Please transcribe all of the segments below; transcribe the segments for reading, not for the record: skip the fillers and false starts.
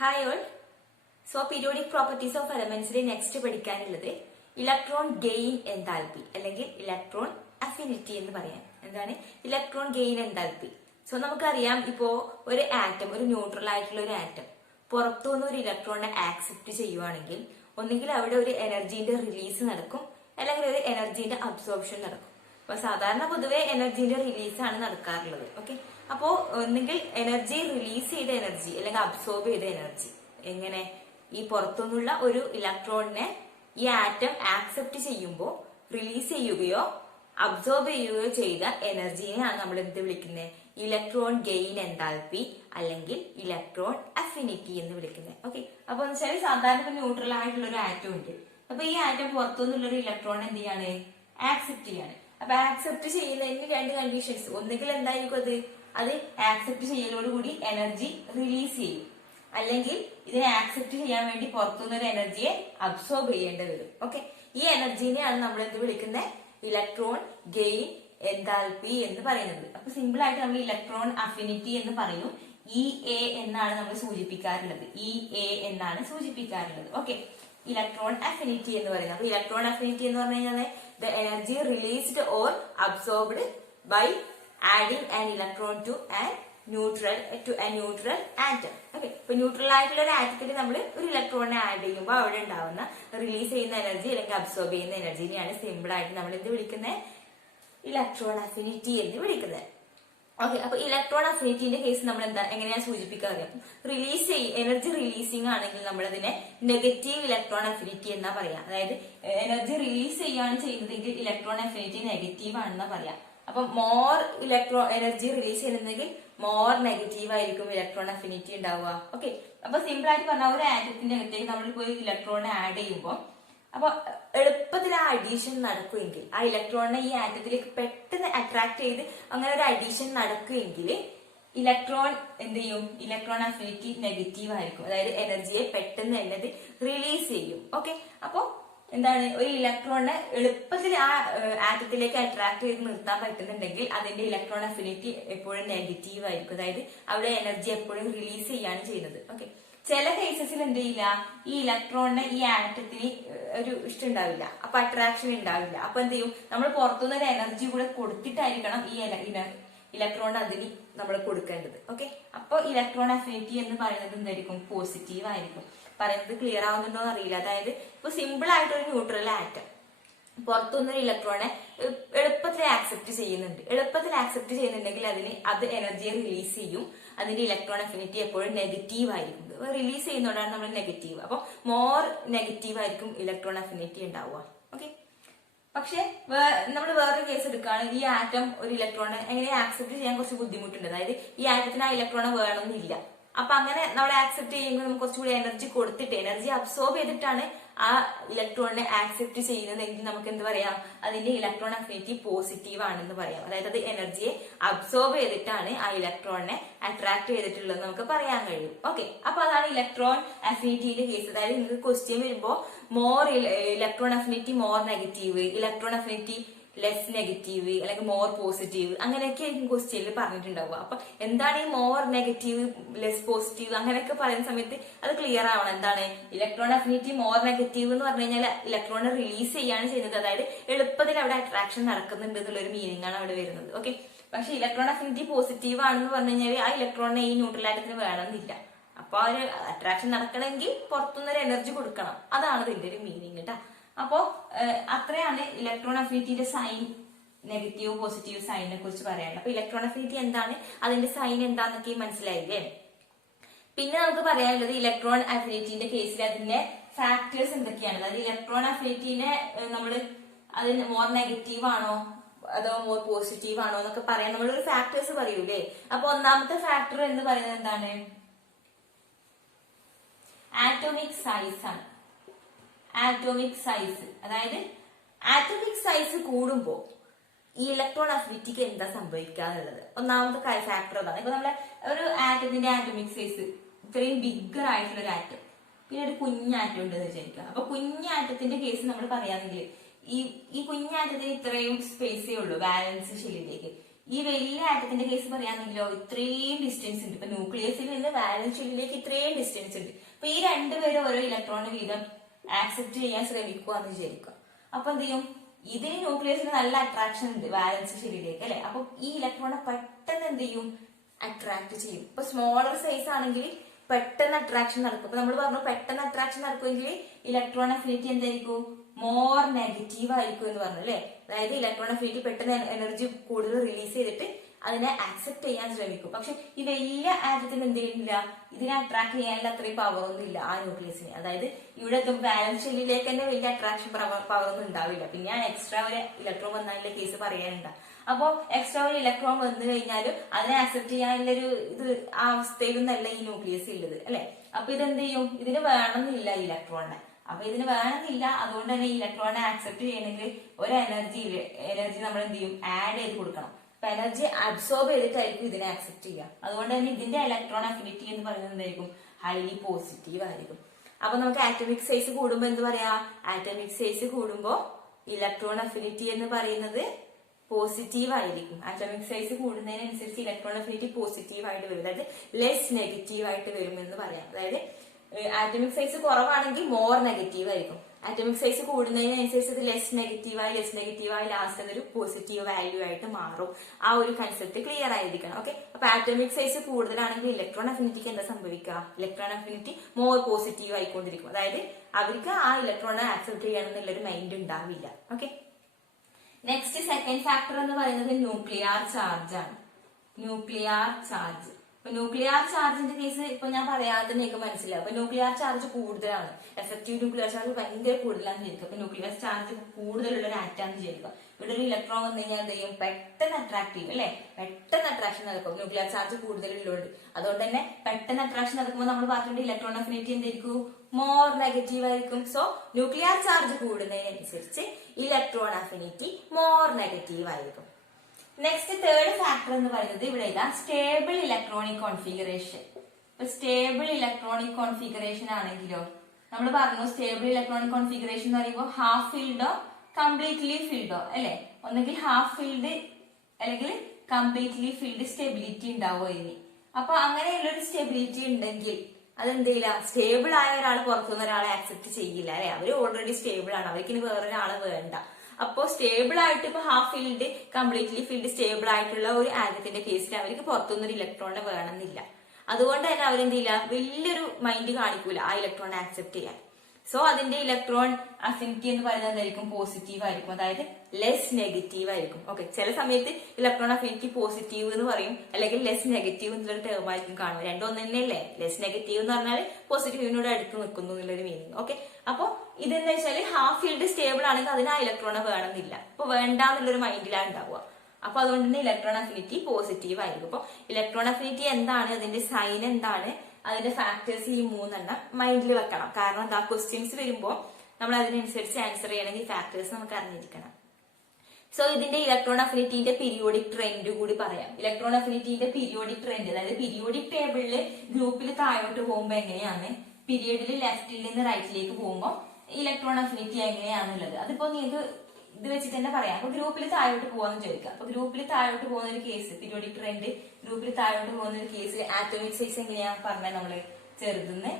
Hi all. So periodic properties of എലമെന്റ്സിലെ next പഠിക്കാനുള്ളത് electron gain enthalpy അല്ലെങ്കിൽ electron affinity എന്ന് പറയാം. എന്താണ് ഇലക്ട്രോൺ ഗെയിൻ എൻതാൽപ്പി? സോ നമുക്കറിയാം, ഇപ്പോ ഒരു ആറ്റം, ഒരു ന്യൂട്രൽ ആയിട്ടുള്ള ഒരു ആറ്റം പുറത്തുനിന്ന് ഒരു ഇലക്ട്രോണിനെ ആക്സെപ്റ്റ് ചെയ്യുവാണെങ്കിൽ ഒന്നുകിൽ അവിടെ ഒരു എനർജീന്റെ റിലീസ് നടക്കും, അല്ലെങ്കിൽ ഒരു എനർജീന്റെ അബ്സോർപ്ഷൻ നടക്കും. അപ്പൊ സാധാരണ പൊതുവെ എനർജീന്റെ റിലീസ് ആണ് നടക്കാറുള്ളത്. ഓക്കെ, അപ്പോ ഒന്നുകിൽ എനർജി റിലീസ് ചെയ്ത എനർജി അല്ലെങ്കിൽ അബ്സോർബ് ചെയ്ത എനർജി, എങ്ങനെ ഈ പുറത്തുനിന്നുള്ള ഒരു ഇലക്ട്രോണിനെ ഈ ആറ്റം ആക്സെപ്റ്റ് ചെയ്യുമ്പോൾ റിലീസ് ചെയ്യുകയോ അബ്സോർബ് ചെയ്യുകയോ ചെയ്ത എനർജീനെയാണ് നമ്മൾ എന്ത് വിളിക്കുന്നത്? ഇലക്ട്രോൺ ഗെയിൻ എൻതാൽപ്പി അല്ലെങ്കിൽ ഇലക്ട്രോൺ അഫിനിറ്റി എന്ന് വിളിക്കുന്നത്. ഓക്കെ, അപ്പൊ എന്ന് വെച്ചാൽ സാധാരണ ന്യൂട്രൽ ആയിട്ടുള്ള ഒരു ആറ്റം ഉണ്ട്. അപ്പൊ ഈ ആറ്റം പുറത്തുനിന്നുള്ള ഒരു ഇലക്ട്രോൺ എന്ത് ചെയ്യാണ്? ആക്സെപ്റ്റ് ചെയ്യാണ്. അപ്പൊ ആക്സെപ്റ്റ് ചെയ്യുന്നതിന് രണ്ട് കണ്ടീഷൻസ്. ഒന്നുകിൽ എന്തായിരിക്കും അത് ആക്സെപ്റ്റ് ചെയ്യലോടുകൂടി എനർജി റിലീസ് ചെയ്യും, അല്ലെങ്കിൽ ഇതിനെ ആക്സെപ്റ്റ് ചെയ്യാൻ വേണ്ടി പുറത്തുനിന്ന് ഒരു എനർജിയെ അബ്സോർബ് ചെയ്യേണ്ടി വരും. ഓക്കെ, ഈ എനർജീനെയാണ് നമ്മൾ എന്ത് വിളിക്കുന്നത്? ഇലക്ട്രോൺ ഗെയിൻ എൻതാൽപ്പി എന്ന് പറയുന്നത്. അപ്പൊ സിമ്പിൾ ആയിട്ട് നമ്മൾ ഇലക്ട്രോൺ അഫിനിറ്റി എന്ന് പറയും. ഇ എ എന്നാണ് നമ്മൾ സൂചിപ്പിക്കാറുള്ളത്. ഇ എ എന്നാണ് സൂചിപ്പിക്കാറുള്ളത്. ഓക്കെ, ഇലക്ട്രോൺ അഫിനിറ്റി എന്ന് പറയുന്നത്. അപ്പൊ ഇലക്ട്രോൺ അഫിനിറ്റി എന്ന് പറഞ്ഞു കഴിഞ്ഞാൽ the energy released or absorbed by adding an electron to an neutral atom. Okay, ഇപ്പൊ ന്യൂട്രൽ ആയിട്ടുള്ള ഒരു ആറ്റത്തിൽ നമ്മൾ ഒരു ഇലക്ട്രോണിനെ ആഡ് ചെയ്യുമ്പോൾ അവിടെ ഉണ്ടാവുന്ന റിലീസ് ചെയ്യുന്ന എനർജി അല്ലെങ്കിൽ അബ്സോർബ് ചെയ്യുന്ന എനർജിനെയാണ് സിമ്പിൾ ആയിട്ട് നമ്മൾ എന്ത് വിളിക്കുന്നത്? ഇലക്ട്രോൺ അഫിനിറ്റി എന്ന് വിളിക്കുന്നത്. ഓക്കെ, അപ്പൊ ഇലക്ട്രോൺ അഫിനിറ്റിന്റെ കേസ് നമ്മൾ എങ്ങനെയാണ് സൂചിപ്പിക്കുക അറിയാം? എനർജി റിലീസിംഗ് ആണെങ്കിൽ നമ്മൾ അതിനെ നെഗറ്റീവ് ഇലക്ട്രോൺ അഫിനിറ്റി എന്നാ പറയാം. അതായത് എനർജി റിലീസ് ചെയ്യാണ് ചെയ്യുന്നതെങ്കിൽ ഇലക്ട്രോൺ അഫിനിറ്റി നെഗറ്റീവ് ആണെന്നാ പറയാം. അപ്പൊ മോർ എനർജി റിലീസ് ചെയ്യുന്നെങ്കിൽ മോർ നെഗറ്റീവ് ആയിരിക്കും ഇലക്ട്രോൺ അഫിനിറ്റി ഉണ്ടാവുക. ഓക്കെ, അപ്പൊ സിമ്പിൾ ആയിട്ട് പറഞ്ഞാൽ ഒരു ആറ്റത്തിന്റെ അകത്തേക്ക് നമ്മൾ പോയി ഇലക്ട്രോണിനെ ആഡ് ചെയ്യുമ്പോൾ അപ്പൊ എളുപ്പത്തിൽ ആ അഡീഷൻ നടക്കുമെങ്കിൽ, ആ ഇലക്ട്രോണിനെ ഈ ആറ്റത്തിലേക്ക് പെട്ടെന്ന് അട്രാക്ട് ചെയ്ത് അങ്ങനെ ഒരു അഡീഷൻ നടക്കുമെങ്കിൽ ഇലക്ട്രോൺ എന്ത് ചെയ്യും? ഇലക്ട്രോൺ അഫിനിറ്റി നെഗറ്റീവ് ആയിരിക്കും. അതായത് എനർജിയെ പെട്ടെന്ന് തന്നെ റിലീസ് ചെയ്യും. ഓക്കെ, അപ്പൊ എന്താണ്, ഒരു ഇലക്ട്രോണിനെ എളുപ്പത്തിൽ ആ ആറ്റത്തിലേക്ക് അട്രാക്ട് ചെയ്ത് നിർത്താൻ പറ്റുന്നുണ്ടെങ്കിൽ അതിന്റെ ഇലക്ട്രോൺ അഫിനിറ്റി എപ്പോഴും നെഗറ്റീവ് ആയിരിക്കും. അതായത് അവിടെ എനർജി എപ്പോഴും റിലീസ് ചെയ്യാണ് ചെയ്യുന്നത്. ഓക്കെ, ചില കേസസിൽ എന്ത് ചെയ്യില്ല, ഈ ഇലക്ട്രോണിന് ഈ ആറ്റത്തിന് ഒരു ഇഷ്ടം ഉണ്ടാവില്ല, അപ്പൊ അട്രാക്ഷൻ ഉണ്ടാവില്ല. അപ്പൊ എന്ത് ചെയ്യും, നമ്മൾ പുറത്തുനിന്ന് ഒരു എനർജി കൂടെ കൊടുത്തിട്ടായിരിക്കണം ഈ ഇലക്ട്രോൺ അതിന് നമ്മൾ കൊടുക്കേണ്ടത്. ഓക്കെ, അപ്പൊ ഇലക്ട്രോൺ അഫിനിറ്റി എന്ന് പറയുന്നത് എന്തായിരിക്കും? പോസിറ്റീവ് ആയിരിക്കും. പറയുന്നത് ക്ലിയർ ആവുന്നുണ്ടോ എന്ന് അറിയില്ല. അതായത് ഇപ്പൊ സിമ്പിൾ ആയിട്ടൊരു ന്യൂട്രൽ ആറ്റം പുറത്തുനിന്നൊരു ഇലക്ട്രോണെ എളുപ്പത്തിൽ ആക്സെപ്റ്റ് ചെയ്യുന്നുണ്ടെങ്കിൽ അത് എനർജിയെ റിലീസ് ചെയ്യും. അതിന്റെ ഇലക്ട്രോൺ അഫിനിറ്റി എപ്പോഴും നെഗറ്റീവ് ആയിരിക്കും. റിലീസ് ചെയ്യുന്നതുകൊണ്ടാണ് നമ്മൾ നെഗറ്റീവ്. അപ്പൊ മോർ നെഗറ്റീവ് ആയിരിക്കും ഇലക്ട്രോൺ അഫിനിറ്റി ഉണ്ടാവുക. ഓക്കെ, പക്ഷെ നമ്മൾ വേറൊരു കേസ് എടുക്കുകയാണ്. ഈ ആറ്റം ഒരു ഇലക്ട്രോണെ എങ്ങനെ ആക്സെപ്റ്റ് ചെയ്യാൻ കുറച്ച് ബുദ്ധിമുട്ടുണ്ട്. അതായത് ഈ ആറ്റത്തിന് ആ ഇലക്ട്രോണെ വേണമെന്നില്ല. അപ്പൊ അങ്ങനെ നമ്മൾ ആക്സെപ്റ്റ് ചെയ്യുമ്പോൾ നമുക്ക് കുറച്ചുകൂടി എനർജി കൊടുത്തിട്ട് എനർജി അബ്സോർബ് ചെയ്തിട്ടാണ് ആ ഇലക്ട്രോണിനെ ആക്സെപ്റ്റ് ചെയ്യുന്നതെങ്കിൽ നമുക്ക് എന്ത് പറയാം? അതിന്റെ ഇലക്ട്രോൺ അഫിനിറ്റി പോസിറ്റീവ് ആണെന്ന് പറയാം. അതായത് അത് എനർജിയെ അബ്സോർബ് ചെയ്തിട്ടാണ് ആ ഇലക്ട്രോണിനെ അട്രാക്ട് ചെയ്തിട്ടുള്ളത് നമുക്ക് പറയാൻ കഴിയും. ഓക്കെ, അപ്പൊ അതാണ് ഇലക്ട്രോൺ അഫിനിറ്റിന്റെ കേസ്. അതായത് നിങ്ങൾക്ക് ക്വസ്റ്റ്യൻ വരുമ്പോ more electron affinity more negative, electron affinity less negative അല്ലെങ്കിൽ മോർ പോസിറ്റീവ്, അങ്ങനെയൊക്കെ ആയിരിക്കും ക്വസ്റ്റ്യനിൽ പറഞ്ഞിട്ടുണ്ടാവുക. അപ്പൊ എന്താണ് ഈ മോർ നെഗറ്റീവ് ലെസ് പോസിറ്റീവ് അങ്ങനെയൊക്കെ പറയുന്ന സമയത്ത് അത് ക്ലിയർ ആവണം. എന്താണ് ഇലക്ട്രോൺ അഫിനിറ്റി മോർ നെഗറ്റീവ് എന്ന് പറഞ്ഞു കഴിഞ്ഞാൽ ഇലക്ട്രോണിനെ റിലീസ് ചെയ്യാണ് ചെയ്യുന്നത്. അതായത് എളുപ്പത്തിൽ അവിടെ അട്രാക്ഷൻ നടക്കുന്നുണ്ട് എന്നുള്ളൊരു മീനിങ് ആണ് അവിടെ വരുന്നത്. ഓക്കെ, പക്ഷെ ഇലക്ട്രോൺ അഫിനിറ്റി പോസിറ്റീവ് ആണെന്ന് പറഞ്ഞു കഴിഞ്ഞാൽ ആ ഇലക്ട്രോണിനെ ഈ ന്യൂട്രൽ ആറ്റത്തിന് വേണമെന്നില്ല. അപ്പൊ ആ ഒരു അട്രാക്ഷൻ നടക്കണമെങ്കിൽ പുറത്തുനിന്നൊരു എനർജി കൊടുക്കണം. അതാണ് ഇതിന്റെ ഒരു മീനിങ് കേട്ടാ. അപ്പോ അത്രയാണ് ഇലക്ട്രോൺ അഫിനിറ്റിയുടെ സൈൻ, നെഗറ്റീവ് പോസിറ്റീവ് സൈനിനെ കുറിച്ച് പറയാനുള്ളത്. അപ്പൊ ഇലക്ട്രോൺ അഫിനിറ്റി എന്താണ്, അതിന്റെ സൈൻ എന്താന്നൊക്കെ മനസ്സിലായില്ലേ? പിന്നെ നമുക്ക് പറയാനുള്ളത് ഇലക്ട്രോൺ അഫിനിറ്റിന്റെ കേസിൽ അതിന്റെ ഫാക്ടേഴ്സ് എന്തൊക്കെയാണ്. അതായത് ഇലക്ട്രോൺ അഫിനിറ്റിനെ അതിന് മോർ നെഗറ്റീവ് ആണോ അതോ മോർ പോസിറ്റീവ് ആണോ എന്നൊക്കെ പറയാൻ നമ്മളൊരു ഫാക്ടേഴ്സ് പറയൂലേ. അപ്പൊ ഒന്നാമത്തെ ഫാക്ടർ എന്ന് പറയുന്നത് എന്താണ്? ആറ്റോമിക് സൈസ് ആണ്. ആറ്റോമിക് സൈസ്, അതായത് ആറ്റോമിക് സൈസ് കൂടുമ്പോ ഈ ഇലക്ട്രോൺ അഫിനിറ്റിക്ക് എന്താ സംഭവിക്കാന്നുള്ളത് ഒന്നാമത്തെ ഫാക്ടർ അതാണ്. ഇപ്പൊ നമ്മളെ ഒരു ആറ്റത്തിന്റെ ആറ്റോമിക് സൈസ് ഇത്രയും ബിഗ്ഗർ ആയിട്ടുള്ള ഒരു ആറ്റം, പിന്നെ ഒരു കുഞ്ഞാറ്റം ഉണ്ടെന്ന് വിചാരിക്കുക. അപ്പൊ കുഞ്ഞാറ്റത്തിന്റെ കേസ് നമ്മൾ പറയാണെങ്കിൽ ഈ കുഞ്ഞാറ്റത്തിന് ഇത്രയും സ്പേസേ ഉള്ളൂ വാലൻസ് ഷെല്ലിലേക്ക്. ഈ വലിയ ആറ്റത്തിന്റെ കേസ് പറയാണെങ്കിലോ ഇത്രയും ഡിസ്റ്റൻസ് ഉണ്ട്. ഇപ്പൊ ന്യൂക്ലിയസിൽ നിന്ന് വാലൻസ് ഷെല്ലിലേക്ക് ഇത്രയും ഡിസ്റ്റൻസ് ഉണ്ട്. അപ്പൊ ഈ രണ്ടുപേരും ഓരോ ഇലക്ട്രോണ് വീതം ആക്സെപ്റ്റ് ചെയ്യാൻ ശ്രമിക്കുക എന്ന് വിചാരിക്കുക. അപ്പൊ എന്ത് ചെയ്യും, ഇതിന് ന്യൂക്ലിയസിന് നല്ല അട്രാക്ഷൻ ഉണ്ട് വാലൻസ് ഷെല്ലിലേക്ക് അല്ലെ. അപ്പൊ ഈ ഇലക്ട്രോണെ പെട്ടെന്ന് എന്ത് ചെയ്യും, അട്രാക്ട് ചെയ്യും. ഇപ്പൊ സ്മോളർ സൈസ് ആണെങ്കിൽ പെട്ടെന്ന് അട്രാക്ഷൻ നടക്കും. അപ്പൊ നമ്മൾ പറഞ്ഞു പെട്ടെന്ന് അട്രാക്ഷൻ നടക്കുമെങ്കിൽ ഇലക്ട്രോൺ അഫിനിറ്റി എന്തായിരിക്കും, മോർ നെഗറ്റീവ് ആയിരിക്കും എന്ന് പറഞ്ഞു അല്ലെ. അതായത് ഇലക്ട്രോൺ അഫിനിറ്റി പെട്ടെന്ന് എനർജി കൂടുതൽ റിലീസ് ചെയ്തിട്ട് അതിനെ ആക്സെപ്റ്റ് ചെയ്യാൻ ശ്രമിക്കും. പക്ഷെ ഈ വലിയ ആറ്റത്തിന് എന്ത് ചെയ്യുന്നില്ല, ഇതിനെ അട്രാക്ട് ചെയ്യാനുള്ള അത്രയും പവർ ഒന്നും ഇല്ല ആ ന്യൂക്ലിയസിന്. അതായത് ഇവിടെ വാലൻസ് ഷെല്ലിലേക്ക് തന്നെ വലിയ അട്രാക്ഷൻ പവർ ഒന്നും ഉണ്ടാവില്ല. പിന്നെ എക്സ്ട്രാ ഒരു ഇലക്ട്രോൺ വന്നാലുള്ള കേസ് പറയാനുണ്ട്. അപ്പോ എക്സ്ട്രാ ഒരു ഇലക്ട്രോൺ വന്നു കഴിഞ്ഞാലും അതിനെ ആക്സെപ്റ്റ് ചെയ്യാനുള്ള ഒരു ഇത് ആ അവസ്ഥയിലൊന്നല്ല ഈ ന്യൂക്ലിയസ് ഉള്ളത് അല്ലെ. അപ്പൊ ഇതെന്ത് ചെയ്യും, ഇതിന് വേണമെന്നില്ല ഇലക്ട്രോണിനെ. അപ്പൊ ഇതിന് വേണമെന്നില്ല. അതുകൊണ്ട് തന്നെ ഈ ഇലക്ട്രോണിനെ ആക്സെപ്റ്റ് ചെയ്യണമെങ്കിൽ ഒരു എനർജി നമ്മൾ എന്ത് ചെയ്യും, ആഡ് ചെയ്ത് കൊടുക്കണം. അപ്പൊ എനർജി അബ്സോർബ് ചെയ്തിട്ടായിരിക്കും ഇതിനെ ആക്സെപ്റ്റ് ചെയ്യുക. അതുകൊണ്ട് തന്നെ ഇതിന്റെ ഇലക്ട്രോൺ അഫിനിറ്റി എന്ന് പറയുന്നത് എന്തായിരിക്കും, ഹൈലി പോസിറ്റീവ് ആയിരിക്കും. അപ്പൊ നമുക്ക് ആറ്റമിക് സൈസ് കൂടുമ്പോ എന്ത് പറയാ, ആറ്റമിക് സൈസ് കൂടുമ്പോ ഇലക്ട്രോൺ അഫിനിറ്റി എന്ന് പറയുന്നത് പോസിറ്റീവ് ആയിരിക്കും. ആറ്റമിക് സൈസ് കൂടുന്നതിനനുസരിച്ച് ഇലക്ട്രോൺ അഫിനിറ്റി പോസിറ്റീവ് ആയിട്ട് വരും. അതായത് ലെസ് നെഗറ്റീവ് ആയിട്ട് വരും എന്ന് പറയാം. അതായത് ആറ്റമിക് സൈസ് കുറവാണെങ്കിൽ മോർ നെഗറ്റീവ് ആയിരിക്കും. ആറ്റമിക് സൈസ് കൂടുന്നതിനനുസരിച്ച് ഇത് ലെസ് നെഗറ്റീവായി ലാസ്റ്റ് അതൊരു പോസിറ്റീവ് വാല്യൂ ആയിട്ട് മാറും. ആ ഒരു കൺസെപ്റ്റ് ക്ലിയർ ആയിരിക്കണം. ഓക്കെ. അപ്പൊ ആറ്റമിക് സൈസ് കൂടുതലാണെങ്കിൽ ഇലക്ട്രോൺ അഫിനിറ്റിക്ക് എന്താ സംഭവിക്കുക, ഇലക്ട്രോൺ അഫിനിറ്റി മോർ പോസിറ്റീവ് ആയിക്കൊണ്ടിരിക്കും. അതായത് അവർക്ക് ആ ഇലക്ട്രോണെ ആക്സെപ്റ്റ് ചെയ്യണം എന്നുള്ളൊരു മൈൻഡ് ഉണ്ടാവില്ല. ഓക്കെ. നെക്സ്റ്റ് സെക്കൻഡ് ഫാക്ടർ എന്ന് പറയുന്നത് ന്യൂക്ലിയർ ചാർജ് ആണ്. Nuclear charge. ഇപ്പൊ ന്യൂക്ലിയർ ചാർജിന്റെ കേസ് ഇപ്പൊ ഞാൻ പറയാതെ തന്നെ നിങ്ങൾക്ക് മനസ്സിലാവും. അപ്പൊ ന്യൂക്ലിയർ ചാർജ് കൂടുതലാണ്, എഫക്റ്റീവ് ന്യൂക്ലിയർ ചാർജ് ഭയങ്കര കൂടുതലാന്ന് വിചാരിക്കുക. അപ്പൊ ന്യൂക്ലിയർ ചാർജ് കൂടുതലുള്ള ഒരു ആറ്റാന്ന് വിചാരിക്കുക. ഇവിടെ ഒരു ഇലക്ട്രോൺ വന്നു കഴിഞ്ഞാൽ എന്ത് ചെയ്യും, പെട്ടെന്ന് അട്രാക്ട് ചെയ്യും അല്ലെ. പെട്ടെന്ന് അട്രാക്ഷൻ നടക്കും ന്യൂക്ലിയർ ചാർജ് കൂടുതലുള്ളതുകൊണ്ട്. അതുകൊണ്ട് തന്നെ പെട്ടെന്ന് അട്രാക്ഷൻ നടക്കുമ്പോൾ നമ്മൾ പറഞ്ഞിട്ടുണ്ട് ഇലക്ട്രോൺ അഫിനിറ്റി എന്തായിരിക്കും, മോർ നെഗറ്റീവ് ആയിരിക്കും. സോ ന്യൂക്ലിയർ ചാർജ് കൂടുന്നതിനനുസരിച്ച് ഇലക്ട്രോൺ അഫിനിറ്റി മോർ നെഗറ്റീവ് ആയിരിക്കും. നെക്സ്റ്റ് തേർഡ് ഫാക്ടർ എന്ന് പറയുന്നത് ഇവിടെ ഇതാ സ്റ്റേബിൾ ഇലക്ട്രോണിക് കോൺഫിഗറേഷൻ. ഇപ്പൊ സ്റ്റേബിൾ ഇലക്ട്രോണിക് കോൺഫിഗറേഷൻ ആണെങ്കിലോ നമ്മൾ പറഞ്ഞു സ്റ്റേബിൾ ഇലക്ട്രോണിക് കോൺഫിഗറേഷൻ എന്ന് പറയുമ്പോൾ ഹാഫ് ഫീൽഡോ കംപ്ലീറ്റ്ലി ഫീൽഡോ അല്ലെ. ഒന്നെങ്കിൽ ഹാഫ് ഫീൽഡ് അല്ലെങ്കിൽ കംപ്ലീറ്റ്ലി ഫീൽഡ് സ്റ്റെബിലിറ്റി ഉണ്ടാവുക ഇതിന്. അപ്പൊ അങ്ങനെയുള്ള ഒരു സ്റ്റെബിലിറ്റി ഉണ്ടെങ്കിൽ അതെന്ത് ചെയ്യില്ല, സ്റ്റേബിൾ ആയ ഒരാൾ പുറത്തുനിന്ന് ഒരാളെ ആക്സെപ്റ്റ് ചെയ്യില്ല അല്ലെ. അവര് ഓൾറെഡി സ്റ്റേബിൾ ആണ്, അവർക്ക് ഇനി വേറൊരാളെ വേണ്ട. അപ്പോ സ്റ്റേബിൾ ആയിട്ട് ഇപ്പൊ half field completely field stable ആയിട്ടുള്ള ഒരു ആറ്റത്തിന്റെ കേസിൽ അവർക്ക് പുറത്തുനിന്നൊരു ഇലക്ട്രോണിനെ വേണമെന്നില്ല. അതുകൊണ്ട് തന്നെ അവരെന്ത് ചെയ്യില്ല, വലിയൊരു മൈൻഡ് കാണിക്കൂല ആ ഇലക്ട്രോണിനെ ആക്സെപ്റ്റ് ചെയ്യാൻ. സോ അതിന്റെ ഇലക്ട്രോൺ അഫിനിറ്റി എന്ന് പറയുന്നത് എന്തായിരിക്കും, പോസിറ്റീവ് ആയിരിക്കും. അതായത് ലെസ് നെഗറ്റീവ് ആയിരിക്കും. ഓക്കെ. ചില സമയത്ത് ഇലക്ട്രോൺ അഫിനിറ്റി പോസിറ്റീവ് എന്ന് പറയും, അല്ലെങ്കിൽ ലെസ് നെഗറ്റീവ് എന്നുള്ളൊരു ടേം ആയിരിക്കും കാണുക. രണ്ടും തന്നെയല്ലേ. ലെസ് നെഗറ്റീവ് എന്ന് പറഞ്ഞാൽ പോസിറ്റീവിനോട് അടുത്ത് നിൽക്കുന്നു എന്നുള്ളൊരു മീനിങ്. ഓക്കെ. അപ്പൊ ഇതെന്ന് വെച്ചാൽ ഹാഫ് ഫീൽഡ് സ്റ്റേബിൾ ആണെങ്കിൽ അതിന് ആ ഇലക്ട്രോണെ വേണമെന്നില്ല. അപ്പൊ വേണ്ട എന്നുള്ളൊരു മൈൻഡിലാണ് ഉണ്ടാവുക. അപ്പൊ അതുകൊണ്ട് തന്നെ ഇലക്ട്രോൺ അഫിനിറ്റി പോസിറ്റീവ് ആയിരിക്കും. അപ്പൊ ഇലക്ട്രോൺ അഫിനിറ്റി എന്താണ്, അതിന്റെ സൈൻ എന്താണ്, അതിന്റെ ഫാക്ടേഴ്സ് ഈ മൂന്നെണ്ണം മൈൻഡിൽ വെക്കണം. കാരണം എന്താ, ക്വസ്റ്റ്യൻസ് വരുമ്പോൾ നമ്മൾ അതിനനുസരിച്ച് ആൻസർ ചെയ്യണമെങ്കിൽ ഫാക്ടേഴ്സ് നമുക്ക് അറിഞ്ഞിരിക്കണം. സോ ഇതിന്റെ ഇലക്ട്രോൺ അഫിനിറ്റിന്റെ പീരിയോഡിക് ട്രെൻഡ് കൂടി പറയാം. ഇലക്ട്രോൺ അഫിനിറ്റിന്റെ പീരിയോഡിക് ട്രെൻഡ്, അതായത് പീരിയോഡിക് ടേബിളില് ഗ്രൂപ്പിൽ താഴോട്ട് പോകുമ്പോൾ എങ്ങനെയാണ്, പീരിയഡിൽ ലെഫ്റ്റിൽ നിന്ന് റൈറ്റിലേക്ക് പോകുമ്പോൾ ഇലക്ട്രോൺ അഫിനിറ്റി എങ്ങനെയാണുള്ളത് അതിപ്പോ നിങ്ങൾക്ക് ഇത് വെച്ചിട്ട് തന്നെ പറയാം. അപ്പൊ ഗ്രൂപ്പിൽ താഴോട്ട് പോവാന്ന് ചോദിക്കാം. അപ്പൊ ഗ്രൂപ്പിൽ താഴോട്ട് പോകുന്ന ഒരു കേസ്, പീരിയോഡിക് ട്രെൻഡ് ഗ്രൂപ്പിൽ താഴോട്ട് പോകുന്ന ഒരു കേസ് ആറ്റോമിക് സൈസ് എങ്ങനെയാ പറഞ്ഞാൽ നമ്മള് ചെറുതുന്ന്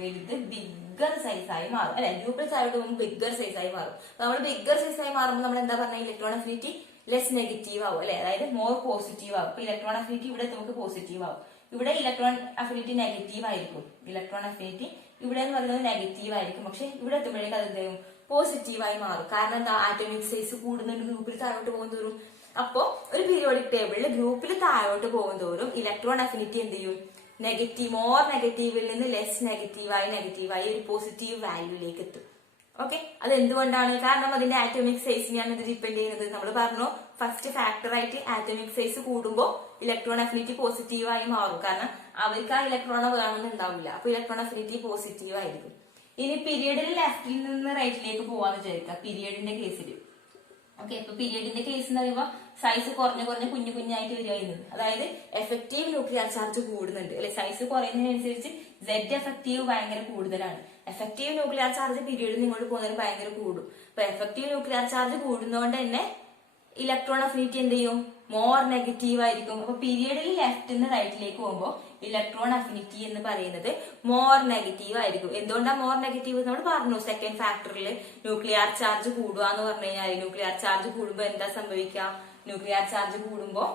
വലുത് ബിഗ്ഗർ സൈസായി മാറും അല്ലെ. ഗ്രൂപ്പിൽ താഴോട്ട് പോകുമ്പോൾ ബിഗ്ഗർ സൈസായി മാറും. നമ്മൾ ബിഗ്ഗർ സൈസായി മാറുമ്പോൾ നമ്മൾ എന്താ പറഞ്ഞാൽ ഇലക്ട്രോൺ അഫിനിറ്റി ലെസ് നെഗറ്റീവ് ആവും അല്ലെ. അതായത് മോർ പോസിറ്റീവ് ആവും. അപ്പൊ ഇലക്ട്രോൺ അഫിനിറ്റി ഇവിടെ നമുക്ക് പോസിറ്റീവ് ആവും. ഇവിടെ ഇലക്ട്രോൺ അഫിനിറ്റി നെഗറ്റീവ് ആയിരിക്കും. ഇലക്ട്രോൺ അഫിനിറ്റി ഇവിടെ എന്ന് പറയുന്നത് നെഗറ്റീവ് ആയിരിക്കും. പക്ഷെ ഇവിടെ എത്തുമ്പോഴേക്കും അത് എന്ത് ചെയ്യും, പോസിറ്റീവായി മാറും. കാരണം എന്താ, ആറ്റോമിക് സൈസ് കൂടുന്നുണ്ട് ഗ്രൂപ്പിൽ താഴോട്ട് പോകും തോറും. അപ്പോ ഒരു പീരിയോഡിക് ടേബിളിൽ ഗ്രൂപ്പിൽ താഴോട്ട് പോകും തോറും ഇലക്ട്രോൺ അഫിനിറ്റി എന്ത് ചെയ്യും, നെഗറ്റീവ്, മോർ നെഗറ്റീവിൽ നിന്ന് ലെസ് നെഗറ്റീവായി ഒരു പോസിറ്റീവ് വാല്യൂലേക്ക് എത്തും. ഓക്കെ. അത് എന്തുകൊണ്ടാണ്, കാരണം അതിന്റെ ആറ്റോമിക് സൈസിനെയാണ് ഇത് ഡിപ്പെൻഡ് ചെയ്യുന്നത്. നമ്മൾ പറഞ്ഞു ഫസ്റ്റ് ഫാക്ടർ ആയിട്ട് ആറ്റോമിക് സൈസ് കൂടുമ്പോൾ ഇലക്ട്രോൺ അഫിനിറ്റി പോസിറ്റീവായി മാറും. കാരണം അവർക്ക് ആ ഇലക്ട്രോണെ വേണമെന്നുണ്ടാവില്ല. അപ്പൊ ഇലക്ട്രോൺ അഫിനിറ്റി പോസിറ്റീവ് ആയിരിക്കും. ഇനി പീരിയഡിൽ ലെഫ്റ്റിൽ നിന്ന് റൈറ്റിലേക്ക് പോവാന്ന് വിചാരിക്കാം പീരിയഡിന്റെ കേസിൽ. ഓക്കെ. ഇപ്പൊ പീരിയഡിന്റെ കേസ് എന്ന് പറയുമ്പോൾ സൈസ് കുറഞ്ഞ കുഞ്ഞായിട്ട് വരികയായിരുന്നു. അതായത് എഫക്റ്റീവ് ന്യൂക്ലിയർ ചാർജ് കൂടുന്നുണ്ട് അല്ലെ. സൈസ് കുറയുന്നതിനനുസരിച്ച് Z എഫക്റ്റീവ് ഭയങ്കര കൂടുതലാണ്. എഫക്റ്റീവ് ന്യൂക്ലിയർ ചാർജ് പീരിയഡിൽ ഇങ്ങോട്ട് പോകുന്നതിന് ഭയങ്കര കൂടും. അപ്പൊ എഫക്റ്റീവ് ന്യൂക്ലിയർ ചാർജ് കൂടുന്നതുകൊണ്ട് തന്നെ ഇലക്ട്രോൺ അഫിനിറ്റി എന്ത് ചെയ്യും, മോർ നെഗറ്റീവ് ആയിരിക്കും. അപ്പൊ പീരിയഡിൽ ലെഫ്റ്റ് നിന്ന് റൈറ്റിലേക്ക് പോകുമ്പോൾ ഇലക്ട്രോൺ അഫിനിറ്റി എന്ന് പറയുന്നത് മോർ നെഗറ്റീവ് ആയിരിക്കും. എന്തുകൊണ്ടാണ് മോർ നെഗറ്റീവ് നമ്മൾ പറഞ്ഞു, സെക്കൻഡ് ഫാക്ടറിൽ ന്യൂക്ലിയർ ചാർജ് കൂടുക എന്ന് പറഞ്ഞു കഴിഞ്ഞാൽ ന്യൂക്ലിയർ ചാർജ് കൂടുമ്പോൾ എന്താ സംഭവിക്കുക, ന്യൂക്ലിയർ ചാർജ് കൂടുമ്പോൾ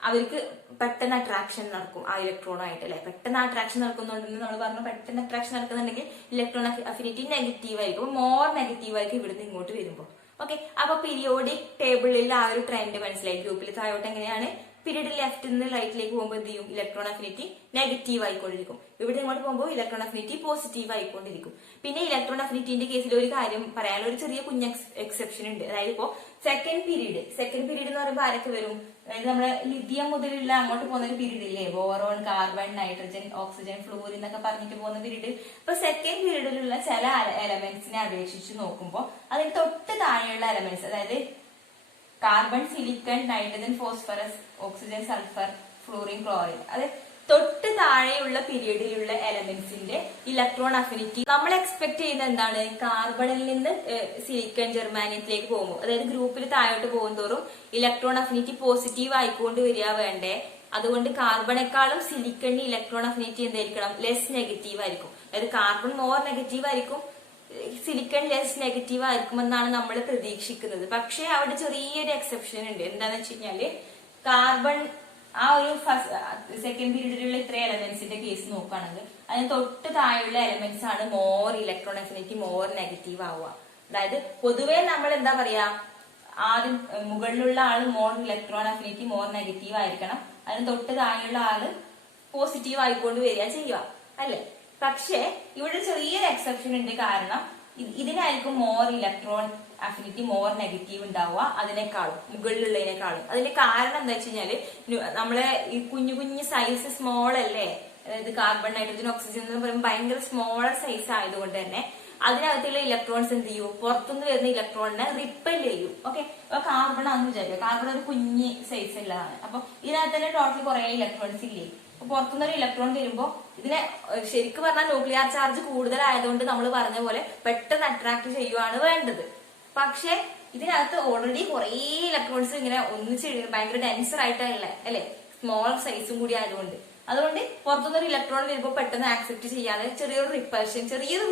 അവർക്ക് പെട്ടെന്ന് അട്രാക്ഷൻ നടക്കും ആ ഇലക്ട്രോണായിട്ട് അല്ലെ. പെട്ടെന്ന് അട്രാക്ഷൻ നടക്കുന്നുണ്ടെന്ന് നമ്മൾ പറഞ്ഞു. പെട്ടെന്ന് അട്രാക്ഷൻ നടക്കുന്നുണ്ടെങ്കിൽ ഇലക്ട്രോൺ അഫിനിറ്റി നെഗറ്റീവ് ആയിരിക്കും, മോർ നെഗറ്റീവ് ആയിരിക്കും ഇവിടുന്ന് ഇങ്ങോട്ട് വരുമ്പോൾ. ഓക്കെ, അപ്പൊ പീരിയോഡിക് ടേബിളിൽ ആ ഒരു ട്രെൻഡ് മനസ്സിലായി. ഗ്രൂപ്പിൽ താഴോട്ട് എങ്ങനെയാണ്, പീരീഡ് ലെഫ്റ്റ് നിന്ന് റൈറ്റിലേക്ക് പോകുമ്പോൾ എന്ത് ചെയ്യും, ഇലക്ട്രോൺ അഫിനിറ്റി നെഗറ്റീവ് ആയിക്കൊണ്ടിരിക്കും. ഇവിടെ ഇങ്ങോട്ട് പോകുമ്പോൾ ഇലക്ട്രോൺ അഫിനിറ്റി പോസിറ്റീവ് ആയിക്കൊണ്ടിരിക്കും. പിന്നെ ഇലക്ട്രോൺ അഫിനിറ്റിന്റെ കേസിൽ ഒരു കാര്യം പറയാനുള്ള ഒരു ചെറിയ കുഞ്ഞ എക്സെപ്ഷൻ ഉണ്ട്. അതായത് ഇപ്പോ സെക്കൻഡ് പീരീഡ് എന്ന് പറയുമ്പോൾ ആരൊക്കെ വരും, അതായത് നമ്മുടെ ലിഥിയം മുതലുള്ള അങ്ങോട്ട് പോകുന്ന ഒരു പീരീഡ് ഇല്ലേ, boron, carbon, nitrogen, oxygen, fluorine എന്നൊക്കെ പറഞ്ഞിട്ട് പോകുന്ന പീരീഡ്. അപ്പൊ സെക്കൻഡ് പീരീഡിലുള്ള ചില എലമെന്റ്സിനെ അപേക്ഷിച്ച് നോക്കുമ്പോൾ അതിന് തൊട്ട് താഴെയുള്ള എലമെന്റ്സ്, അതായത് carbon, silicon, nitrogen, phosphorus, oxygen, sulphur, fluorine, chlorine, അത് തൊട്ട് താഴെയുള്ള പീരീഡിലുള്ള എലമെന്റ്സിന്റെ ഇലക്ട്രോൺ അഫിനിറ്റി നമ്മൾ എക്സ്പെക്ട് ചെയ്യുന്നത് എന്താണ്, കാർബണിൽ നിന്ന് സിലിക്കൺ, ജെർമാനിയത്തിലേക്ക് പോകുമ്പോൾ, അതായത് ഗ്രൂപ്പിൽ താഴോട്ട് പോകുന്തോറും ഇലക്ട്രോൺ അഫിനിറ്റി പോസിറ്റീവ് ആയിക്കൊണ്ട് വരിക വേണ്ടേ. അതുകൊണ്ട് കാർബണേക്കാളും സിലിക്കണിന് ഇലക്ട്രോൺ അഫിനിറ്റി എന്തായിരിക്കണം, ലെസ് നെഗറ്റീവ് ആയിരിക്കും. അതായത് കാർബൺ മോർ നെഗറ്റീവ് ആയിരിക്കും, സിലിക്കൺ ലെസ് നെഗറ്റീവ് ആയിരിക്കുമെന്നാണ് നമ്മൾ പ്രതീക്ഷിക്കുന്നത്. പക്ഷെ അവിടെ ചെറിയൊരു എക്സെപ്ഷൻ ഉണ്ട്. എന്താന്ന് വെച്ച് കഴിഞ്ഞാല് കാർബൺ ആ ഒരു സെക്കൻഡ് പീരീഡിലുള്ള ഇത്ര എലമെന്റ്സിന്റെ കേസ് നോക്കുകയാണെങ്കിൽ അതിന് തൊട്ട് താഴെയുള്ള എലമെന്റ്സ് ആണ് more electron affinity more negative ആവുക. അതായത് പൊതുവെ നമ്മൾ എന്താ പറയാ, ആദ്യം മുകളിലുള്ള ആള് more electron affinity more negative ആയിരിക്കണം, അതിന് തൊട്ട് താഴെയുള്ള ആള് പോസിറ്റീവ് ആയിക്കൊണ്ട് വരിക ചെയ്യുക അല്ലെ. പക്ഷെ ഇവിടെ ചെറിയൊരു എക്സെപ്ഷൻ ഉണ്ട്. കാരണം ഇതിനായിരിക്കും more electron affinity more negative ഉണ്ടാവുക അതിനേക്കാളും, മുകളിലുള്ളതിനേക്കാളും. അതിന്റെ കാരണം എന്താ വെച്ച് കഴിഞ്ഞാല് നമ്മളെ ഈ കുഞ്ഞു കുഞ്ഞു സൈസ് സ്മോൾ അല്ലേ, അതായത് കാർബൺ, നൈട്രജൻ, ഓക്സിജൻ എന്ന് പറയുമ്പോൾ ഭയങ്കര സ്മോളർ സൈസ് ആയതുകൊണ്ട് തന്നെ അതിനകത്തുള്ള ഇലക്ട്രോൺസ് എന്ത് ചെയ്യും, പുറത്തുനിന്ന് വരുന്ന ഇലക്ട്രോണിനെ റിപ്പൽ ചെയ്യും. ഓക്കെ, അപ്പൊ കാർബൺ ആണെന്ന് വിചാരിക്കുക, കാർബൺ ഒരു കുഞ്ഞ് സൈസ് ഉള്ളതാണ്. അപ്പൊ ഇതിനകത്ത് തന്നെ ടോട്ടൽ കുറെ ഇലക്ട്രോൺസ് ഇല്ലേ. അപ്പൊ പുറത്തുനിന്നൊരു ഇലക്ട്രോൺ വരുമ്പോൾ ഇതിനെ ശരിക്കും പറഞ്ഞാൽ ന്യൂക്ലിയർ ചാർജ് കൂടുതലായതുകൊണ്ട് നമ്മൾ പറഞ്ഞ പോലെ പെട്ടെന്ന് അട്രാക്ട് ചെയ്യുവാണ് വേണ്ടത്. പക്ഷെ ഇതിനകത്ത് ഓൾറെഡി കുറെ ഇലക്ട്രോൺസ് ഇങ്ങനെ ഒന്നിച്ച് ഭയങ്കര ഡെൻസർ ആയിട്ടല്ലേ അല്ലെ, സ്മോൾ സൈസും കൂടി ആയതുകൊണ്ട്. അതുകൊണ്ട് പുറത്തുനിന്നൊരു ഇലക്ട്രോൺ വരുമ്പോൾ പെട്ടെന്ന് ആക്സെപ്റ്റ് ചെയ്യാതെ ചെറിയൊരു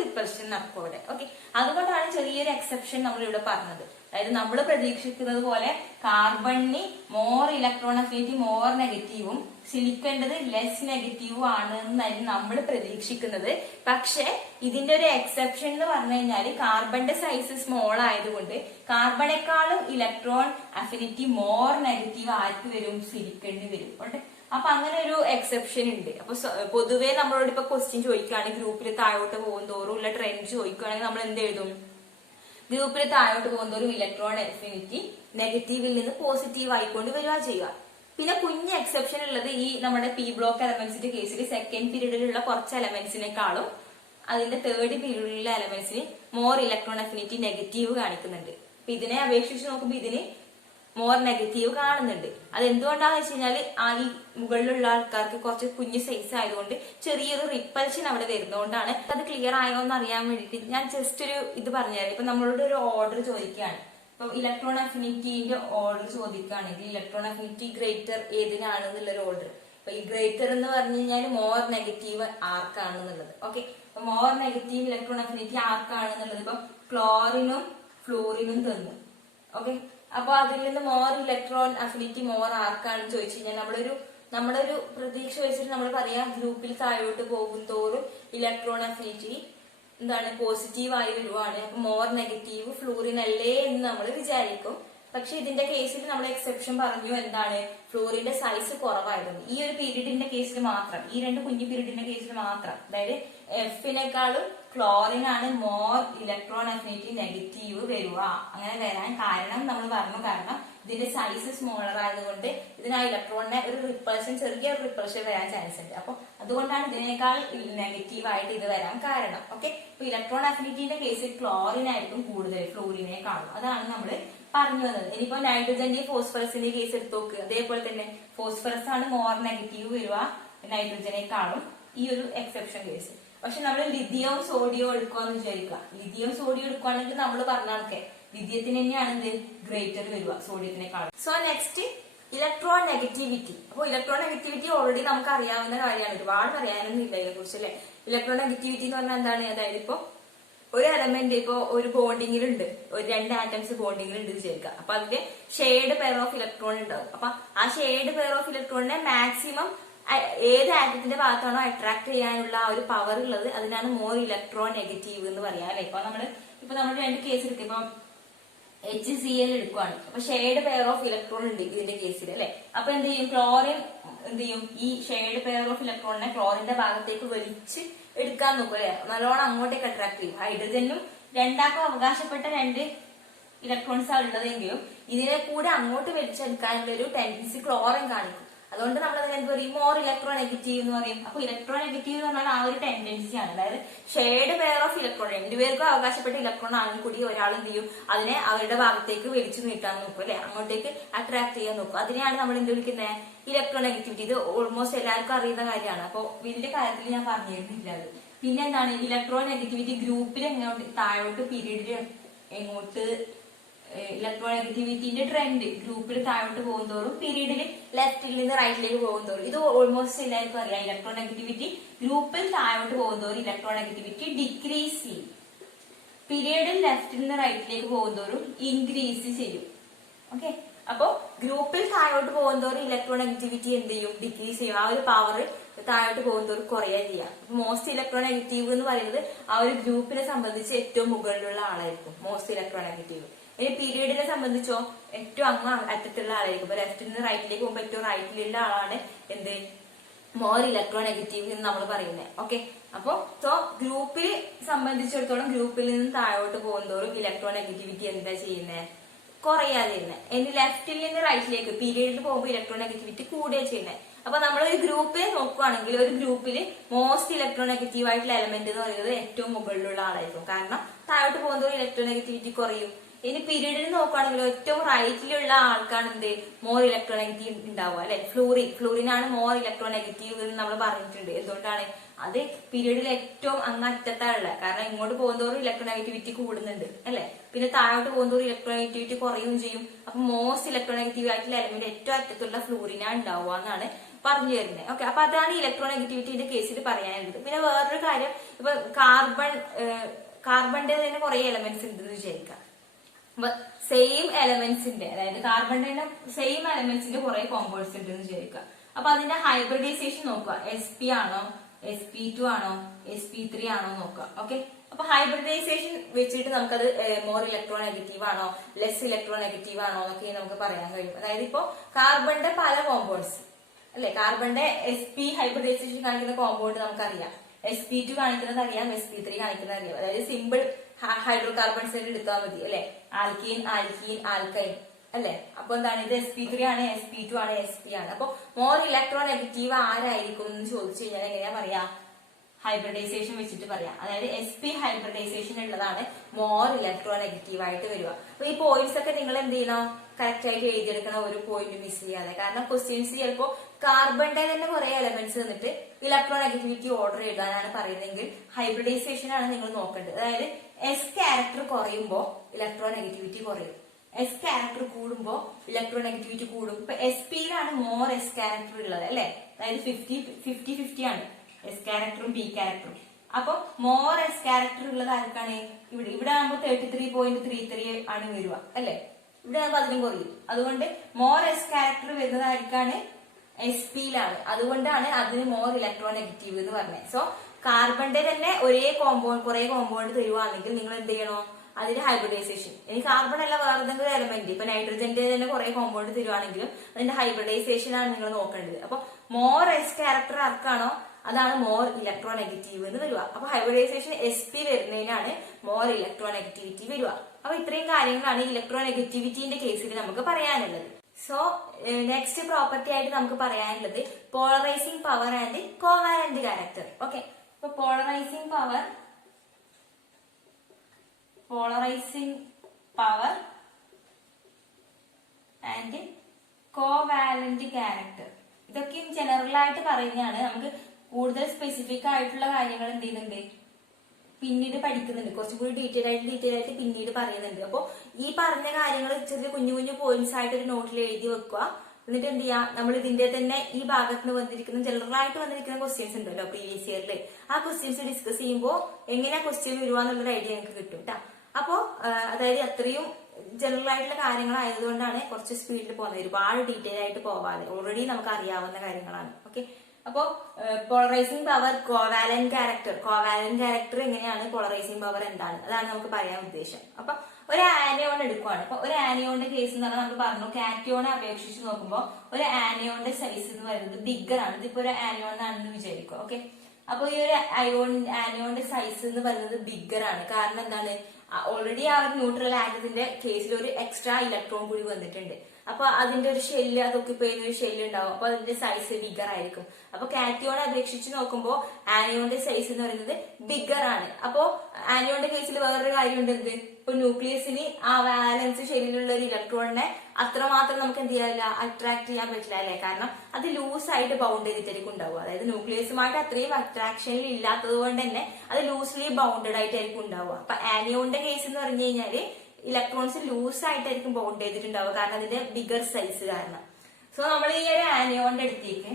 റിപ്പൽഷൻ നടക്കും അവിടെ. ഓക്കെ, അതുകൊണ്ടാണ് ചെറിയൊരു എക്സെപ്ഷൻ നമ്മൾ ഇവിടെ പറഞ്ഞത്. അതായത് നമ്മൾ പ്രതീക്ഷിക്കുന്നത് പോലെ കാർബണിന് മോർ ഇലക്ട്രോൺ അഫിനിറ്റി മോർ നെഗറ്റീവും സിലിക്കണ്ടത് ലെസ് നെഗറ്റീവും ആണ് എന്നായിരുന്നു നമ്മൾ പ്രതീക്ഷിക്കുന്നത്. പക്ഷെ ഇതിന്റെ ഒരു എക്സെപ്ഷൻ എന്ന് പറഞ്ഞു കഴിഞ്ഞാൽ കാർബണിന്റെ സൈസ് സ്മോൾ ആയതുകൊണ്ട് കാർബണേക്കാളും ഇലക്ട്രോൺ അഫിനിറ്റി മോർ നെഗറ്റീവ് ആർക്ക് വരും, സിലിക്കണിന് വരും. അപ്പൊ അങ്ങനെ ഒരു എക്സെപ്ഷൻ ഉണ്ട്. അപ്പൊ പൊതുവെ നമ്മളോട് ഇപ്പൊ ക്വസ്റ്റ്യൻ ചോദിക്കുകയാണെങ്കിൽ ഗ്രൂപ്പിൽ താഴോട്ട് പോകും തോറും ഉള്ള ട്രെൻഡ് ചോദിക്കുകയാണെങ്കിൽ നമ്മൾ എന്ത് എഴുതും, ഗ്രൂപ്പിൽ താഴോട്ട് പോകുന്നതോറും ഇലക്ട്രോൺ അഫിനിറ്റി നെഗറ്റീവിൽ നിന്ന് പോസിറ്റീവ് ആയിക്കൊണ്ട് വരിക ചെയ്യുക. പിന്നെ കുഞ്ഞ് എക്സെപ്ഷൻ ഉള്ളത് ഈ നമ്മുടെ പി ബ്ലോക്ക് എലമെന്റ്സിന്റെ കേസിൽ സെക്കൻഡ് പീരീഡിലുള്ള കുറച്ച് എലമെന്റ്സിനേക്കാളും അതിന്റെ തേർഡ് പീരീഡിലുള്ള എലമെന്റ്സിന് മോർ ഇലക്ട്രോൺ അഫിനിറ്റി നെഗറ്റീവ് കാണിക്കുന്നുണ്ട്. അപ്പൊ ഇതിനെ അപേക്ഷിച്ച് നോക്കുമ്പോൾ ഇതിന് മോർ നെഗറ്റീവ് കാണുന്നുണ്ട്. അത് എന്തുകൊണ്ടാന്ന് വെച്ച് കഴിഞ്ഞാൽ ആ ഈ മുകളിലുള്ള ആൾക്കാർക്ക് കുറച്ച് കുഞ്ഞു സൈസ് ആയതുകൊണ്ട് ചെറിയൊരു റിപ്പൽഷൻ അവിടെ വരുന്നതുകൊണ്ടാണ്. അത് ക്ലിയർ ആയോ എന്ന് അറിയാൻ വേണ്ടിയിട്ട് ഞാൻ ജസ്റ്റ് ഒരു ഇത് പറഞ്ഞുതരാം. ഇപ്പൊ നമ്മളോട് ഒരു ഓർഡർ ചോദിക്കുകയാണ്, ഇപ്പൊ ഇലക്ട്രോൺ അഫിനിറ്റിന്റെ ഓർഡർ ചോദിക്കുകയാണെങ്കിൽ ഇലക്ട്രോൺ അഫിനിറ്റി ഗ്രേറ്റർ ഏതിനാണ് എന്നുള്ളൊരു ഓർഡർ. അപ്പൊ ഈ ഗ്രേറ്റർ എന്ന് പറഞ്ഞു കഴിഞ്ഞാൽ മോർ നെഗറ്റീവ് ആർക്കാണെന്നുള്ളത്. ഓക്കെ, അപ്പൊ മോർ നെഗറ്റീവ് ഇലക്ട്രോൺ അഫിനിറ്റി ആർക്കാണെന്നുള്ളത് ഇപ്പൊ ക്ലോറിനും ഫ്ലൂറിനും തന്നു. ഓക്കെ, അപ്പൊ അതിൽ നിന്ന് മോർ ഇലക്ട്രോൺ അഫിനിറ്റി മോർ ആർക്കാണെന്ന് ചോദിച്ചു കഴിഞ്ഞാൽ നമ്മളൊരു പ്രതീക്ഷ വെച്ചിട്ട് നമ്മൾ പറയാം ഗ്രൂപ്പിൽ താഴോട്ട് പോകും തോറും ഇലക്ട്രോൺ അഫിനിറ്റി എന്താണ് പോസിറ്റീവ് ആയി വരുവാണ്, അപ്പൊ മോർ നെഗറ്റീവ് ഫ്ലൂറിൻ അല്ലേ എന്ന് നമ്മൾ വിചാരിക്കും. പക്ഷെ ഇതിന്റെ കേസിൽ നമ്മൾ എക്സെപ്ഷൻ പറഞ്ഞു, എന്താണ്, ഫ്ലൂറിന്റെ സൈസ് കുറവായതുകൊണ്ട്. ഈ ഒരു പീരീഡിന്റെ കേസിൽ മാത്രം, ഈ രണ്ട് കുഞ്ഞു പീരീഡിന്റെ കേസിൽ മാത്രം, അതായത് എഫിനേക്കാളും ക്ലോറിൻ ആണ് മോർ ഇലക്ട്രോൺ അഫിനിറ്റി നെഗറ്റീവ് വരിക. അങ്ങനെ വരാൻ കാരണം നമ്മൾ പറഞ്ഞു, കാരണം ഇതിന്റെ സൈസ് സ്മോളർ ആയതുകൊണ്ട് ഇതിന് ആ ഇലക്ട്രോണിനെ ഒരു റിപ്പൾഷൻ, ചെറിയൊരു റിപ്പൾഷൻ വരാൻ ചാൻസ് ഉണ്ട്. അപ്പൊ അതുകൊണ്ടാണ് ഇതിനേക്കാൾ നെഗറ്റീവ് ആയിട്ട് ഇത് വരാൻ കാരണം. ഓക്കെ, ഇപ്പൊ ഇലക്ട്രോൺ അഫിനിറ്റിന്റെ കേസിൽ ക്ലോറിൻ ആയിരിക്കും കൂടുതൽ ഫ്ലൂറിനെ കാണും. അതാണ് നമ്മൾ പറഞ്ഞു വന്നത്. ഇനിയിപ്പോ നൈട്രജന്റെയും ഫോസ്ഫറസിന്റെ കേസ് എടുത്ത് നോക്കുക. അതേപോലെ തന്നെ ഫോസ്ഫറസ് ആണ് മോർ നെഗറ്റീവ് വരിക നൈട്രജനേക്കാളും, ഈ ഒരു എക്സെപ്ഷൻ കേസ്. പക്ഷെ നമ്മൾ ലിഥിയവും സോഡിയവും എടുക്കുകയെന്ന് വിചാരിക്കുക. ലിഥിയവും സോഡിയം എടുക്കുകയാണെങ്കിൽ നമ്മൾ പറഞ്ഞാൽ ദ്വിതീയത്തിന് തന്നെയാണ് എന്ത് ഗ്രേറ്റർ വരിക സോഡിയത്തിനേക്കാൾ. So next electronegativity. അപ്പൊ ഇലക്ട്രോൺ നെഗറ്റിവിറ്റി ഓൾറെഡി നമുക്ക് അറിയാവുന്ന കാര്യമാണ്, ഒരുപാട് പറയാനൊന്നും ഇല്ല ഇതിനെ കുറിച്ച് അല്ലെ. ഇലക്ട്രോൺ നെഗറ്റിവിറ്റി എന്ന് പറഞ്ഞാൽ എന്താണ്? അതായത് ഇപ്പൊ ഒരു എലമെന്റ് ഇപ്പൊ ഒരു ബോണ്ടിങ്ങിലുണ്ട്, ഒരു 2 ആറ്റംസ് ബോണ്ടിങ്ങിലുണ്ട് വിചാരിക്കുക. അപ്പൊ അതിന്റെ ഷെയ്ഡ് പെയർ ഓഫ് ഇലക്ട്രോൺ ഉണ്ടാവും. അപ്പൊ ആ ഷെയ്ഡ് പെയർ ഓഫ് ഇലക്ട്രോണിനെ മാക്സിമം ഏത് ആറ്റത്തിന്റെ ഭാഗത്താണോ അട്രാക്ട് ചെയ്യാനുള്ള ആ ഒരു പവർ ഉള്ളത് അതിനാണ് മോർ ഇലക്ട്രോൺ നെഗറ്റീവ് എന്ന് പറയാം അല്ലെ. ഇപ്പൊ നമ്മൾ 2 കേസ് എടുക്കും. ഇപ്പൊ HCl എടുക്കുവാണ്. അപ്പൊ ഷെയ്ഡ് പെയർ ഓഫ് ഇലക്ട്രോൺ ഉണ്ട് ഇതിന്റെ കേസിൽ അല്ലെ. അപ്പൊ എന്ത് ചെയ്യും? ക്ലോറിൻ എന്ത് ചെയ്യും? ഈ ഷെയ്ഡ് പെയർ ഓഫ് ഇലക്ട്രോണിനെ ക്ലോറിന്റെ ഭാഗത്തേക്ക് വലിച്ച് എടുക്കാൻ നോക്കും അല്ലെ. നല്ലോണം അങ്ങോട്ടേക്ക് അട്രാക്ട് ചെയ്യും. ഹൈഡ്രജനും രണ്ടാക്കും അവകാശപ്പെട്ട 2 ഇലക്ട്രോൺസ് ആണ് ഉള്ളതെങ്കിലും ഇതിനെ കൂടെ അങ്ങോട്ട് വലിച്ചെടുക്കാനുള്ള ഒരു ടെൻഡൻസി ക്ലോറിൻ കാണിക്കും. അതുകൊണ്ട് നമ്മൾ അതിനെ എന്ത് പറയും? മോർ ഇലക്ട്രോ നെഗറ്റീവ് എന്ന് പറയും. അപ്പൊ ഇലക്ട്രോ നെഗറ്റീവ് എന്ന് പറഞ്ഞാൽ ആ ഒരു ടെൻഡൻസി ആണ്. അതായത് ഷെയ്ഡ് പെയർ ഓഫ് ഇലക്ട്രോൺ, 2 പേർക്കും അവകാശപ്പെട്ട ഇലക്ട്രോൺ ആണെങ്കിൽ കൂടി ഒരാൾ എന്ത് ചെയ്യും? അതിനെ അവരുടെ ഭാഗത്തേക്ക് വലിച്ചു നീട്ടാൻ നോക്കും അല്ലെ, അങ്ങോട്ടേക്ക് അട്രാക്ട് ചെയ്യാൻ നോക്കും. അതിനെയാണ് നമ്മൾ എന്ത് വിളിക്കുന്നത്? Electro negativity. ഇത് ഓൾമോസ്റ്റ് എല്ലാവർക്കും അറിയുന്ന കാര്യമാണ്. അപ്പൊ വലിയ കാര്യത്തിൽ ഞാൻ പറഞ്ഞിരുന്നില്ല അത്. പിന്നെ എന്താണ് ഇലക്ട്രോ നെഗറ്റിവിറ്റി? ഗ്രൂപ്പിൽ എങ്ങോട്ട് താഴോട്ട് പീരീഡിൽ എങ്ങോട്ട് ഇലക്ട്രോ നെഗറ്റിവിറ്റിന്റെ ട്രെൻഡ് ഗ്രൂപ്പിൽ താഴോട്ട് പോകുന്നതോറും പീരീഡിൽ ലെഫ്റ്റിൽ നിന്ന് റൈറ്റിലേക്ക് പോകുന്നതോറും, ഇത് ഓൾമോസ്റ്റ് എല്ലാവർക്കും അറിയാം. ഇലക്ട്രോ നെഗറ്റിവിറ്റി ഗ്രൂപ്പിൽ താഴോട്ട് പോകുന്നതോറും ഇലക്ട്രോ നെഗറ്റിവിറ്റി ഡിക്രീസ് ചെയ്യും. പീരീഡിൽ ലെഫ്റ്റിൽ നിന്ന് റൈറ്റിലേക്ക് പോകുന്നതോറും ഇൻക്രീസ് ചെയ്യും. ഓക്കെ, അപ്പോ ഗ്രൂപ്പിൽ താഴോട്ട് പോകുന്നതോറും ഇലക്ട്രോ നെഗറ്റിവിറ്റി എന്ത് ചെയ്യും? ഡിക്രീസ് ചെയ്യും. ആ ഒരു പവർ താഴോട്ട് പോകുന്നതോറും കുറയാ ചെയ്യാം. മോസ്റ്റ് ഇലക്ട്രോ നെഗറ്റീവ് എന്ന് പറയുന്നത് ആ ഒരു ഗ്രൂപ്പിനെ സംബന്ധിച്ച് ഏറ്റവും മുകളിലുള്ള ആളായിരിക്കും മോസ്റ്റ് ഇലക്ട്രോ നെഗറ്റീവ്. ഇനി പീരീഡിനെ സംബന്ധിച്ചോ ഏറ്റവും അങ്ങ് അറ്റത്തുള്ള ആളായിരിക്കും. ഇപ്പൊ ലെഫ്റ്റിൽ നിന്ന് റൈറ്റിലേക്ക് പോകുമ്പോൾ ഏറ്റവും റൈറ്റിലുള്ള ആളാണ് എന്ത് മോർ ഇലക്ട്രോ നെഗറ്റീവ് എന്ന് നമ്മൾ പറയുന്നത്. ഓക്കെ, അപ്പൊ സോ ഗ്രൂപ്പിൽ സംബന്ധിച്ചിടത്തോളം ഗ്രൂപ്പിൽ നിന്ന് താഴോട്ട് പോകുന്നതോറും ഇലക്ട്രോ നെഗറ്റിവിറ്റി എന്താ ചെയ്യുന്നത്? കുറയാ ചെയ്യുന്നത്. ഇനി ലെഫ്റ്റിൽ നിന്ന് റൈറ്റിലേക്ക് പീരീഡിൽ പോകുമ്പോൾ ഇലക്ട്രോ നെഗറ്റിവിറ്റി കൂടുകയാണ് ചെയ്യുന്നത്. അപ്പൊ നമ്മൾ ഒരു ഗ്രൂപ്പിൽ നോക്കുകയാണെങ്കിൽ ഒരു ഗ്രൂപ്പിൽ മോസ്റ്റ് ഇലക്ട്രോ നെഗറ്റീവ് ആയിട്ടുള്ള എലമെന്റ് എന്ന് പറയുന്നത് ഏറ്റവും മുകളിലുള്ള ആളായിരിക്കും. കാരണം താഴോട്ട് പോകുന്നതോറും ഇലക്ട്രോ നെഗറ്റിവിറ്റി കുറയും. ഇനി പീരീഡിൽ നോക്കുകയാണെങ്കിൽ ഏറ്റവും റൈറ്റിലുള്ള ആൾക്കാണ് എന്ത് മോർ ഇലക്ട്രോ നെഗറ്റീവ് ഉണ്ടാവുക അല്ലെ. ഫ്ലൂറിനാണ് മോർ ഇലക്ട്രോ നെഗറ്റീവ് എന്ന് നമ്മൾ പറഞ്ഞിട്ടുണ്ട്. എന്തുകൊണ്ടാണ്? അത് പീരീഡിൽ ഏറ്റവും അങ്ങ് അറ്റത്താണുള്ള. കാരണം ഇങ്ങോട്ട് പോകുന്നതോറും ഇലക്ട്രോ നെഗറ്റിവിറ്റി കൂടുന്നുണ്ട് അല്ലെ. പിന്നെ താഴോട്ട് പോകുന്നതോറും ഇലക്ട്രോ നെഗറ്റിവിറ്റി കുറയുകയും ചെയ്യും. അപ്പൊ മോസ്റ്റ് ഇലക്ട്രോ നെഗറ്റീവ് ആയിട്ടുള്ള എലമെന്റ് ഏറ്റവും അറ്റത്തുള്ള ഫ്ലൂറിനാണ് ഉണ്ടാവുക എന്നാണ് പറഞ്ഞു തരുന്നത്. ഓക്കെ, അപ്പൊ അതാണ് ഇലക്ട്രോ നെഗറ്റിവിറ്റിന്റെ കേസിൽ പറയാനുള്ളത്. പിന്നെ വേറൊരു കാര്യം, ഇപ്പൊ കാർബണിന്റെ തന്നെ കുറെ എലമെന്റ്സ് ഉണ്ടെന്ന് വിചാരിക്കാം. അപ്പൊ സെയിം എലമെന്റ്സിന്റെ, അതായത് കാർബണിന്റെ തന്നെ സെയിം എലമെന്റ്സിന്റെ കുറെ കോമ്പൗണ്ട്സ് ഉണ്ടെന്ന് വിചാരിക്കുക. അപ്പൊ അതിന്റെ ഹൈബ്രിഡൈസേഷൻ നോക്കുക. SP ആണോ, SP2 ആണോ, SP3 ആണോ നോക്കുക. ഓക്കെ, അപ്പൊ ഹൈബ്രിഡൈസേഷൻ വെച്ചിട്ട് നമുക്കത് മോർ ഇലക്ട്രോ നെഗറ്റീവ് ആണോ ലെസ് ഇലക്ട്രോ നെഗറ്റീവ് ആണോ എന്നൊക്കെ നമുക്ക് പറയാൻ കഴിയും. അതായത് ഇപ്പോ കാർബണിന്റെ പല കോമ്പൗണ്ട്സ് അല്ലെ, കാർബണിന്റെ SP ഹൈബ്രിഡൈസേഷൻ കാണിക്കുന്ന കോമ്പൗണ്ട് നമുക്കറിയാം, SP2 കാണിക്കുന്നത് അറിയാം, SP3 കാണിക്കുന്നത് അറിയാം. അതായത് സിമ്പിൾ ഹൈഡ്രോ കാർബൺസ് എടുത്താൽ മതി അല്ലെ. ആൽക്കീൻ, ആൽക്കീൻ, ആൽക്കൈൻ അല്ലെ. അപ്പൊ എന്താണ്? ഇത് SP3 ആണ്, SP2 ആണ്, SP ആണ്. അപ്പൊ മോർ ഇലക്ട്രോ നെഗറ്റീവ് ആരായിരിക്കും എന്ന് ചോദിച്ചു കഴിഞ്ഞാൽ എങ്ങനെയാ പറയാ? ഹൈബ്രിഡൈസേഷൻ വെച്ചിട്ട് പറയാം. അതായത് SP ഹൈബ്രിഡൈസേഷൻ ഉള്ളതാണ് മോർ ഇലക്ട്രോ നെഗറ്റീവ് ആയിട്ട് വരിക. അപ്പൊ ഈ പോയിന്റ്സ് ഒക്കെ നിങ്ങൾ എന്ത് ചെയ്യണം? കറക്റ്റ് ആയിട്ട് എഴുതിയെടുക്കണം, ഒരു പോയിന്റ് മിസ് ചെയ്യാതെ. കാരണം ക്വസ്റ്റ്യൻസ് ചിലപ്പോ കാർബണിന്റെ തന്നെ കുറെ എലമെന്റ്സ് തന്നിട്ട് ഇലക്ട്രോ നെഗറ്റിവിറ്റി ഓർഡർ എഴുതാനാണ് പറയുന്നതെങ്കിൽ ഹൈബ്രിഡൈസേഷൻ ആണ് നിങ്ങൾ നോക്കേണ്ടത്. അതായത് S ക്യാരക്ടർ കുറയുമ്പോ ഇലക്ട്രോ നെഗറ്റിവിറ്റി കുറയും, S ക്യാരക്ടർ കൂടുമ്പോ ഇലക്ട്രോ നെഗറ്റിവിറ്റി കൂടും. ഇപ്പൊ SP-യിലാണ് മോർ S ക്യാരക്ടർ ഉള്ളത് അല്ലെ. അതായത് 50-50 ആണ് S ക്യാരക്ടറും P ക്യാരക്ടറും. അപ്പൊ മോർ S ക്യാരക്ടർ ഉള്ളത് ആർക്കാണ്? ഇവിടെ ആകുമ്പോൾ 33.33 ആണ് വരിക അല്ലെ. ഇവിടെ ആകുമ്പോൾ അതിനും കുറയും. അതുകൊണ്ട് മോർ S ക്യാരക്ടർ വരുന്നത് ആർക്കാണ്? SP-യിലാണ്. അതുകൊണ്ടാണ് അതിന് മോർ ഇലക്ട്രോ നെഗറ്റീവ് എന്ന് പറഞ്ഞത്. സോ കാർബണിന്റെ തന്നെ ഒരേ കോമ്പൗണ്ട് കുറെ കോമ്പൗണ്ട് തരുവാണെങ്കിൽ നിങ്ങൾ എന്ത് ചെയ്യണോ? അതിന് ഹൈബ്രിഡൈസേഷൻ. ഇനി കാർബൺ അല്ല വേറെ ഏതെങ്കിലും എലമെന്റ്, ഇപ്പൊ നൈട്രജന്റെ തന്നെ കുറെ കോമ്പൗണ്ട് തരുവാണെങ്കിലും അതിന്റെ ഹൈബ്രിഡൈസേഷൻ ആണ് നിങ്ങൾ നോക്കേണ്ടത്. അപ്പൊ മോർ S ക്യാരക്ടർ ആർക്കാണോ അതാണ് മോർ ഇലക്ട്രോ നെഗറ്റീവ് എന്ന് വരിക. അപ്പൊ ഹൈബ്രിഡൈസേഷൻ SP വരുന്നതിനാണ് മോർ ഇലക്ട്രോ നെഗറ്റിവിറ്റി വരിക. അപ്പൊ ഇത്രയും കാര്യങ്ങളാണ് ഇലക്ട്രോ നെഗറ്റിവിറ്റിന്റെ കേസിൽ നമുക്ക് പറയാനുള്ളത്. സോ നെക്സ്റ്റ് പ്രോപ്പർട്ടി ആയിട്ട് നമുക്ക് പറയാനുള്ളത് polarising power and covalent character. Okay, ഇപ്പൊ polarising power and covalent character ഇതൊക്കെയും ജനറൽ ആയിട്ട് പറയുന്നതാണ്. നമുക്ക് കൂടുതൽ സ്പെസിഫിക് ആയിട്ടുള്ള കാര്യങ്ങൾ എന്ത് ചെയ്യുന്നുണ്ട് പിന്നീട് പഠിക്കുന്നുണ്ട്, കുറച്ചും കൂടി ഡീറ്റെയിൽ ആയിട്ട് പിന്നീട് പറയുന്നുണ്ട്. അപ്പൊ ഈ പറഞ്ഞ കാര്യങ്ങൾ ചെറിയ കുഞ്ഞു കുഞ്ഞു പോയിന്റ്സ് ആയിട്ട് ഒരു നോട്ടിൽ എഴുതി വെക്കുക. എന്നിട്ട് എന്ത് ചെയ്യാ, നമ്മൾ ഇതിന്റെ തന്നെ ഈ ഭാഗത്ത് നിന്ന് വന്നിരിക്കുന്ന ജനറൽ ആയിട്ട് വന്നിരിക്കുന്ന ക്വസ്റ്റ്യൻസ് ഉണ്ടല്ലോ പ്രീവിയസ് ഇയറിൽ, ആ ക്വസ്റ്റ്യൻസ് ഡിസ്കസ് ചെയ്യുമ്പോൾ എങ്ങനെയാ ക്വസ്റ്റ്യൻ വരുക എന്നുള്ളൊരു ഐഡിയ നിങ്ങൾക്ക് കിട്ടും കേട്ടോ. അപ്പോ അതായത് അത്രയും ജനറൽ ആയിട്ടുള്ള കാര്യങ്ങളായതുകൊണ്ടാണ് കുറച്ച് സ്പീഡിൽ പോകുന്നത്, ഒരുപാട് ഡീറ്റെയിൽ ആയിട്ട് പോവാതെ, ഓൾറെഡി നമുക്ക് അറിയാവുന്ന കാര്യങ്ങളാണ്. ഓക്കെ, അപ്പോ പോളറൈസിംഗ് പവർ, കോവാലന്റ് ക്യാരക്ടർ എങ്ങനെയാണ്, പോളറൈസിംഗ് പവർ എന്താണ്, അതാണ് നമുക്ക് പറയാൻ ഉദ്ദേശം. അപ്പൊ ഒരു ആനയോൺ എടുക്കുവാണ്. അപ്പൊ ഒരു ആനയോണിന്റെ കേസ് എന്ന് പറഞ്ഞാൽ നമ്മൾ പറഞ്ഞു, കാറ്റിയോണെ അപേക്ഷിച്ച് നോക്കുമ്പോൾ ഒരു ആനയോണിന്റെ സൈസ് എന്ന് പറയുന്നത് ബിഗ്ഗർ ആണ്. ഇതിപ്പോ ഒരു ആനയോൺ ആണെന്ന് വിചാരിക്കും. ഓക്കെ, അപ്പൊ ഈ ഒരു ആനയോണിന്റെ സൈസ് എന്ന് പറയുന്നത് ബിഗ്ഗർ ആണ്. കാരണം എന്താണ്, ഓൾറെഡി ആ ഒരു ന്യൂട്രൽ ആറ്റത്തിന്റെ കേസിൽ ഒരു എക്സ്ട്രാ ഇലക്ട്രോൺ കൂടി വന്നിട്ടുണ്ട്. അപ്പൊ അതിന്റെ ഒരു ഷെല്ല്, അതൊക്കെ ഇപ്പൊ ഒരു ഷെല്ല് ഉണ്ടാവും. അപ്പൊ അതിന്റെ സൈസ് ബിഗർ ആയിരിക്കും. അപ്പൊ കാറ്റിയോണെ അപേക്ഷിച്ച് നോക്കുമ്പോൾ ആനയോണിന്റെ സൈസ് എന്ന് പറയുന്നത് ബിഗർ ആണ്. അപ്പോ ആനയോണിന്റെ കേസിൽ വേറൊരു കാര്യം ഉണ്ട്, എന്ത്, ഇപ്പൊ ന്യൂക്ലിയസിന് ആ വാലൻസ് ഷെല്ലിലുള്ള ഒരു ഇലക്ട്രോണിനെ അത്രമാത്രം നമുക്ക് എന്ത് ചെയ്യാനില്ല, അട്രാക്ട് ചെയ്യാൻ പറ്റില്ല അല്ലെ. കാരണം അത് ലൂസ് ആയിട്ട് ബൗണ്ട് ചെയ്തിട്ടായിരിക്കും ഉണ്ടാവുക. അതായത് ന്യൂക്ലിയസുമായിട്ട് അത്രയും അട്രാക്ഷനിൽ ഇല്ലാത്തത് കൊണ്ട് തന്നെ അത് ലൂസ്ലി ബൗണ്ടഡ് ആയിട്ടായിരിക്കും ഉണ്ടാവുക. അപ്പൊ ആനയോണിന്റെ കേസ് എന്ന് പറഞ്ഞു കഴിഞ്ഞാല് ഇലക്ട്രോൺസ് ലൂസ് ആയിട്ടായിരിക്കും ബൗണ്ട് ചെയ്തിട്ടുണ്ടാവുക, കാരണം അതിന്റെ ബിഗർ സൈസ് കാരണം. സോ നമ്മൾ ഈ ഒരു ആനയോണിന്റെ അടുത്തേക്ക്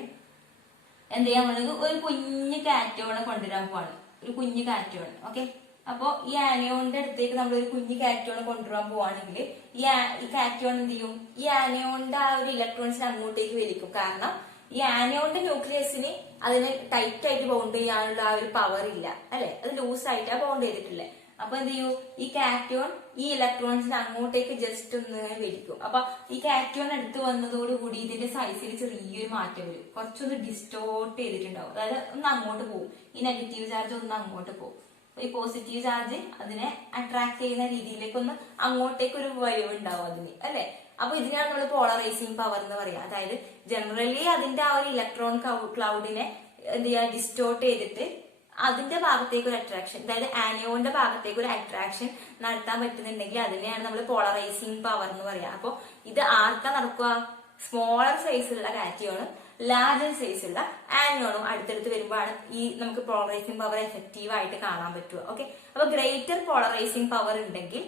എന്ത് ചെയ്യാൻ പോണത്, ഒരു കുഞ്ഞു കാറ്റോണെ കൊണ്ടുവരാൻ പോവാണ്, ഒരു കുഞ്ഞു കാറ്റോൺ. ഓക്കെ, അപ്പൊ ഈ ആനയോണിന്റെ അടുത്തേക്ക് നമ്മൾ ഒരു കുഞ്ഞു കാറ്റോണെ കൊണ്ടുവരാൻ പോവാണെങ്കിൽ ഈ കാറ്റോൺ എന്ത് ചെയ്യും, ഈ ആനയോണിന്റെ ആ ഒരു ഇലക്ട്രോൺസിനെ അങ്ങോട്ടേക്ക് വലിക്കും. കാരണം ഈ ആനയോണിന്റെ ന്യൂക്ലിയസിന് അതിനെ ടൈറ്റ് ആയിട്ട് ബൗണ്ട് ചെയ്യാനുള്ള ആ ഒരു പവർ ഇല്ല അല്ലെ, അത് ലൂസ് ആയിട്ടാ ബൗണ്ട് ചെയ്തിട്ടില്ലേ. അപ്പൊ എന്ത് ചെയ്യൂ, ഈ കാറ്റോൺ ഈ ഇലക്ട്രോൺസിനെ അങ്ങോട്ടേക്ക് ജസ്റ്റ് ഒന്ന് വലിക്കും. അപ്പൊ ഈ കാറ്റോൺ എടുത്ത് വന്നതോടുകൂടി ഇതിന്റെ സൈസിൽ ചെറിയൊരു മാറ്റം വരും, കുറച്ചൊന്ന് ഡിസ്റ്റോർട്ട് ചെയ്തിട്ടുണ്ടാവും. അതായത് ഒന്ന് അങ്ങോട്ട് പോകും, ഈ നെഗറ്റീവ് ചാർജ് ഒന്ന് അങ്ങോട്ട് പോകും, ഈ പോസിറ്റീവ് ചാർജ് അതിനെ അട്രാക്ട് ചെയ്യുന്ന രീതിയിലേക്ക് ഒന്ന് അങ്ങോട്ടേക്ക് ഒരു വഴിവ് ഉണ്ടാവും അതിന് അല്ലെ. അപ്പൊ ഇതിനാണ് നമ്മൾ പോളറൈസിങ് പവർ എന്ന് പറയാം. അതായത് ജനറലി അതിന്റെ ആ ഒരു ഇലക്ട്രോൺ ക്ലൗഡിനെ എന്ത് ചെയ്യാ, ഡിസ്റ്റോർട്ട് ചെയ്തിട്ട് അതിന്റെ ഭാഗത്തേക്ക് ഒരു അട്രാക്ഷൻ, അതായത് ആനയോണിന്റെ ഭാഗത്തേക്ക് ഒരു അട്രാക്ഷൻ നടത്താൻ പറ്റുന്നുണ്ടെങ്കിൽ അതിനെയാണ് നമ്മൾ പോളറൈസിങ് പവർ എന്ന് പറയാം. അപ്പൊ ഇത് ആർക്കാ നടക്കുക, സ്മോളർ സൈസിലുള്ള കാറ്റിയോണും ലാർജർ സൈസുള്ള ആനിയോണും അടുത്തടുത്ത് വരുമ്പോഴാണ് ഈ നമുക്ക് പോളറൈസിംഗ് പവർ എഫക്റ്റീവ് ആയിട്ട് കാണാൻ പറ്റുക. ഓക്കെ, അപ്പൊ ഗ്രേറ്റർ പോളറൈസിംഗ് പവർ ഉണ്ടെങ്കിൽ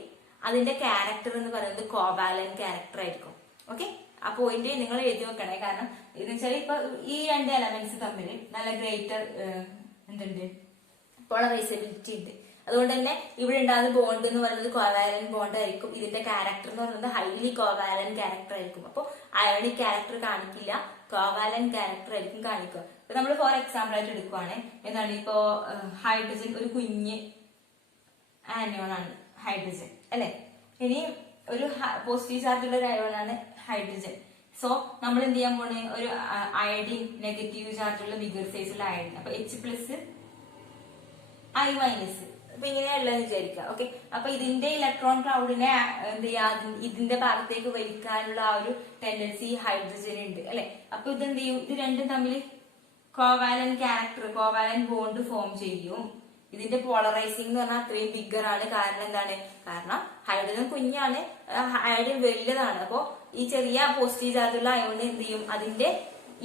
അതിന്റെ ക്യാരക്ടർ എന്ന് പറയുന്നത് കോവാലന്റ് ക്യാരക്ടർ ആയിരിക്കും. ഓക്കെ, ആ പോയിന്റ് നിങ്ങൾ എഴുതി വെക്കണേ. കാരണം എന്ന് വെച്ചാൽ ഇപ്പൊ ഈ രണ്ട് എലമെന്റ്സ് തമ്മിൽ നല്ല ഗ്രേറ്റർ എന്തുണ്ട്, പോളറൈസബിലിറ്റി ഉണ്ട്. അതുകൊണ്ട് തന്നെ ഇവിടെ ഉണ്ടാകുന്ന ബോണ്ട് എന്ന് പറയുന്നത് കോവാലന്റ് ബോണ്ട് ആയിരിക്കും. ഇതിന്റെ ക്യാരക്ടർ എന്ന് പറയുന്നത് ഹൈലി കോവാലന്റ് ക്യാരക്ടർ ആയിരിക്കും. അപ്പൊ അയോണിക് ക്യാരക്ടർ കാണിക്കില്ല, കോവാലന്റ് ക്യാരക്ടർ ആയിരിക്കും കാണിക്കുക. ഇപ്പൊ നമ്മൾ ഫോർ എക്സാമ്പിൾ ആയിട്ട് എടുക്കുവാണ്, എന്താണ്, ഇപ്പോ ഹൈഡ്രജൻ ഒരു കുഞ്ഞ് ആനിയോൺ ആണ് ഹൈഡ്രജൻ അല്ലെ. ഇനി ഒരു പോസിറ്റീവ് ചാർജ് ഉള്ള ഒരു അയോൺ ആണ് ഹൈഡ്രജൻ. സോ നമ്മൾ എന്ത് ചെയ്യാൻ പോണേ, ഒരു അയഡിൻ നെഗറ്റീവ് ചാർജ് ഉള്ള ബിഗർ സൈസുള്ള അയഡിൻ, അപ്പൊ H+, I-, അപ്പൊ ഇങ്ങനെയുള്ളതെന്ന് വിചാരിക്കുക. ഓക്കെ, അപ്പൊ ഇതിന്റെ ഇലക്ട്രോൺ ക്ലൗഡിനെ എന്ത് ചെയ്യാ, ഇതിന്റെ ഭാഗത്തേക്ക് വലിക്കാനുള്ള ആ ഒരു ടെൻഡൻസി ഹൈഡ്രജൻ ഉണ്ട് അല്ലെ. അപ്പൊ ഇതെന്ത് ചെയ്യും, ഇത് രണ്ടും തമ്മിൽ covalent character, covalent bond form ചെയ്യും. ഇതിന്റെ പോളറൈസിംഗ് എന്ന് പറഞ്ഞാൽ അത്രയും ബിഗർ ആണ്. കാരണം എന്താണ്, കാരണം ഹൈഡ്രജൻ കുഞ്ഞാണ്, അയഡിൻ വലിയതാണ്. അപ്പൊ ഈ ചെറിയ പോസിറ്റീവ് ചാർജുള്ള അയോൺ എന്ത് ചെയ്യും, അതിന്റെ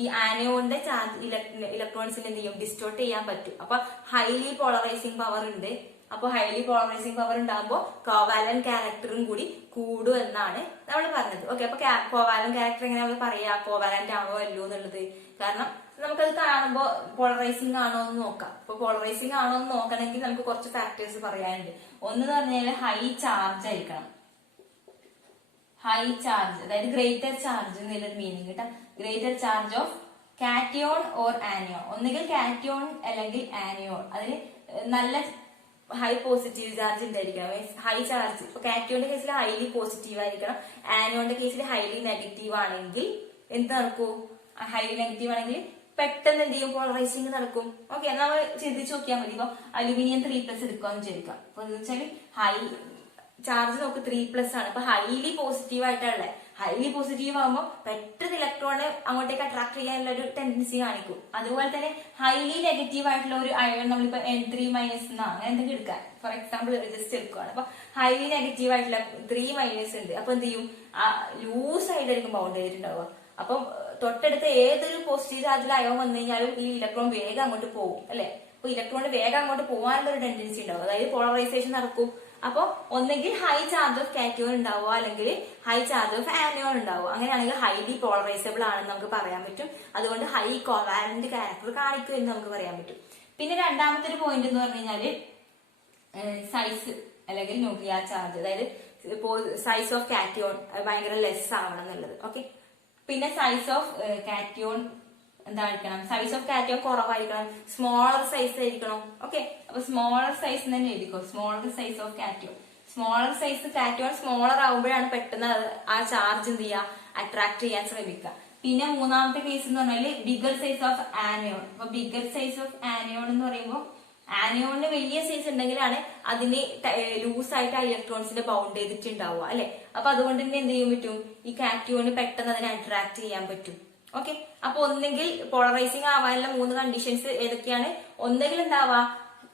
ഈ ആനയോണിന്റെ ചാർജ് ഇലക്ട്രോൺസിന് എന്ത് ചെയ്യും, ഡിസ്റ്റോർട്ട് ചെയ്യാൻ പറ്റും. അപ്പൊ ഹൈലി പോളറൈസിംഗ് പവർ ഉണ്ട്. അപ്പൊ ഹൈലി പോളറൈസിംഗ് പവർ ഉണ്ടാകുമ്പോൾ കോവാലന്റ് ക്യാരക്ടറും കൂടി കൂടും എന്നാണ് നമ്മൾ പറഞ്ഞത്. ഓക്കെ, അപ്പൊ കോവാലന്റ് ക്യാരക്ടർ എങ്ങനെ നമ്മൾ പറയാ, കോവാലന്റ് ആണോ അല്ലോ എന്നുള്ളത്. കാരണം നമുക്കത് കാണുമ്പോൾ പോളറൈസിംഗ് ആണോ എന്ന് നോക്കാം. അപ്പൊ പോളറൈസിംഗ് ആണോ എന്ന് നോക്കണമെങ്കിൽ നമുക്ക് കുറച്ച് ഫാക്ടേഴ്സ് പറയാനുണ്ട്. ഒന്ന് പറഞ്ഞാൽ ഹൈ ചാർജ് ആയിരിക്കണം, ഹൈ ചാർജ്, അതായത് ഗ്രേറ്റർ ചാർജ് എന്നുള്ളൊരു മീനിങ് കേട്ടോ. Greater charge of cation or anion, ഒന്നുകിൽ കാറ്റിയോൺ അല്ലെങ്കിൽ ആനിയോൺ, അതിന് നല്ല ഹൈ പോസിറ്റീവ് ചാർജ് ഉണ്ടായിരിക്കണം, ഹൈ ചാർജ്. ഇപ്പൊ കാറ്റിയോന്റെ കേസിൽ ഹൈലി പോസിറ്റീവ് ആയിരിക്കണം, ആനിയോന്റെ കേസിൽ ഹൈലി നെഗറ്റീവ് ആണെങ്കിൽ എന്ത് നടക്കൂ, ഹൈലി നെഗറ്റീവ് ആണെങ്കിൽ പെട്ടെന്ന് എന്ത് ചെയ്യും, പോളറൈസിംഗ് നടക്കും. ഓക്കെ, നമ്മൾ ചിന്തിച്ച് നോക്കിയാൽ മതി. ഇപ്പൊ അലുമിനിയം 3+ എടുക്കാന്ന് വിചാരിക്കാം. അപ്പൊ എന്ന് വെച്ചാല് ഹൈ ചാർജ് നമുക്ക് 3+ ആണ്. അപ്പൊ ഹൈലി പോസിറ്റീവ് ആയിട്ടുള്ള, ഹൈലി പോസിറ്റീവ് ആകുമ്പോൾ പെട്ടെന്ന് ഇലക്ട്രോണ് അങ്ങോട്ടേക്ക് അട്രാക്ട് ചെയ്യാനുള്ള ഒരു ടെൻഡൻസി കാണിക്കും. അതുപോലെ തന്നെ ഹൈലി നെഗറ്റീവ് ആയിട്ടുള്ള ഒരു അയൺ നമ്മളിപ്പോ N3- അങ്ങനെ എന്തെങ്കിലും എടുക്കാം. ഫോർ എക്സാമ്പിൾ ജസ്റ്റ് എടുക്കുകയാണ്. അപ്പൊ ഹൈലി നെഗറ്റീവ് ആയിട്ടുള്ള 3- ഉണ്ട്. അപ്പൊ എന്ത് ചെയ്യും, ലൂസ് ആയിട്ടായിരിക്കും ബൗണ്ട് ചെയ്തിട്ടുണ്ടാവുക. അപ്പം തൊട്ടടുത്ത ഏതൊരു പോസിറ്റീവ് ചാർജിൽ അയോൺ വന്നു കഴിഞ്ഞാലും ഈ ഇലക്ട്രോൺ വേഗം അങ്ങോട്ട് പോകും അല്ലെ. അപ്പൊ ഇലക്ട്രോൺ വേഗം അങ്ങോട്ട് പോകാനുള്ള ഒരു ടെൻഡൻസി ഉണ്ടാവും, അതായത് പോളറൈസേഷൻ നടക്കും. അപ്പൊ ഒന്നെങ്കിൽ ഹൈ ചാർജ് ഓഫ് കാറ്റയോൺ ഉണ്ടാവുക, അല്ലെങ്കിൽ ഹൈ ചാർജ് ഓഫ് ആനയോൺ ഉണ്ടാവുക. അങ്ങനെയാണെങ്കിൽ ഹൈലി പോളറൈസബിൾ ആണെന്ന് നമുക്ക് പറയാൻ പറ്റും. അതുകൊണ്ട് ഹൈ കോവാലന്റ് ക്യാരക്ടർ കാണിക്കും എന്ന് നമുക്ക് പറയാൻ പറ്റും. പിന്നെ രണ്ടാമത്തെ ഒരു പോയിന്റ് എന്ന് പറഞ്ഞു കഴിഞ്ഞാല് സൈസ് അല്ലെങ്കിൽ ന്യൂക്ലിയർ ചാർജ്, അതായത് സൈസ് ഓഫ് കാറ്റയോൺ ഭയങ്കര ലെസ് ആവണം എന്നുള്ളത്. ഓക്കെ, പിന്നെ സൈസ് ഓഫ് കാറ്റയോൺ എന്തായിരിക്കണം, സൈസ് ഓഫ് കാറ്റയോൺ കുറവായിരിക്കണം, സ്മോളർ സൈസ് ആയിരിക്കണം. ഓക്കെ, അപ്പൊ സ്മോളർ സൈസ് തന്നെ എഴുതിക്കോ, smaller size of cation. Smaller size cation smaller ആകുമ്പോഴാണ് പെട്ടെന്ന് ആ ചാർജ് എന്ത് ചെയ്യുക, അട്രാക്ട് ചെയ്യാൻ ശ്രമിക്കുക. പിന്നെ മൂന്നാമത്തെ കേസ് എന്ന് പറഞ്ഞാല് ബിഗർ സൈസ് ഓഫ് ആനയോൺ. അപ്പൊ ബിഗർ സൈസ് ഓഫ് ആനയോൺ എന്ന് പറയുമ്പോൾ ആനയോണിന് വലിയ സൈസ് ഉണ്ടെങ്കിലാണ് അതിന് ലൂസായിട്ട് ആ ഇലക്ട്രോൺസിനെ ബൗണ്ട് ചെയ്തിട്ടുണ്ടാവുക, അല്ലെ? അപ്പൊ അതുകൊണ്ട് തന്നെ എന്ത് ചെയ്യാൻ പറ്റും, ഈ കാറ്റയോണ് പെട്ടെന്ന് അതിനെ അട്രാക്ട് ചെയ്യാൻ പറ്റും. ഓക്കെ, അപ്പൊ ഒന്നെങ്കിൽ പോളറൈസിങ് ആവാനുള്ള 3 കണ്ടീഷൻസ് ഏതൊക്കെയാണ്? ഒന്നെങ്കിൽ എന്താവാ,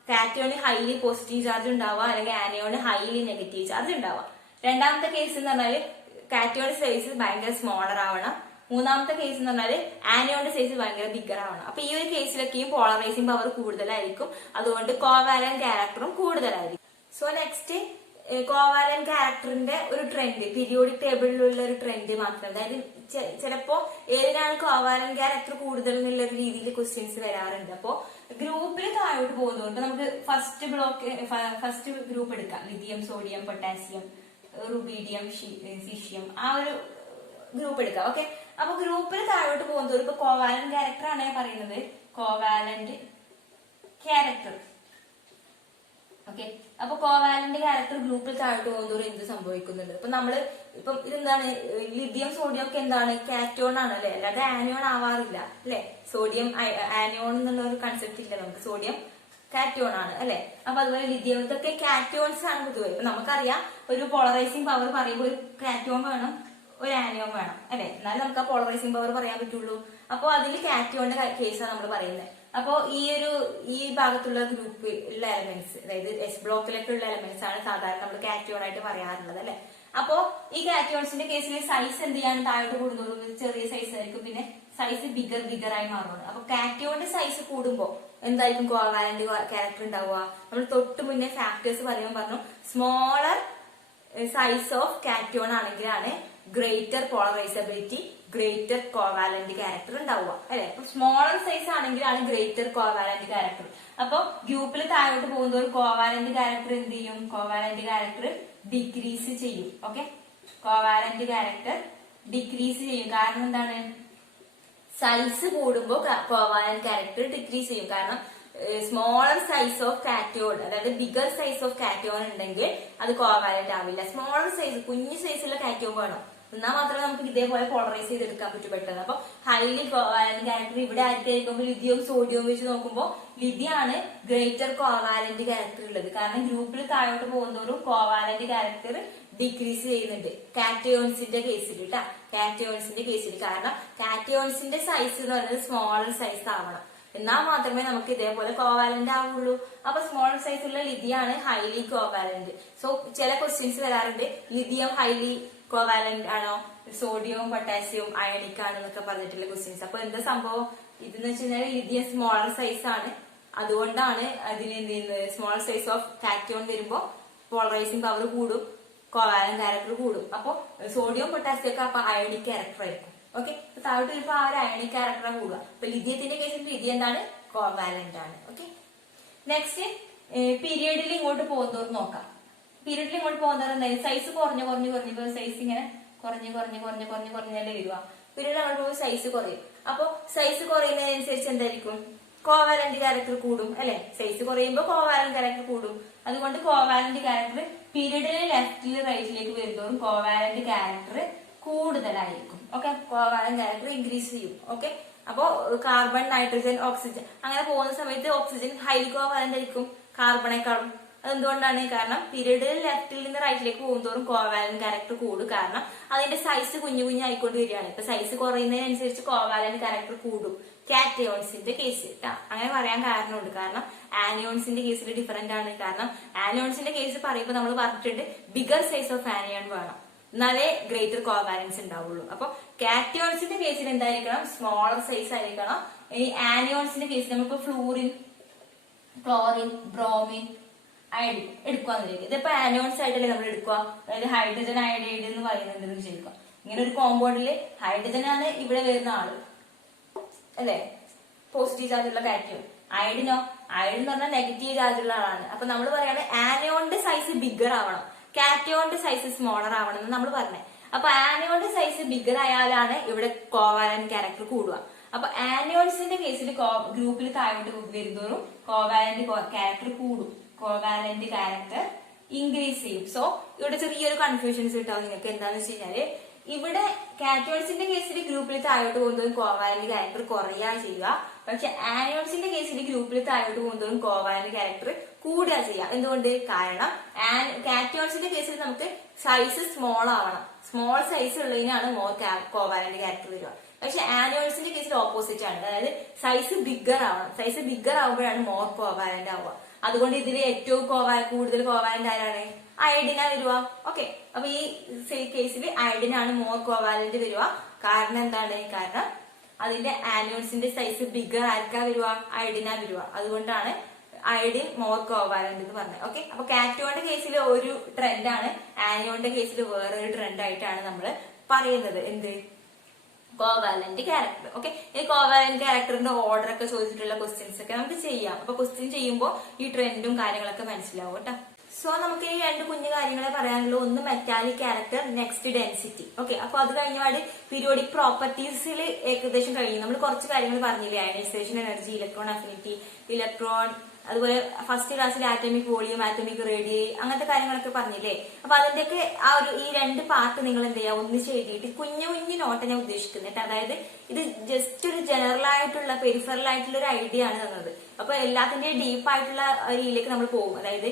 കാറ്റയോണ് ഹൈലി പോസിറ്റീവ് ചാർജ് ഉണ്ടാവുക, അല്ലെങ്കിൽ ആനയോണ് ഹൈലി നെഗറ്റീവ് ചാർജ് ഉണ്ടാവുക. രണ്ടാമത്തെ കേസ് എന്ന് പറഞ്ഞാല് കാറ്റയോൺ സൈസ് ഭയങ്കര സ്മോളർ ആവണം. മൂന്നാമത്തെ കേസ് എന്ന് പറഞ്ഞാല് ആനയോണിന്റെ സൈസ് ഭയങ്കര ബിഗർ ആവണം. അപ്പൊ ഈ ഒരു കേസിലൊക്കെയും പോളറൈസിംഗ് പവർ കൂടുതലായിരിക്കും, അതുകൊണ്ട് കോവാലന്റ് ക്യാരക്ടറും കൂടുതലായിരിക്കും. സോ നെക്സ്റ്റ് കോവാലന്റ് ക്യാരക്ടറിന്റെ ഒരു ട്രെൻഡ്, പീരിയോഡിക് ടേബിളിലുള്ള ഒരു ട്രെൻഡ് മാത്രം. അതായത് ചിലപ്പോ ഏതിനാണ് കോവാലന്റ് ക്യാരക്ടർ കൂടുതൽ എന്നുള്ള ഒരു രീതിയിൽ ക്വസ്റ്റ്യൻസ് വരാറുണ്ട്. അപ്പോ ഗ്രൂപ്പിൽ താഴോട്ട് പോകുന്നതുകൊണ്ട് നമുക്ക് ഫസ്റ്റ് ഗ്രൂപ്പ് എടുക്കാം, lithium, sodium, potassium, rubidium, caesium, ആ ഒരു ഗ്രൂപ്പ് എടുക്കാം. ഓക്കെ, അപ്പൊ ഗ്രൂപ്പിൽ താഴോട്ട് പോകുന്നതോറും ഇപ്പൊ കോവാലന്റ് ക്യാരക്ടർ ആണ് ഞാൻ പറയുന്നത്, കോവാലന്റ് ക്യാരക്ടർ. ഓക്കെ, അപ്പൊ കോവാലന്റ് ക്യാരക്ടർ ഗ്രൂപ്പിൽ താഴോട്ട് പോകുന്നതോറും എന്ത് സംഭവിക്കുന്നുണ്ട്? ഇപ്പൊ നമ്മള് ഇപ്പം ഇതെന്താണ്, ലിഥിയം സോഡിയം ഒക്കെ എന്താണ്, കാറ്റയോൺ ആണ്, അല്ലെ? അല്ലാതെ ആനയോൺ ആവാറില്ല, അല്ലെ? സോഡിയം ആനയോൺ എന്നുള്ള ഒരു കൺസെപ്റ്റ് ഇല്ല നമുക്ക്, സോഡിയം കാറ്റയോൺ ആണ്, അല്ലെ? അപ്പൊ അതുപോലെ ലിഥിയം ഇതൊക്കെ കാറ്റയോൺസ് ആണ് പൊതുവെ. ഇപ്പൊ നമുക്കറിയാം ഒരു പോളറൈസിംഗ് പവർ പറയുമ്പോൾ ഒരു കാറ്റയോൺ വേണം, ഒരു ആനയോൺ വേണം, അല്ലെ? എന്നാലും നമുക്ക് ആ പോളറൈസിംഗ് പവർ പറയാൻ പറ്റുള്ളൂ. അപ്പൊ അതിൽ കാറ്റയോണിന്റെ കേസാണ് നമ്മൾ പറയുന്നത്. അപ്പോ ഈ ഭാഗത്തുള്ള ഗ്രൂപ്പ് ഉള്ള എലമെന്റ്സ്, അതായത് എസ് ബ്ലോക്കിലൊക്കെ ഉള്ള എലമെന്റ്സ് ആണ് സാധാരണ നമ്മൾ കാറ്റയോൺ ആയിട്ട് പറയാറുള്ളത്, അല്ലെ? അപ്പോ ഈ കാറ്റയോൺസിന്റെ കേസിൽ സൈസ് എന്ത് ചെയ്യാണ്, താഴോട്ട് കൂടുന്നതോറും ചെറിയ സൈസ് ആയിരിക്കും, പിന്നെ സൈസ് ബിഗർ ആയി മാറുന്നത്. അപ്പൊ കാറ്റയോണിന്റെ സൈസ് കൂടുമ്പോ എന്തായിരിക്കും കോവാലന്റ് ക്യാരക്ടർ ഉണ്ടാവുക? നമ്മൾ തൊട്ട് മുന്നേ ഫാക്ടേഴ്സ് പറയുമ്പോൾ പറഞ്ഞു, സ്മോളർ സൈസ് ഓഫ് കാറ്റയോൺ ആണെങ്കിലാണ് greater polarisability, greater covalent character ഉണ്ടാവുക, അല്ലെ? അപ്പൊ സ്മോളർ സൈസ് ആണെങ്കിലാണ് ഗ്രേറ്റർ കോവാലന്റ് ക്യാരക്ടർ. അപ്പൊ ഗ്രൂപ്പിൽ താഴോട്ട് പോകുന്നതോറും കോവാലന്റ് ക്യാരക്ടർ എന്ത് ചെയ്യും, കോവാലന്റ് ക്യാരക്ടർ ഡിക്രീസ് ചെയ്യും. ഓക്കെ, കോവാലന്റ് ക്യാരക്ടർ ഡിക്രീസ് ചെയ്യും. കാരണം എന്താണ്, സൈസ് കൂടുമ്പോൾ കോവാലന്റ് ക്യാരക്ടർ ഡിക്രീസ് ചെയ്യും. കാരണം സ്മോളർ സൈസ് ഓഫ് കാറ്റയോൺ, അതായത് ബിഗർ സൈസ് ഓഫ് കാറ്റയോൺ ഉണ്ടെങ്കിൽ അത് കോവാലന്റ് ആവില്ല. സ്മോളർ സൈസ്, കുഞ്ഞു സൈസുള്ള കാറ്റയോൺ വേണം, എന്നാൽ മാത്രമേ നമുക്ക് ഇതേപോലെ പോളറൈസ് ചെയ്തെടുക്കാൻ പറ്റും പെട്ടെന്ന്. അപ്പൊ ഹൈലി കോവാലന്റ് ക്യാരക്ടർ ഇവിടെ ആയിരിക്കുമ്പോൾ ലിഥിയവും സോഡിയവും വെച്ച് നോക്കുമ്പോൾ ലിഥിയാണ് ഗ്രേറ്റർ കോവാലന്റ് ക്യാരക്ടർ ഉള്ളത്. കാരണം ഗ്രൂപ്പിൽ താഴോട്ട് പോകുന്നതോറും കോവാലന്റ് ക്യാരക്ടർ ഡിക്രീസ് ചെയ്യുന്നുണ്ട് കാറ്റയോൺസിന്റെ കേസിൽ കേട്ടാ, കാറ്റയോൺസിന്റെ കേസിൽ. കാരണം കാറ്റയോൺസിന്റെ സൈസ് എന്ന് പറയുന്നത് സ്മോളർ സൈസ് ആവണം, എന്നാൽ മാത്രമേ നമുക്ക് ഇതേപോലെ കോവാലന്റ് ആവുള്ളൂ. അപ്പൊ സ്മോളർ സൈസ് ഉള്ള ലിഥിയാണ് ഹൈലി കോവാലന്റ്. സോ ചില ക്വസ്റ്റ്യൻസ് വരാറുണ്ട്, ലിഥിയം ഹൈലി കോവാലന്റ് ആണോ, സോഡിയവും പൊട്ടാസ്യവും അയണിക് ആണെന്നൊക്കെ പറഞ്ഞിട്ടുള്ള ക്വസ്റ്റ്യൻസ്. അപ്പൊ എന്താ സംഭവം ഇതെന്ന് വെച്ച് കഴിഞ്ഞാൽ ലിഥിയം സ്മോളർ സൈസ് ആണ്, അതുകൊണ്ടാണ് അതിന് എന്ത് ചെയ്യുന്നത്, സ്മോളർ സൈസ് ഓഫ് കാറ്റയോൺ വരുമ്പോ പോളറൈസിംഗ് പവർ കൂടും, കോവാലന്റ് ക്യാരക്ടർ കൂടും. അപ്പൊ സോഡിയം പൊട്ടാസ്യം ഒക്കെ അപ്പൊ അയണിക് ക്യാരക്ടർ ആയിരിക്കും. ഓക്കെ, താഴോട്ട് വരുമ്പോ ആ ഒരു അയണിക് ക്യാരക്ടറാണ് കൂടുക. അപ്പൊ ലിഥിയത്തിന്റെ കേസിൽ ലിഥിയം എന്താണ്, കോവാലന്റ് ആണ്. ഓക്കെ, നെക്സ്റ്റ് പീരിയഡിൽ ഇങ്ങോട്ട് പോകുന്നതോറും നോക്കാം. പീരിയഡിൽ ഇങ്ങോട്ട് പോകുന്നവർ എന്തായാലും സൈസ് കുറഞ്ഞ സൈസ് ഇങ്ങനെ കുറഞ്ഞല്ലേ വരിക. പീരീഡ് അങ്ങോട്ട് പോകുമ്പോൾ സൈസ് കുറയും. അപ്പൊ സൈസ് കുറയുന്നതിനനുസരിച്ച് എന്തായിരിക്കും, കോവാലന്റ് ക്യാരക്ടർ കൂടും, അല്ലെ? സൈസ് കുറയുമ്പോൾ കോവാലന്റ് ക്യാരക്ടർ കൂടും. അതുകൊണ്ട് കോവാലന്റ് ക്യാരക്ടർ പീരീഡിലെ ലെഫ്റ്റിൽ റൈറ്റിലേക്ക് വരുന്നതോറും കോവാലന്റ് ക്യാരക്ടർ കൂടുതലായിരിക്കും. ഓക്കെ, കോവാലന്റ് ക്യാരക്ടർ ഇൻക്രീസ് ചെയ്യും. ഓക്കെ, അപ്പോ കാർബൺ, നൈട്രജൻ, ഓക്സിജൻ അങ്ങനെ പോകുന്ന സമയത്ത് ഓക്സിജൻ ഹൈലി കോവാലന്റ് ആയിരിക്കും കാർബണേക്കാളും. അതെന്തുകൊണ്ടാണ്, കാരണം പീരീഡിൽ ലെഫ്റ്റിൽ നിന്ന് റൈറ്റിലേക്ക് പോകുന്നതോറും കോവാലന്റ് ക്യാരക്ടർ കൂടും. കാരണം അതിന്റെ സൈസ് കുഞ്ഞായിക്കൊണ്ട് വരികയാണ്. ഇപ്പൊ സൈസ് കുറയുന്നതിനനുസരിച്ച് കോവാലന്റ് ക്യാരക്ടർ കൂടും കാറ്റയോൺസിന്റെ കേസിൽ. അങ്ങനെ പറയാൻ കാരണമുണ്ട്, കാരണം ആനിയോൺസിന്റെ കേസിൽ ഡിഫറെന്റ് ആണ്. കാരണം ആനിയോൺസിന്റെ കേസ് പറയുമ്പോൾ നമ്മൾ പറഞ്ഞിട്ടുണ്ട് ബിഗർ സൈസ് ഓഫ് ആനിയോൺ വേണം, എന്നാലേ ഗ്രേറ്റർ കോവാലൻസ് ഉണ്ടാവുള്ളൂ. അപ്പൊ കാറ്റയോൺസിന്റെ കേസിൽ എന്തായിരിക്കണം, സ്മോളർ സൈസ് ആയിരിക്കണം. ഈ ആനിയോൺസിന്റെ കേസിൽ നമ്മളിപ്പോ ക്ലോറിൻ, ബ്രോമിൻ, അയഡിൻ എടുക്കുക. ഇതിപ്പോ ആനോൺസ് ആയിട്ടല്ലേ നമ്മൾ എടുക്കുക. അതായത് ഹൈഡ്രജൻ അയഡൈഡ് എന്ന് പറയുന്നുണ്ടെന്ന് വിചാരിക്കുക. ഇങ്ങനെ ഒരു കോമ്പൗണ്ടില് ഹൈഡ്രജൻ ആണ് ഇവിടെ വരുന്ന ആള് അല്ലെ, പോസിറ്റീവ് ചാർജുള്ള കാറ്റയോൺ. അയഡിനോ, അയഡിൻ എന്ന് പറഞ്ഞാൽ നെഗറ്റീവ് ചാർജുള്ള ആളാണ്. അപ്പൊ നമ്മൾ പറയാണ് ആനോണിന്റെ സൈസ് ബിഗർ ആവണം, കാറ്റയോണിന്റെ സൈസ് സ്മോളർ ആവണം എന്ന് നമ്മൾ പറഞ്ഞത്. അപ്പൊ ആനോണിന്റെ സൈസ് ബിഗർ ആയാലാണ് ഇവിടെ കോവാലന്റ് ക്യാരക്ടർ കൂടുക. അപ്പൊ ആനോൺസിന്റെ കേസിൽ ഗ്രൂപ്പിൽ താഴോട്ട് വരുന്നതോറും കോവാലന്റ് ക്യാരക്ടർ കൂടും, കോവാലന്റ് ക്യാരക്ടർ ഇൻക്രീസ് ചെയ്യും. സോ ഇവിടെ ചെറിയൊരു കൺഫ്യൂഷൻസ് കിട്ടാവും നിങ്ങൾക്ക്. എന്താന്ന് വെച്ച് കഴിഞ്ഞാല് ഇവിടെ കാറ്റയോൺസിന്റെ കേസിൽ ഗ്രൂപ്പിൽ താഴോട്ട് പോകുന്നതും കോവാലന്റ് ക്യാരക്ടർ കുറയുക ചെയ്യുക. പക്ഷെ ആനോൺസിന്റെ കേസിൽ ഗ്രൂപ്പിൽ താഴോട്ട് പോകുന്നതും കോവാലന്റ് ക്യാരക്ടർ കൂടുക ചെയ്യുക. എന്തുകൊണ്ട്? കാരണം കാറ്റയോൺസിന്റെ കേസിൽ നമുക്ക് സൈസ് സ്മോൾ ആവണം, സ്മോൾ സൈസ് ഉള്ളതിനാണ് മോർ കോവാലന്റ് ക്യാരക്ടർ വരിക. പക്ഷെ ആനോൺസിന്റെ കേസിൽ ഓപ്പോസിറ്റ് ആണ്, അതായത് സൈസ് ബിഗർ ആവണം. സൈസ് ബിഗർ ആവുമ്പോഴാണ് മോർ കോവാലന്റ് ആവുക. അതുകൊണ്ട് ഇതിൽ ഏറ്റവും കൂടുതൽ കോവാലന്റ് ആരാണ്? അയഡിനാ വരിക. ഓക്കെ, അപ്പൊ ഈ കേസിൽ അയഡിനാണ് മോർ കോവാലന്റ് വരിക. കാരണം എന്താണ്? കാരണം അതിന്റെ ആനോൺസിന്റെ സൈസ് ബിഗർ ആർക്കാ വരിക? അയഡിനാ വരിക. അതുകൊണ്ടാണ് അയഡിൻ മോർ കോവാലന്റ് എന്ന് പറഞ്ഞത്. ഓക്കെ, അപ്പൊ കാറ്റയോണിന്റെ കേസിൽ ഒരു ട്രെൻഡാണ്, ആനോണിന്റെ കേസിൽ വേറൊരു ട്രെൻഡ് ആയിട്ടാണ് നമ്മൾ പറയുന്നത്. എന്ത്? Covalent character. ഓക്കെ, ഈ കോവാലന്റ് ക്യാരക്ടറിന്റെ ഓർഡർ ഒക്കെ ചോദിച്ചിട്ടുള്ള ക്വസ്റ്റ്യൻസ് ഒക്കെ നമുക്ക് ചെയ്യാം. അപ്പൊ ക്വസ്റ്റ്യൻ ചെയ്യുമ്പോൾ ഈ ട്രെൻഡും കാര്യങ്ങളൊക്കെ മനസ്സിലാവും കേട്ടോ. സോ നമുക്ക് ഈ രണ്ട് കുഞ്ഞു കാര്യങ്ങളെ പറയാനുള്ളൂ. ഒന്ന് metallic character, next density. Okay, അപ്പൊ അത് കഴിഞ്ഞപാട് പീരിയോഡിക് പ്രോപ്പർട്ടീസിൽ ഏകദേശം കഴിഞ്ഞു. നമ്മൾ കുറച്ച് കാര്യങ്ങൾ പറഞ്ഞില്ലേ, ionisation energy, electron affinity, electron, അതുപോലെ ഫസ്റ്റ് ക്ലാസ്സിൽ ആറ്റമിക് വോളിയം, ആറ്റമിക് റേഡിയസ്, അങ്ങനത്തെ കാര്യങ്ങളൊക്കെ പറഞ്ഞില്ലേ. അപ്പൊ അതിന്റെയൊക്കെ ഈ രണ്ട് പാർട്ട് നിങ്ങൾ എന്ത് ചെയ്യുക, ഒന്നിച്ച് എഴുതിയിട്ട് കുഞ്ഞു കുഞ്ഞു നോട്ട് ഞാൻ ഉദ്ദേശിക്കുന്നത്. അതായത് ഇത് ജസ്റ്റ് ഒരു ജനറൽ ആയിട്ടുള്ള പെരിഫറൽ ആയിട്ടുള്ള ഒരു ഐഡിയ ആണ് തന്നത്. അപ്പൊ എല്ലാത്തിന്റെയും ഡീപ്പ് ആയിട്ടുള്ള രീതിയിലേക്ക് നമ്മൾ പോകും. അതായത്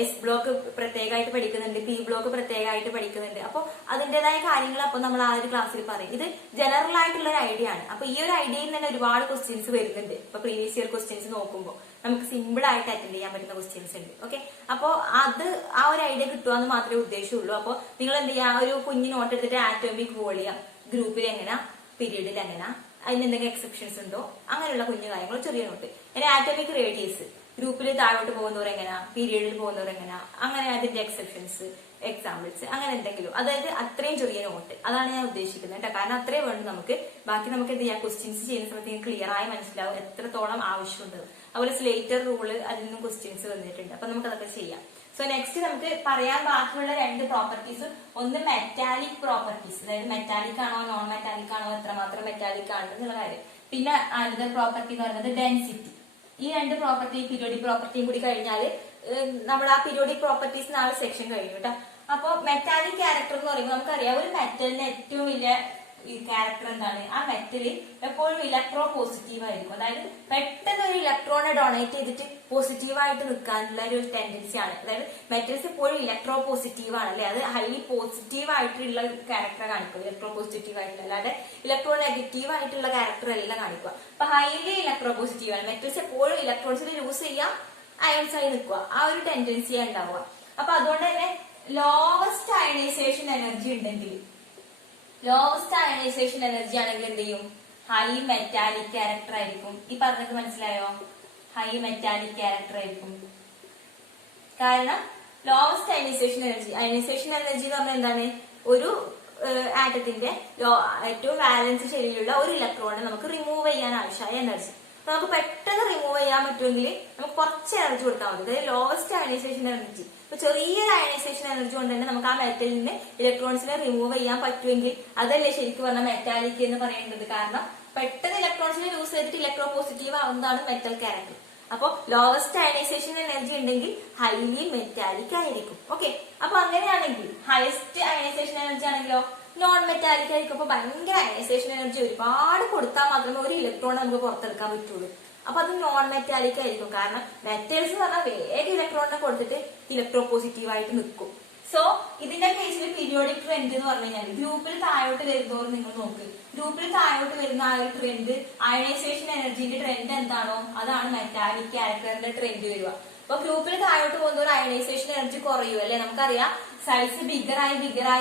എസ് ബ്ലോക്ക് പ്രത്യേകമായിട്ട് പഠിക്കുന്നുണ്ട്, പി ബ്ലോക്ക് പ്രത്യേകമായിട്ട് പഠിക്കുന്നുണ്ട്. അപ്പൊ അതിന്റേതായ കാര്യങ്ങൾ അപ്പൊ നമ്മൾ ആ ഒരു ക്ലാസ്സിൽ പറയും. ഇത് ജനറൽ ആയിട്ടുള്ള ഒരു ഐഡിയ ആണ്. അപ്പൊ ഈ ഒരു ഐഡിയയിൽ തന്നെ ഒരുപാട് ക്വസ്റ്റ്യൻസ് വരുന്നുണ്ട്. ഇപ്പൊ പ്രീവിയസ് ഇയർ ക്വസ്റ്റ്യൻസ് നോക്കുമ്പോൾ നമുക്ക് സിമ്പിൾ ആയിട്ട് അറ്റൻഡ് ചെയ്യാൻ പറ്റുന്ന ക്വസ്റ്റ്യൻസ് ഉണ്ട്. ഓക്കെ, അപ്പൊ അത് ആ ഒരു ഐഡിയ കിട്ടുക എന്ന് മാത്രമേ ഉദ്ദേശമുള്ളൂ. അപ്പൊ നിങ്ങൾ എന്ത് ചെയ്യുക, ഒരു കുഞ്ഞു നോട്ട് എടുത്തിട്ട് ആറ്റോമിക് വോളിയം ഗ്രൂപ്പിൽ എങ്ങനെ, പീരീഡിൽ എങ്ങനെ, അതിന് എന്തെങ്കിലും എക്സെപ്ഷൻസ് ഉണ്ടോ, അങ്ങനെയുള്ള കുഞ്ഞു കാര്യങ്ങൾ ചെറിയ നോട്ട്. ഇനി ആറ്റോമിക് റേഡിയസ് ഗ്രൂപ്പിൽ താഴോട്ട് പോകുന്നവർ എങ്ങനെ, പീരീഡിൽ പോകുന്നവർ എങ്ങനെ, അങ്ങനെ അതിന്റെ എക്സെപ്ഷൻസ്, എക്സാമ്പിൾസ്, അങ്ങനെ എന്തെങ്കിലും. അതായത് അത്രയും ചെറിയ നോട്ട്, അതാണ് ഞാൻ ഉദ്ദേശിക്കുന്നത് കേട്ടോ. കാരണം അത്രയും വേണം നമുക്ക്. ബാക്കി നമുക്ക് എന്ത് ചെയ്യാം, ക്വസ്റ്റ്യൻസ് ചെയ്യുന്ന സമയത്ത് ക്ലിയർ ആയി മനസ്സിലാവും എത്രത്തോളം ആവശ്യമുണ്ട്. അതുപോലെ സ്ലേറ്റർ റൂള്, അതിൽ നിന്നും ക്വസ്റ്റ്യൻസ് വന്നിട്ടുണ്ട്. അപ്പൊ നമുക്ക് അതൊക്കെ ചെയ്യാം. സോ നെക്സ്റ്റ് നമുക്ക് പറയാൻ ബാക്കിയുള്ള രണ്ട് പ്രോപ്പർട്ടീസ്, ഒന്ന് മെറ്റാലിക് പ്രോപ്പർട്ടീസ്, അതായത് മെറ്റാലിക് ആണോ നോൺ മെറ്റാലിക് ആണോ, എത്രമാത്രം മെറ്റാലിക് ആണ് എന്നുള്ള കാര്യം. പിന്നെ അടുത്ത പ്രോപ്പർട്ടി എന്ന് പറയുന്നത് ഡെൻസിറ്റി. ഈ രണ്ട് പ്രോപ്പർട്ടി, പീരിയോഡിക് പ്രോപ്പർട്ടിയും കൂടി കഴിഞ്ഞാൽ നമ്മുടെ ആ പീരിയോഡിക് പ്രോപ്പർട്ടീസ് നാല് സെക്ഷൻ കഴിഞ്ഞു കേട്ടോ. അപ്പൊ മെറ്റാലിക് ക്യാരക്ടർ എന്ന് പറയുമ്പോൾ നമുക്കറിയാം, ഒരു മെറ്റലിന് ഏറ്റവും വലിയ ഈ ക്യാരക്ടർ എന്താണ്, ആ മെറ്റല് എപ്പോഴും ഇലക്ട്രോ പോസിറ്റീവ് ആയിരിക്കും. അതായത് പെട്ടെന്ന് ഒരു ഇലക്ട്രോണെ ഡൊണേറ്റ് ചെയ്തിട്ട് പോസിറ്റീവായിട്ട് നിൽക്കാനുള്ള ഒരു ടെൻഡൻസി ആണ്. അതായത് മെറ്റൽസ് എപ്പോഴും ഇലക്ട്രോ പോസിറ്റീവ് ആണ് അല്ലെ, അത് ഹൈലി പോസിറ്റീവ് ആയിട്ടുള്ള ക്യാരക്ടർ കാണിക്കും, ഇലക്ട്രോ പോസിറ്റീവ് ആയിട്ടുള്ള, അല്ലാതെ ഇലക്ട്രോ നെഗറ്റീവ് ആയിട്ടുള്ള ക്യാരക്ടർ എല്ലാം കാണിക്കുക. അപ്പൊ ഹൈലി ഇലക്ട്രോ പോസിറ്റീവ് ആണ്. മെറ്റൽസ് എപ്പോഴും ഇലക്ട്രോൺസിൽ യൂസ് ചെയ്യാം, അയൺസ് ആയി നിൽക്കുക, ആ ഒരു ടെൻഡൻസിയാണ് ഉണ്ടാവുക. അപ്പൊ അതുകൊണ്ട് തന്നെ ലോവസ്റ്റ് അയണൈസേഷൻ എനർജി ഉണ്ടെങ്കിൽ, ലോവസ്റ്റ് അയണൈസേഷൻ എനർജി ആണെങ്കിൽ എന്ത് ചെയ്യും, ഹൈ മെറ്റാലിക് ക്യാരക്ടർ ആയിരിക്കും. ഈ പറഞ്ഞത് മനസ്സിലായോ? ഹൈ മെറ്റാലിക് ക്യാരക്ടർ ആയിരിക്കും. കാരണം ലോവസ്റ്റ് അയണൈസേഷൻ എനർജി എന്ന് പറഞ്ഞാൽ എന്താണ്, ഒരു ആറ്റത്തിന്റെ ഏറ്റവും വാലൻസ് ശരിയിലുള്ള ഒരു ഇലക്ട്രോണിനെ നമുക്ക് റിമൂവ് ചെയ്യാൻ ആവശ്യമായ എനർജി. അപ്പൊ നമുക്ക് പെട്ടെന്ന് റിമൂവ് ചെയ്യാൻ പറ്റുമെങ്കിൽ നമുക്ക് കുറച്ച് എനർജി കൊടുത്താൽ മതി. അതായത് ലോവസ്റ്റ് അയണൈസേഷൻ എനർജി. ഇപ്പൊ ചെറിയൊരു അയണൈസേഷൻ എനർജി കൊണ്ട് തന്നെ നമുക്ക് ആ മെറ്റലിന് ഇലക്ട്രോൺസിനെ റിമൂവ് ചെയ്യാൻ പറ്റുമെങ്കിൽ അതല്ലേ ശരിക്കും പറഞ്ഞാൽ മെറ്റാലിക് എന്ന് പറയുന്നത്. കാരണം പെട്ടെന്ന് ഇലക്ട്രോൺസിനെ യൂസ് ചെയ്തിട്ട് ഇലക്ട്രോ പോസിറ്റീവ് ആവുന്നതാണ് മെറ്റൽ ക്യാരക്ടർ. അപ്പൊ ലോവസ്റ്റ് അയണൈസേഷൻ എനർജി ഉണ്ടെങ്കിൽ ഹൈലി മെറ്റാലിക് ആയിരിക്കും. ഓക്കെ, അപ്പൊ അങ്ങനെയാണെങ്കിൽ ഹയസ്റ്റ് അയണൈസേഷൻ എനർജി ആണെങ്കിലോ നോൺ മെറ്റാലിക് ആയിരിക്കും. അപ്പൊ ഭയങ്കര അയണൈസേഷൻ എനർജി ഒരുപാട് കൊടുത്താൽ മാത്രമേ ഒരു ഇലക്ട്രോൺ നമുക്ക് പുറത്തെടുക്കാൻ പറ്റുള്ളൂ. അപ്പൊ അത് നോൺ മെറ്റാലിക് ആയിരിക്കും. കാരണം മെറ്റൽസ് പറഞ്ഞാൽ വേഗം ഇലക്ട്രോണിനെ കൊടുത്തിട്ട് ഇലക്ട്രോ പോസിറ്റീവ് ആയിട്ട് നിൽക്കും. സോ ഇതിന്റെ കേസിൽ പീരിയോഡിക് ട്രെൻഡ് എന്ന് പറഞ്ഞു കഴിഞ്ഞാൽ ഗ്രൂപ്പിൽ താഴോട്ട് വരുന്നതോറും നിങ്ങൾ നോക്ക്, ഗ്രൂപ്പിൽ താഴോട്ട് വരുന്ന ആ ഒരു ട്രെൻഡ്, അയണൈസേഷൻ എനർജിന്റെ ട്രെൻഡ് എന്താണോ അതാണ് മെറ്റാലിക് ക്യാരക്ടറിന്റെ ട്രെൻഡ് വരിക. അപ്പൊ ഗ്രൂപ്പിൽ താഴോട്ട് പോകുന്ന ഒരു അയണൈസേഷൻ എനർജി കുറയും അല്ലെ. നമുക്കറിയാം സൈസ് ബിഗറായി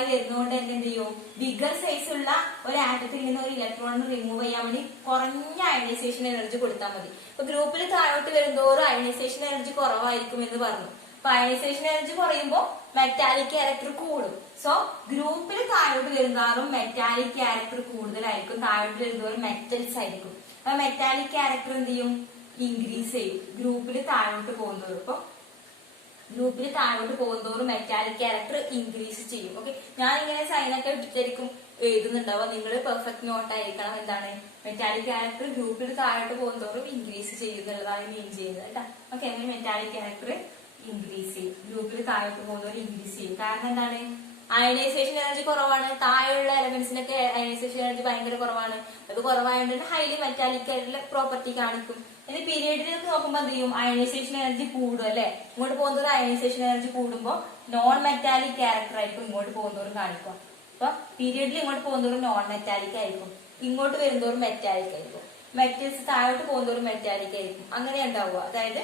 വരുന്നതുകൊണ്ട് തന്നെ എന്ത് ചെയ്യും, ബിഗർ സൈസ് ഉള്ള ഒരു ആറ്റത്തിൽ നിന്ന് ഒരു ഇലക്ട്രോണിനെ റിമൂവ് ചെയ്യാൻ വേണ്ടി കുറഞ്ഞ അയണൈസേഷൻ എനർജി കൊടുത്താൽ മതി. അപ്പൊ ഗ്രൂപ്പിൽ താഴോട്ട് വരുന്നതോറും അയണൈസേഷൻ എനർജി കുറവായിരിക്കും എന്ന് പറഞ്ഞു. അപ്പൊ അയണൈസേഷൻ എനർജി കുറയുമ്പോൾ മെറ്റാലിക് ക്യാരക്ടർ കൂടും. സോ ഗ്രൂപ്പിൽ താഴോട്ട് വരുന്നതാറും മെറ്റാലിക് ക്യാരക്ടർ കൂടുതലായിരിക്കും, താഴോട്ട് വരുന്നതോറും മെറ്റൽസ് ആയിരിക്കും. അപ്പൊ മെറ്റാലിക് ക്യാരക്ടർ എന്ത് ചെയ്യും, ഇൻക്രീസ് ചെയ്യും ഗ്രൂപ്പിൽ താഴോട്ട് പോകുന്നതോറും. അപ്പൊ ഗ്രൂപ്പിൽ താഴോട്ട് പോകുന്നതോറും മെറ്റാലിക് ക്യാരക്ടർ ഇൻക്രീസ് ചെയ്യും. ഓക്കെ, ഞാൻ ഇങ്ങനെ സൈനൊക്കെ ഇട്ടിട്ടായിരിക്കും എഴുതുന്നുണ്ടാവുക, നിങ്ങൾ പെർഫെക്റ്റ് നോട്ട് ആയിരിക്കണം. എന്താണ് മെറ്റാലിക് ക്യാരക്ടർ ഗ്രൂപ്പിൽ താഴോട്ട് പോകുന്നതോറും ഇൻക്രീസ് ചെയ്യുന്നുള്ളതാണ് മീൻ ചെയ്യുന്നത് കേട്ടോ. ഓക്കെ, അങ്ങനെ മെറ്റാലിക് ക്യാരക്ടർ ഇൻക്രീസ് ചെയ്യും, ഗ്രൂപ്പിൽ താഴോട്ട് പോകുന്നതോറും ഇൻക്രീസ് ചെയ്യും. കാരണം എന്താണ്, അയണൈസേഷൻ എനർജി കുറവാണ്, താഴെയുള്ള എലമെന്റ്സിനൊക്കെ അയണൈസേഷൻ എനർജി ഭയങ്കര കുറവാണ്. അത് കുറവായതുകൊണ്ട് ഹൈലി മെറ്റാലിക് ആയിട്ടുള്ള പ്രോപ്പർട്ടി കാണിക്കും. ഇനി പീരിയഡിലേക്ക് നോക്കുമ്പോൾ എന്ത് ചെയ്യും, അയണൈസേഷൻ എനർജി കൂടും അല്ലെ. ഇങ്ങോട്ട് പോകുന്നതോറും അയണൈസേഷൻ എനർജി കൂടുമ്പോൾ നോൺ മെറ്റാലിക് ക്യാരക്ടർ ആയിരിക്കും ഇങ്ങോട്ട് പോകുന്നതോറും കാണിക്കുക. അപ്പൊ പീരിയഡിൽ ഇങ്ങോട്ട് പോകുന്നതോറും നോൺ മെറ്റാലിക് ആയിരിക്കും, ഇങ്ങോട്ട് വരുന്നതോറും മെറ്റാലിക് ആയിരിക്കും. മെറ്റൽസ് താഴോട്ട് പോകുന്നതോറും മെറ്റാലിക് ആയിരിക്കും, അങ്ങനെ ഉണ്ടാവുക. അതായത്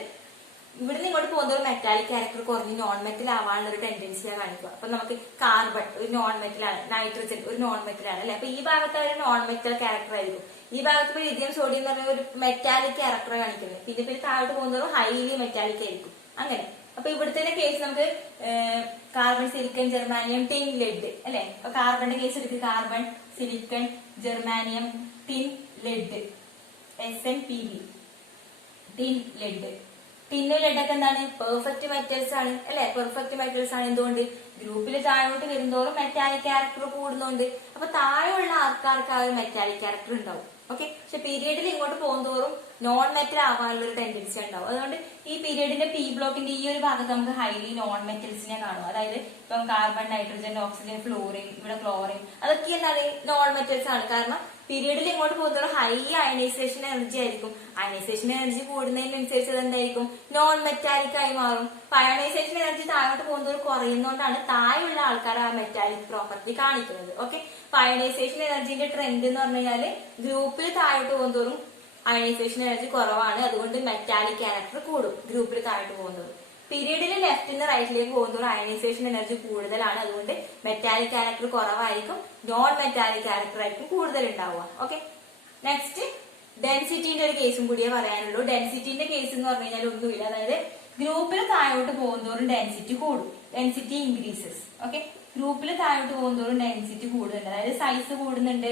ഇവിടുന്ന് ഇങ്ങോട്ട് പോകുന്നതോറും മെറ്റാലിക് ക്യാരക്ടർ കുറഞ്ഞ് നോൺ മെറ്റൽ ആവാനുള്ള ഒരു ടെൻഡൻസിയാണ് കാണിക്കുക. അപ്പൊ നമുക്ക് കാർബൺ ഒരു നോൺ മെറ്റൽ ആണ്, നൈട്രജൻ ഒരു നോൺ മെറ്റൽ ആണ് അല്ലെ. അപ്പൊ ഈ ഭാഗത്ത് ഒരു നോൺ മെറ്റൽ ക്യാരക്ടർ ആയിരിക്കും, ഈ ഭാഗത്ത് ലിഥിയം സോഡിയം എന്ന് പറഞ്ഞ ഒരു മെറ്റാലിക് ക്യാരക്ടർ കാണിക്കുന്നത്. പിന്നെ താഴോട്ട് പോകുന്നതോറും ഹൈലി മെറ്റാലിക് ആയിരിക്കും അങ്ങനെ. അപ്പൊ ഇവിടുത്തെ കേസ് നമുക്ക് carbon, silicon, germanium, tin, lead അല്ലെ. അപ്പൊ കാർബണിന്റെ കേസ് എടുക്കുക, carbon, silicon, germanium, tin, lead, SnPb, tin, lead. ടിന്നും ലെഡൊക്കെ എന്താണ്, പെർഫെക്റ്റ് മെറ്റൽസ് ആണ് അല്ലെ. പെർഫെക്റ്റ് മെറ്റൽസ് ആണ്. എന്തുകൊണ്ട്, ഗ്രൂപ്പിൽ താഴോട്ട് വരുന്നതോറും മെറ്റാലിക് ക്യാരക്ടർ കൂടുന്നുണ്ട്. അപ്പൊ താഴെയുള്ള ആൾക്കാർക്ക് ആ ഒരു മെറ്റാലിക് ക്യാരക്ടർ ഉണ്ടാവും. ഓക്കെ, പക്ഷെ പീരിയഡിൽ ഇങ്ങോട്ട് പോകുന്നതോറും നോൺ മെറ്റൽ ആവാനുള്ള ഒരു ടെൻഡൻസി ഉണ്ടാവും. അതുകൊണ്ട് ഈ പീരിയഡിന്റെ പി ബ്ലോക്കിന്റെ ഈ ഒരു ഭാഗത്ത് നമുക്ക് ഹൈലി നോൺ മെറ്റൽസിനെ കാണും. അതായത് ഇപ്പം കാർബൺ, നൈട്രജൻ, ഓക്സിജൻ, ഫ്ലോറിൻ, ഇവിടെ ക്ലോറിൻ, അതൊക്കെ എന്താണ് നോൺ മെറ്റൽസ് ആണ്. കാരണം പീരിയഡിൽ ഇങ്ങോട്ട് പോകുന്നതോറും ഹൈ അയണൈസേഷൻ എനർജി ആയിരിക്കും. അയണൈസേഷൻ എനർജി കൂടുന്നതിനനുസരിച്ച് അത് എന്തായിരിക്കും, നോൺ മെറ്റാലിക് ആയി മാറും. അപ്പൊ അയണൈസേഷൻ എനർജി താഴോട്ട് പോകുന്നതോറും കുറയുന്നതുകൊണ്ടാണ് താഴെയുള്ള ആൾക്കാർ ആ മെറ്റാലിക് പ്രോപ്പർട്ടി കാണിക്കുന്നത്. ഓക്കെ, അപ്പൊ അയണൈസേഷൻ എനർജിന്റെ ട്രെൻഡ് എന്ന് പറഞ്ഞു കഴിഞ്ഞാല് ഗ്രൂപ്പിൽ താഴോട്ട് പോകുന്നതോറും അയണൈസേഷൻ എനർജി കുറവാണ്, അതുകൊണ്ട് മെറ്റാലിക് ക്യാരക്ടർ കൂടും ഗ്രൂപ്പിൽ താഴോട്ട് പോകുന്നതോറും. പീരിയഡിൽ ലെഫ്റ്റിൽ നിന്ന് റൈറ്റിലേക്ക് പോകുന്നതോറും അയണൈസേഷൻ എനർജി കൂടുതലാണ്, അതുകൊണ്ട് മെറ്റാലിക് ക്യാരക്ടർ കുറവായിരിക്കും, നോൺ മെറ്റാലിക് ക്യാരക്ടർ ആയിരിക്കും കൂടുതൽ ഉണ്ടാവുക. ഓക്കെ, നെക്സ്റ്റ് ഡെൻസിറ്റിന്റെ ഒരു കേസും കൂടിയേ പറയാനുള്ളൂ. ഡെൻസിറ്റിന്റെ കേസ് എന്ന് പറഞ്ഞു കഴിഞ്ഞാൽ ഒന്നുമില്ല, അതായത് ഗ്രൂപ്പിൽ താഴോട്ട് പോകുന്നതോറും ഡെൻസിറ്റി കൂടും, ഡെൻസിറ്റി ഇൻക്രീസസ്. ഓക്കെ, ഗ്രൂപ്പിൽ താഴോട്ട് പോകുന്നതോറും ഡെൻസിറ്റി കൂടുന്നുണ്ട്, അതായത് സൈസ് കൂടുന്നുണ്ട്,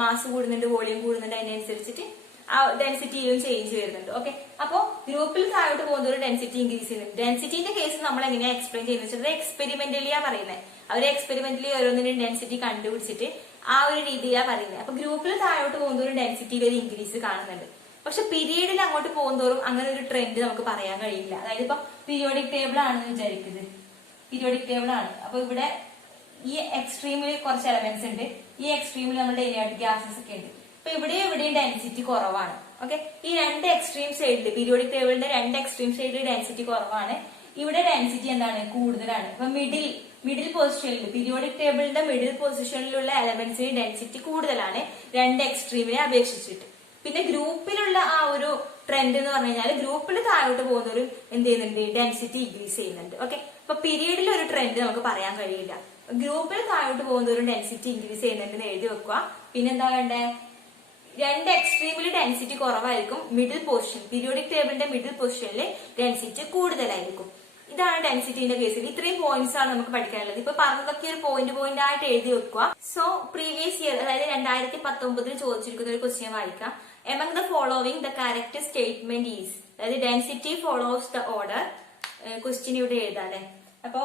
മാസ് കൂടുന്നുണ്ട്, വോളിയം കൂടുന്നുണ്ട്, അതിനനുസരിച്ചിട്ട് ആ ഡെൻസിറ്റിയിലും ചേഞ്ച് വരുന്നുണ്ട്. ഓക്കെ, അപ്പോ ഗ്രൂപ്പിൽ താഴോട്ട് പോകുന്നതോറും ഡെൻസിറ്റി ഇൻക്രീസ് ചെയ്യുന്നുണ്ട്. ഡെൻസിറ്റിന്റെ കേസ് നമ്മൾ എങ്ങനെയാ എക്സ്പ്ലെയിൻ ചെയ്യുന്നത് വെച്ചാൽ എക്സ്പെരിമെന്റലിയാ പറയുന്നത്. അവർ എക്സ്പെരിമെന്റലി ഓരോന്നിനും ഡെൻസിറ്റി കണ്ടുപിടിച്ചിട്ട് ആ ഒരു രീതിയിലാണ് പറയുന്നത്. അപ്പൊ ഗ്രൂപ്പിൽ താഴോട്ട് പോകുന്നതോറും ഡെൻസിറ്റിയിൽ ഒരു ഇൻക്രീസ് കാണുന്നുണ്ട്. പക്ഷെ പീരിയഡിൽ അങ്ങോട്ട് പോകുന്നതോറും അങ്ങനെ ഒരു ട്രെൻഡ് നമുക്ക് പറയാൻ കഴിയില്ല. അതായത് ഇപ്പൊ പീരിയോഡിക് ടേബിൾ ആണെന്ന് വിചാരിക്കുന്നത്, പീരിയോഡിക് ടേബിൾ ആണ്. അപ്പൊ ഇവിടെ ഈ എക്സ്ട്രീമിൽ കുറച്ച് എലമെന്റ്സ് ഉണ്ട്, ഈ എക്സ്ട്രീമിൽ നമ്മുടെ ഇനേർട്ട് ഗ്യാസസ് ഒക്കെ ഉണ്ട്. അപ്പൊ ഇവിടെയും ഡെൻസിറ്റി കുറവാണ്. ഓക്കെ, ഈ രണ്ട് എക്സ്ട്രീം സൈഡിൽ പീരിയോഡിക് ടേബിളിന്റെ രണ്ട് എക്സ്ട്രീം സൈഡിൽ ഡെൻസിറ്റി കുറവാണ്, ഇവിടെ ഡെൻസിറ്റി എന്താണ്, കൂടുതലാണ്. അപ്പൊ മിഡിൽ പൊസിഷനിൽ പീരിയോഡിക് ടേബിളിന്റെ മിഡിൽ പൊസിഷനിലുള്ള എലമെന്റ്സിന് ഡെൻസിറ്റി കൂടുതലാണ് രണ്ട് എക്സ്ട്രീമിനെ അപേക്ഷിച്ചിട്ട്. പിന്നെ ഗ്രൂപ്പിലുള്ള ആ ഒരു ട്രെൻഡ് എന്ന് പറഞ്ഞു കഴിഞ്ഞാൽ ഗ്രൂപ്പിൽ താഴോട്ട് പോകുന്നവരും എന്ത് ചെയ്യുന്നുണ്ട്, ഡെൻസിറ്റി ഇൻക്രീസ് ചെയ്യുന്നുണ്ട്. ഓക്കെ, അപ്പൊ പീരിയഡിൽ ഒരു ട്രെൻഡ് നമുക്ക് പറയാൻ കഴിയില്ല. ഗ്രൂപ്പിൽ താഴോട്ട് പോകുന്നവരും ഡെൻസിറ്റി ഇൻക്രീസ് ചെയ്യുന്നുണ്ടെന്ന് എഴുതി വെക്കുക. പിന്നെന്താ വേണ്ടേ, രണ്ട് എക്സ്ട്രീമിൽ ഡെൻസിറ്റി കുറവായിരിക്കും, മിഡിൽ പൊസിഷൻ പീരിയോഡിക് ടേബിളിന്റെ മിഡിൽ പൊസിഷനിൽ ഡെൻസിറ്റി കൂടുതലായിരിക്കും. ഇതാണ് ഡെൻസിറ്റിന്റെ കേസിൽ. ഇത്രയും പോയിന്റ്സ് ആണ് നമുക്ക് പഠിക്കാനുള്ളത്. ഇപ്പൊ പറഞ്ഞതൊക്കെ ഒരു പോയിന്റ് ആയിട്ട് എഴുതി വെക്കുക. സോ പ്രീവിയസ് ഇയർ, അതായത് 2019 ചോദിച്ചിരിക്കുന്ന ഒരു ക്വസ്റ്റ്യൻ വായിക്കാം. Among the following the correct statement is, അതായത് density follows the order. Question ഇവിടെ എഴുതാം അല്ലെ. അപ്പൊ